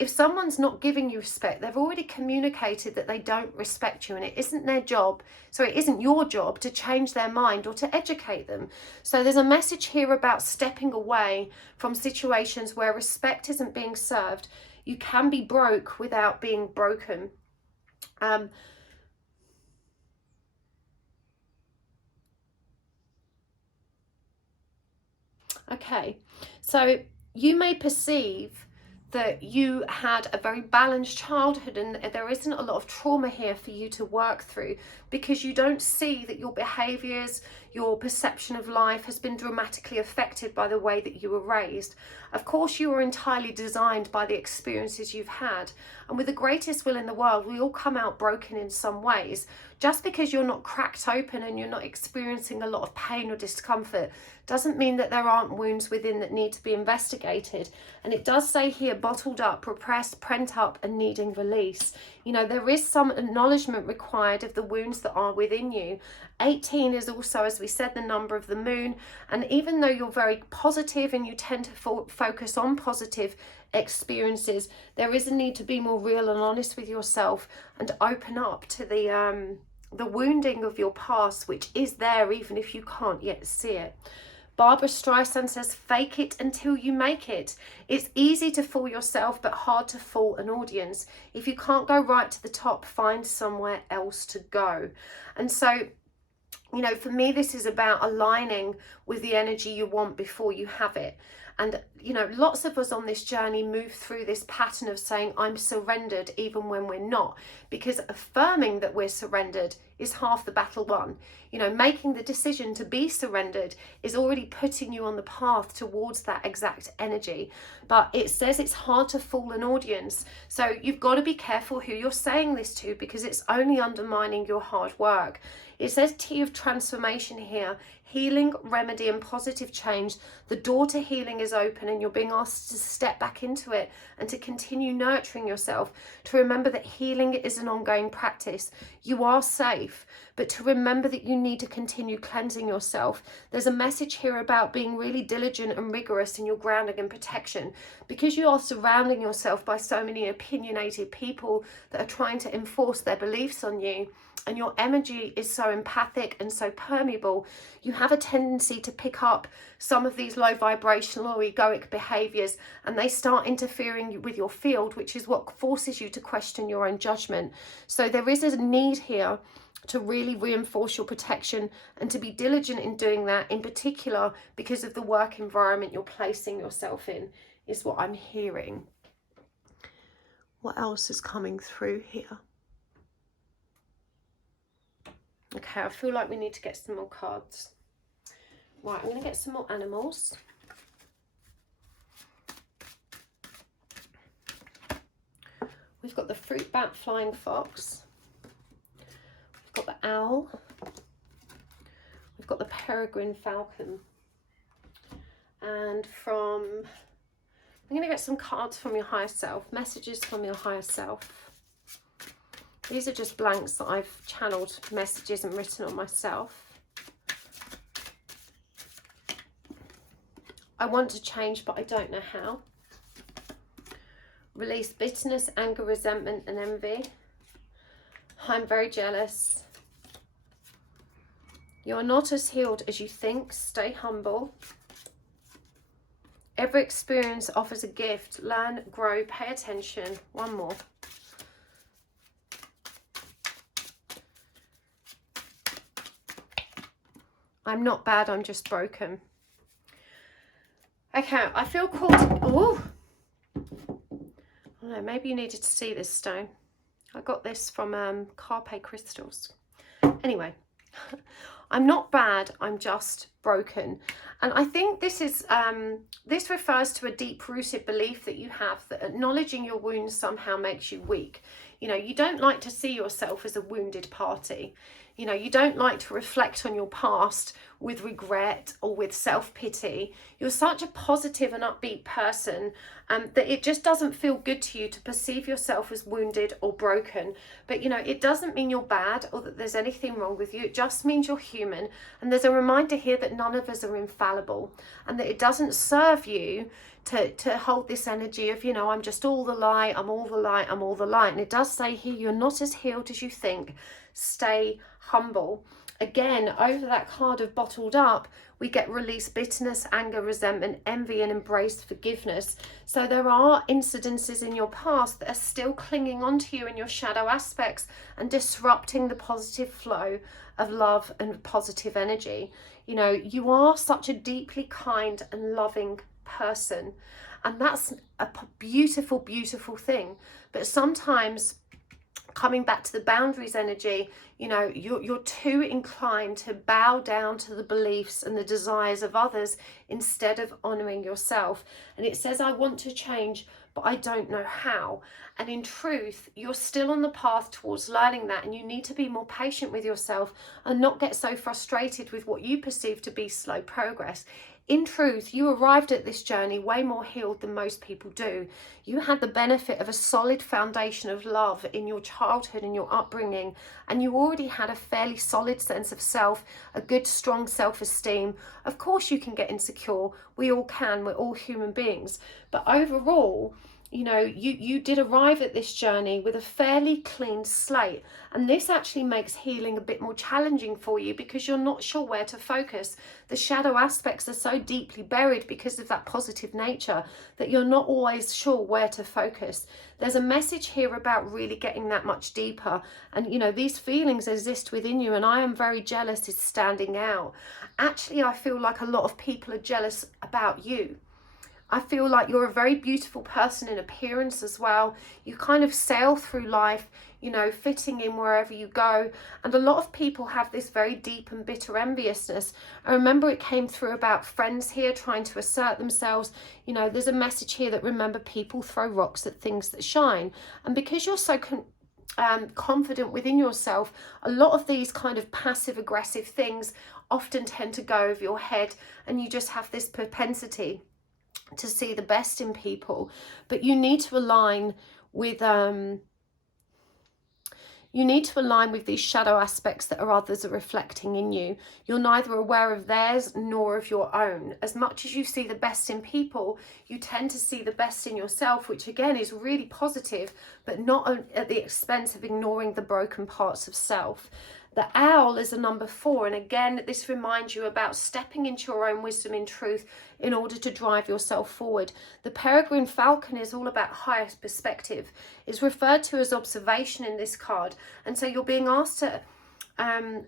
If someone's not giving you respect, they've already communicated that they don't respect you, and it isn't their job, so it isn't your job to change their mind or to educate them. So there's a message here about stepping away from situations where respect isn't being served. You can be broke without being broken. Okay, so you may perceive that you had a very balanced childhood and there isn't a lot of trauma here for you to work through, because you don't see that your behaviours, your perception of life has been dramatically affected by the way that you were raised. Of course, you were entirely designed by the experiences you've had, and with the greatest will in the world, we all come out broken in some ways. Just because you're not cracked open and you're not experiencing a lot of pain or discomfort doesn't mean that there aren't wounds within that need to be investigated. And it does say here, bottled up, repressed, pent up and needing release. You know, there is some acknowledgement required of the wounds that are within you. 18 is also, as we said, the number of the moon. And even though you're very positive and you tend to focus on positive there is a need to be more real and honest with yourself and open up to the wounding of your past, which is there even if you can't yet see it. Barbara Streisand says, fake it until you make it. It's easy to fool yourself, but hard to fool an audience. If you can't go right to the top, find somewhere else to go. And so, you know, for me, this is about aligning with the energy you want before you have it. And, you know, lots of us on this journey move through this pattern of saying, I'm surrendered, even when we're not, because affirming that we're surrendered is half the battle won. You know, making the decision to be surrendered is already putting you on the path towards that exact energy. But it says it's hard to fool an audience. So you've got to be careful who you're saying this to, because it's only undermining your hard work. It says T of transformation here, healing, remedy, and positive change. The door to healing is open, and you're being asked to step back into it and to continue nurturing yourself, to remember that healing is an ongoing practice. You are safe, but to remember that you need to continue cleansing yourself. There's a message here about being really diligent and rigorous in your grounding and protection, because you are surrounding yourself by so many opinionated people that are trying to enforce their beliefs on you. And your energy is so empathic and so permeable, you have a tendency to pick up some of these low vibrational or egoic behaviors, and they start interfering with your field, which is what forces you to question your own judgment. So there is a need here to really reinforce your protection and to be diligent in doing that, in particular because of the work environment you're placing yourself in, is what I'm hearing. What else is coming through here? Okay, I feel like we need to get some more cards. Right, I'm going to get some more animals. We've got the fruit bat flying fox. We've got the owl. We've got the peregrine falcon. And I'm going to get some cards from your higher self, messages from your higher self. These are just blanks that I've channeled messages and written on myself. I want to change, but I don't know how. Release bitterness, anger, resentment, and envy. I'm very jealous. You are not as healed as you think. Stay humble. Every experience offers a gift. Learn, grow, pay attention. One more. I'm not bad, I'm just broken. Okay, I feel called to... Oh! I don't know, maybe you needed to see this stone. I got this from Carpe Crystals. Anyway, I'm not bad, I'm just broken. And I think this is this refers to a deep-rooted belief that you have, that acknowledging your wounds somehow makes you weak. You know, you don't like to see yourself as a wounded party. You know, you don't like to reflect on your past with regret or with self-pity. You're such a positive and upbeat person that it just doesn't feel good to you to perceive yourself as wounded or broken. But, you know, it doesn't mean you're bad or that there's anything wrong with you. It just means you're human. And there's a reminder here that none of us are infallible, and that it doesn't serve you to hold this energy of, you know, I'm just all the light, I'm all the light, I'm all the light. And it does say here, you're not as healed as you think. Stay humble. Again, over that card of bottled up, we get release bitterness, anger, resentment, envy, and embrace forgiveness. So there are incidences in your past that are still clinging onto you in your shadow aspects and disrupting the positive flow of love and positive energy. You know, you are such a deeply kind and loving person, and that's a beautiful, beautiful thing. But sometimes, coming back to the boundaries energy, you know, you're too inclined to bow down to the beliefs and the desires of others instead of honoring yourself. And it says, I want to change, but I don't know how. And in truth, you're still on the path towards learning that, and you need to be more patient with yourself and not get so frustrated with what you perceive to be slow progress. In truth, you arrived at this journey way more healed than most people do. You had the benefit of a solid foundation of love in your childhood and your upbringing, and you already had a fairly solid sense of self, a good, strong self-esteem. Of course you can get insecure. We all can. We're all human beings. But overall, you know, you did arrive at this journey with a fairly clean slate. And this actually makes healing a bit more challenging for you because you're not sure where to focus. The shadow aspects are so deeply buried because of that positive nature that you're not always sure where to focus. There's a message here about really getting that much deeper. And, you know, these feelings exist within you, and I am very jealous is standing out. Actually, I feel like a lot of people are jealous about you. I feel like you're a very beautiful person in appearance as well. You kind of sail through life, you know, fitting in wherever you go. And a lot of people have this very deep and bitter enviousness. I remember it came through about friends here trying to assert themselves. You know, there's a message here that, remember, people throw rocks at things that shine. And because you're so confident within yourself, a lot of these kind of passive aggressive things often tend to go over your head, and you just have this propensity to see the best in people. But you need to align with these shadow aspects that others are reflecting in you. You're neither aware of theirs nor of your own. As much as you see the best in people, you tend to see the best in yourself, which again is really positive, but not at the expense of ignoring the broken parts of self. The owl is a number 4, and again, this reminds you about stepping into your own wisdom and truth in order to drive yourself forward. The peregrine falcon is all about highest perspective. It's referred to as observation in this card, and so you're being asked to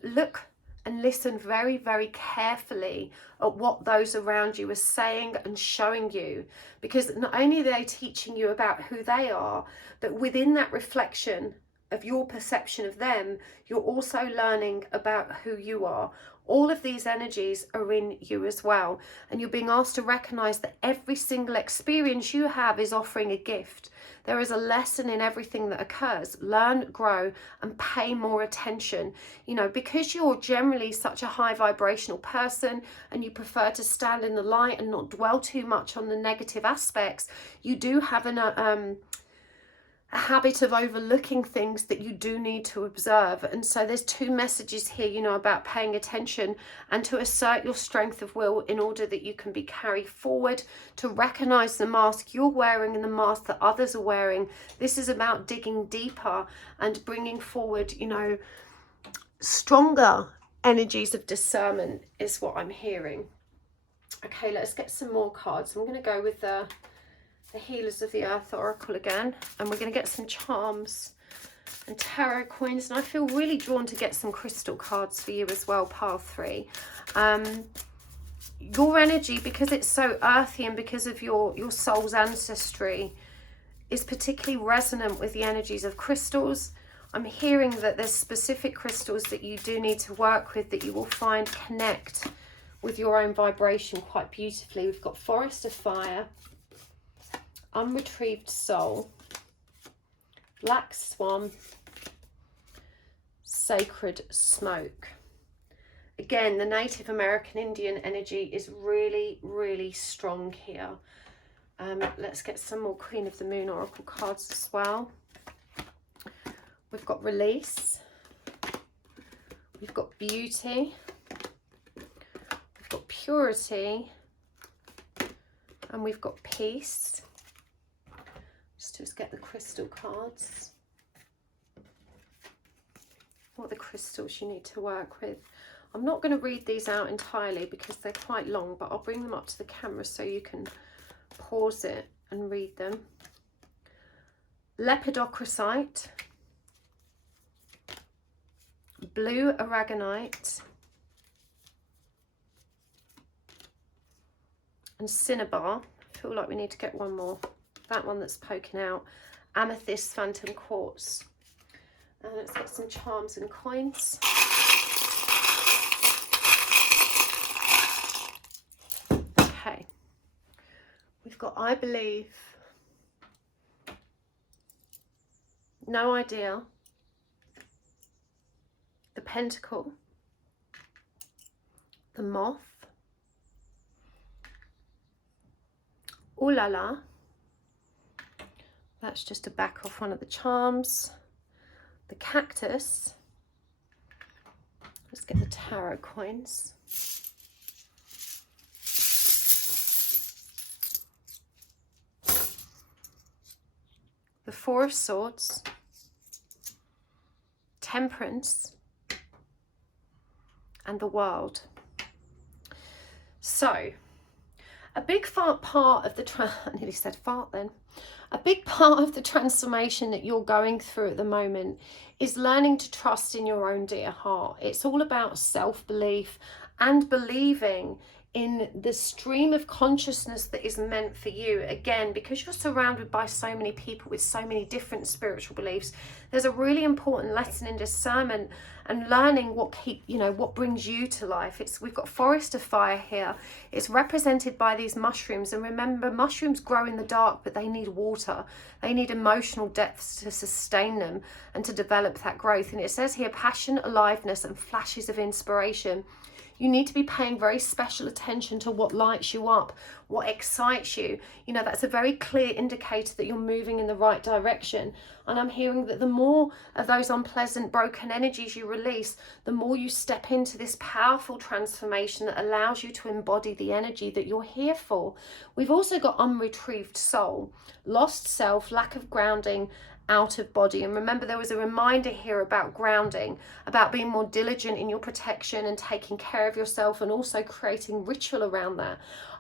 look and listen very, very carefully at what those around you are saying and showing you, because not only are they teaching you about who they are, but within that reflection of your perception of them, you're also learning about who you are. All of these energies are in you as well, and you're being asked to recognize that every single experience you have is offering a gift. There is a lesson in everything that occurs. Learn, grow, and pay more attention. You know, because you're generally such a high vibrational person and you prefer to stand in the light and not dwell too much on the negative aspects, you do have a habit of overlooking things that you do need to observe. And so there's 2 messages here, you know, about paying attention and to assert your strength of will in order that you can be carried forward, to recognize the mask you're wearing and the mask that others are wearing. This is about digging deeper and bringing forward, you know, stronger energies of discernment is what I'm hearing. Okay, let's get some more cards. I'm going to go with the Healers of the Earth Oracle again, and we're going to get some charms and tarot coins, and I feel really drawn to get some crystal cards for you as well, pile 3. Your energy, because it's so earthy and because of your soul's ancestry, is particularly resonant with the energies of crystals. I'm hearing that there's specific crystals that you do need to work with that you will find connect with your own vibration quite beautifully. We've got Forest of Fire, Unretrieved Soul, Black Swan, Sacred Smoke. Again, the Native American Indian energy is really, really strong here. Let's get some more Queen of the Moon Oracle cards as well. We've got Release, we've got Beauty, we've got Purity, and we've got Peace. Just get the crystal cards. What are the crystals you need to work with? I'm not going to read these out entirely because they're quite long, but I'll bring them up to the camera so you can pause it and read them. Lepidocrocite, Blue Aragonite, and Cinnabar. I feel like we need to get one more. That one that's poking out. Amethyst Phantom Quartz. Let's get some charms and coins. Okay. We've got I Believe, No Idea, the Pentacle, the Moth, Ooh La La. That's just a back off one of the charms. The Cactus. Let's get the tarot coins. the Four of Swords, Temperance, and the World. So, a big part of the, I nearly said fart then. A big part of the transformation that you're going through at the moment is learning to trust in your own dear heart. It's all about self-belief and believing in the stream of consciousness that is meant for you. Again, because you're surrounded by so many people with so many different spiritual beliefs, there's a really important lesson in discernment and learning what brings you to life. We've got Forest of Fire here. It's represented by these mushrooms, and remember, mushrooms grow in the dark, but they need water. They need emotional depths to sustain them and to develop that growth. And it says here, passion, aliveness, and flashes of inspiration. You need to be paying very special attention to what lights you up, what excites you. You know, that's a very clear indicator that you're moving in the right direction. And I'm hearing that the more of those unpleasant, broken energies you release, the more you step into this powerful transformation that allows you to embody the energy that you're here for. We've also got unretrieved soul, lost self, lack of grounding, out of body. And remember, there was a reminder here about grounding, about being more diligent in your protection and taking care of yourself, and also creating ritual around that.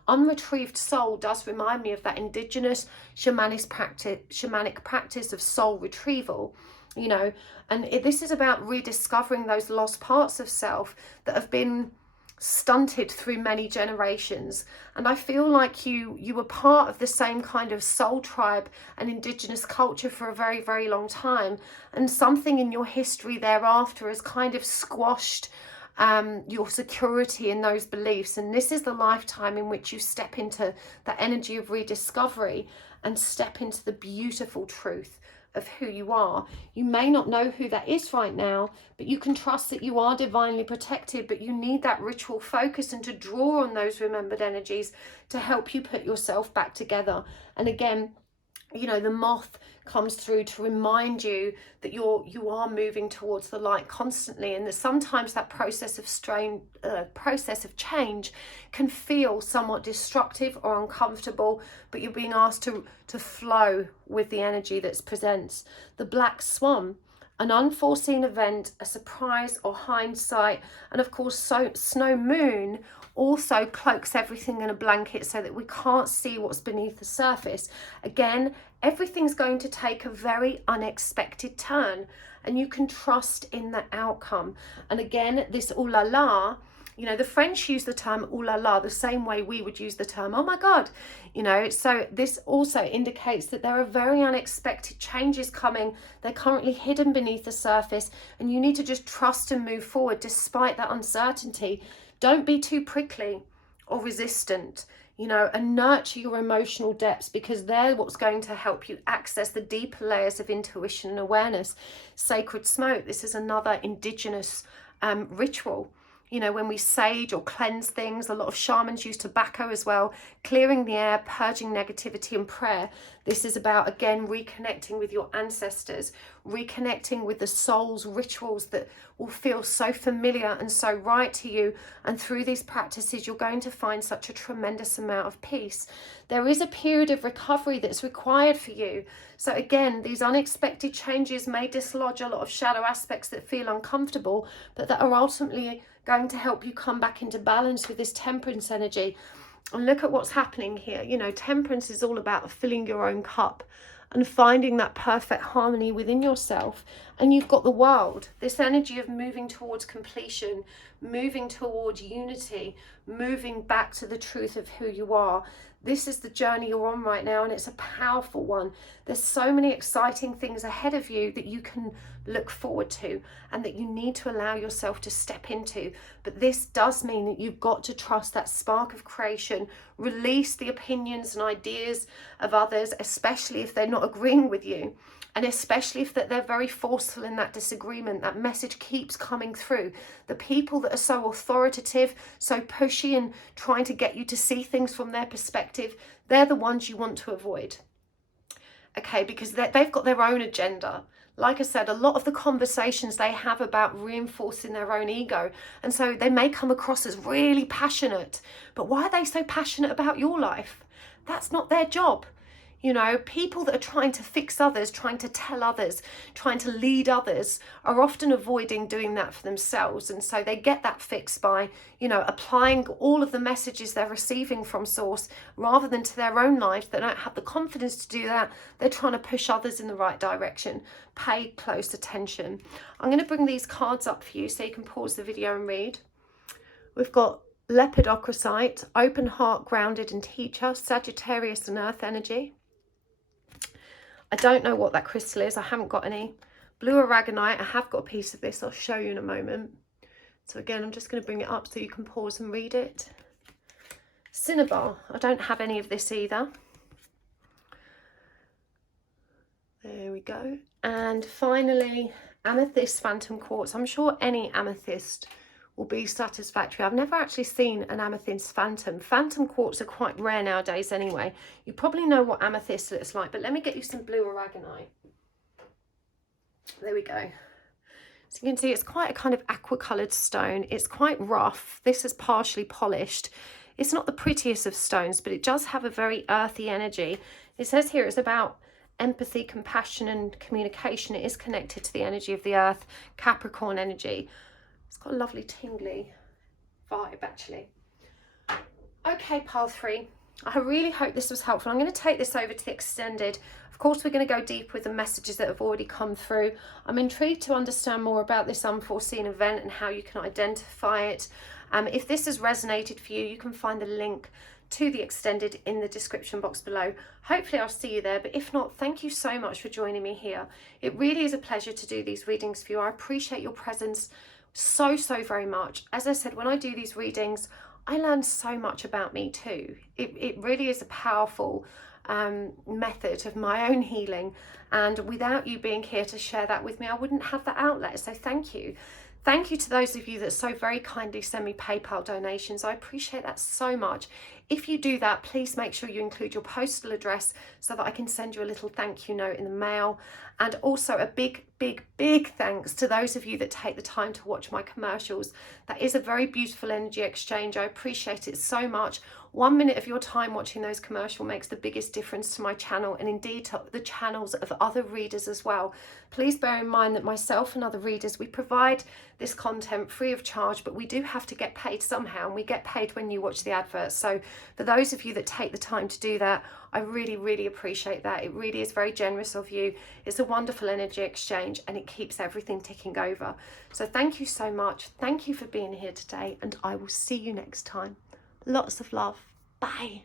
Unretrieved soul does remind me of that indigenous shamanic practice of soul retrieval, you know, and this is about rediscovering those lost parts of self that have been stunted through many generations. And I feel like you were part of the same kind of soul tribe and indigenous culture for a very, very long time, and something in your history thereafter has kind of squashed your security in those beliefs. And this is the lifetime in which you step into that energy of rediscovery and step into the beautiful truth of who you are. You may not know who that is right now, but you can trust that you are divinely protected. But you need that ritual focus and to draw on those remembered energies to help you put yourself back together. And again, you know, the moth comes through to remind you that you are moving towards the light constantly, and that sometimes that process of change can feel somewhat destructive or uncomfortable, but you're being asked to flow with the energy that presents. The black swan, an unforeseen event, a surprise or hindsight, and of course snow moon also cloaks everything in a blanket so that we can't see what's beneath the surface. Again, everything's going to take a very unexpected turn, and you can trust in the outcome. And again, this ooh la la, you know, the French use the term ooh la la the same way we would use the term oh my God, you know, so this also indicates that there are very unexpected changes coming. They're currently hidden beneath the surface, and you need to just trust and move forward despite that uncertainty. Don't be too prickly or resistant, you know, and nurture your emotional depths, because they're what's going to help you access the deeper layers of intuition and awareness. Sacred smoke, this is another indigenous ritual. You know, when we sage or cleanse things, a lot of shamans use tobacco as well, clearing the air, purging negativity, and prayer. This is about, again, reconnecting with your ancestors, reconnecting with the soul's rituals that will feel so familiar and so right to you. And through these practices, you're going to find such a tremendous amount of peace. There is a period of recovery that's required for you. So again, these unexpected changes may dislodge a lot of shadow aspects that feel uncomfortable, but that are ultimately going to help you come back into balance with this temperance energy. And look at what's happening here. You know, temperance is all about filling your own cup and finding that perfect harmony within yourself. And you've got the world, this energy of moving towards completion, moving towards unity, moving back to the truth of who you are. This is the journey you're on right now, and it's a powerful one. There's so many exciting things ahead of you that you can look forward to and that you need to allow yourself to step into. But this does mean that you've got to trust that spark of creation, release the opinions and ideas of others, especially if they're not agreeing with you. And especially if they're very forceful in that disagreement, that message keeps coming through. The people that are so authoritative, so pushy, and trying to get you to see things from their perspective, they're the ones you want to avoid. Okay, because they've got their own agenda. Like I said, a lot of the conversations they have about reinforcing their own ego. And so they may come across as really passionate. But why are they so passionate about your life? That's not their job. You know, people that are trying to fix others, trying to tell others, trying to lead others are often avoiding doing that for themselves. And so they get that fix by, you know, applying all of the messages they're receiving from source rather than to their own life. They don't have the confidence to do that. They're trying to push others in the right direction. Pay close attention. I'm going to bring these cards up for you so you can pause the video and read. We've got Lepidocrocite, open heart, grounded and teacher, Sagittarius and earth energy. I don't know what that crystal is. I haven't got any. Blue aragonite. I have got a piece of this. I'll show you in a moment. So again, I'm just going to bring it up so you can pause and read it. Cinnabar. I don't have any of this either. There we go. And finally, amethyst phantom quartz. I'm sure any amethyst will be satisfactory. I've never actually seen an amethyst phantom. Phantom quartz are quite rare nowadays anyway. You probably know what amethyst looks like, but let me get you some blue aragonite. There we go. So you can see it's quite a kind of aqua coloured stone. It's quite rough. This is partially polished. It's not the prettiest of stones, but it does have a very earthy energy. It says here it's about empathy, compassion and communication. It is connected to the energy of the earth, Capricorn energy. It's got a lovely tingly vibe actually. Okay, pile 3. I really hope this was helpful. I'm going to take this over to the extended. Of course, we're going to go deep with the messages that have already come through. I'm intrigued to understand more about this unforeseen event and how you can identify it. If this has resonated for you, you can find the link to the extended in the description box below. Hopefully I'll see you there, but if not, thank you so much for joining me here. It really is a pleasure to do these readings for you. I appreciate your presence so very much. As I said, when I do these readings, I learn so much about me too. It really is a powerful method of my own healing, and without you being here to share that with me, I wouldn't have that outlet. So thank you. Thank you to those of you that so very kindly send me PayPal donations. I appreciate that so much. If you do that, please make sure you include your postal address so that I can send you a little thank you note in the mail. And also a big thanks to those of you that take the time to watch my commercials. That is a very beautiful energy exchange. I appreciate it so much. 1 minute of your time watching those commercials makes the biggest difference to my channel, and indeed to the channels of other readers as well. Please bear in mind that myself and other readers, we provide this content free of charge, but we do have to get paid somehow, and we get paid when you watch the adverts. So for those of you that take the time to do that, I really appreciate that. It really is very generous of you. It's a wonderful energy exchange, and it keeps everything ticking over. So thank you so much. Thank you for being here today, and I will see you next time. Lots of love. Bye.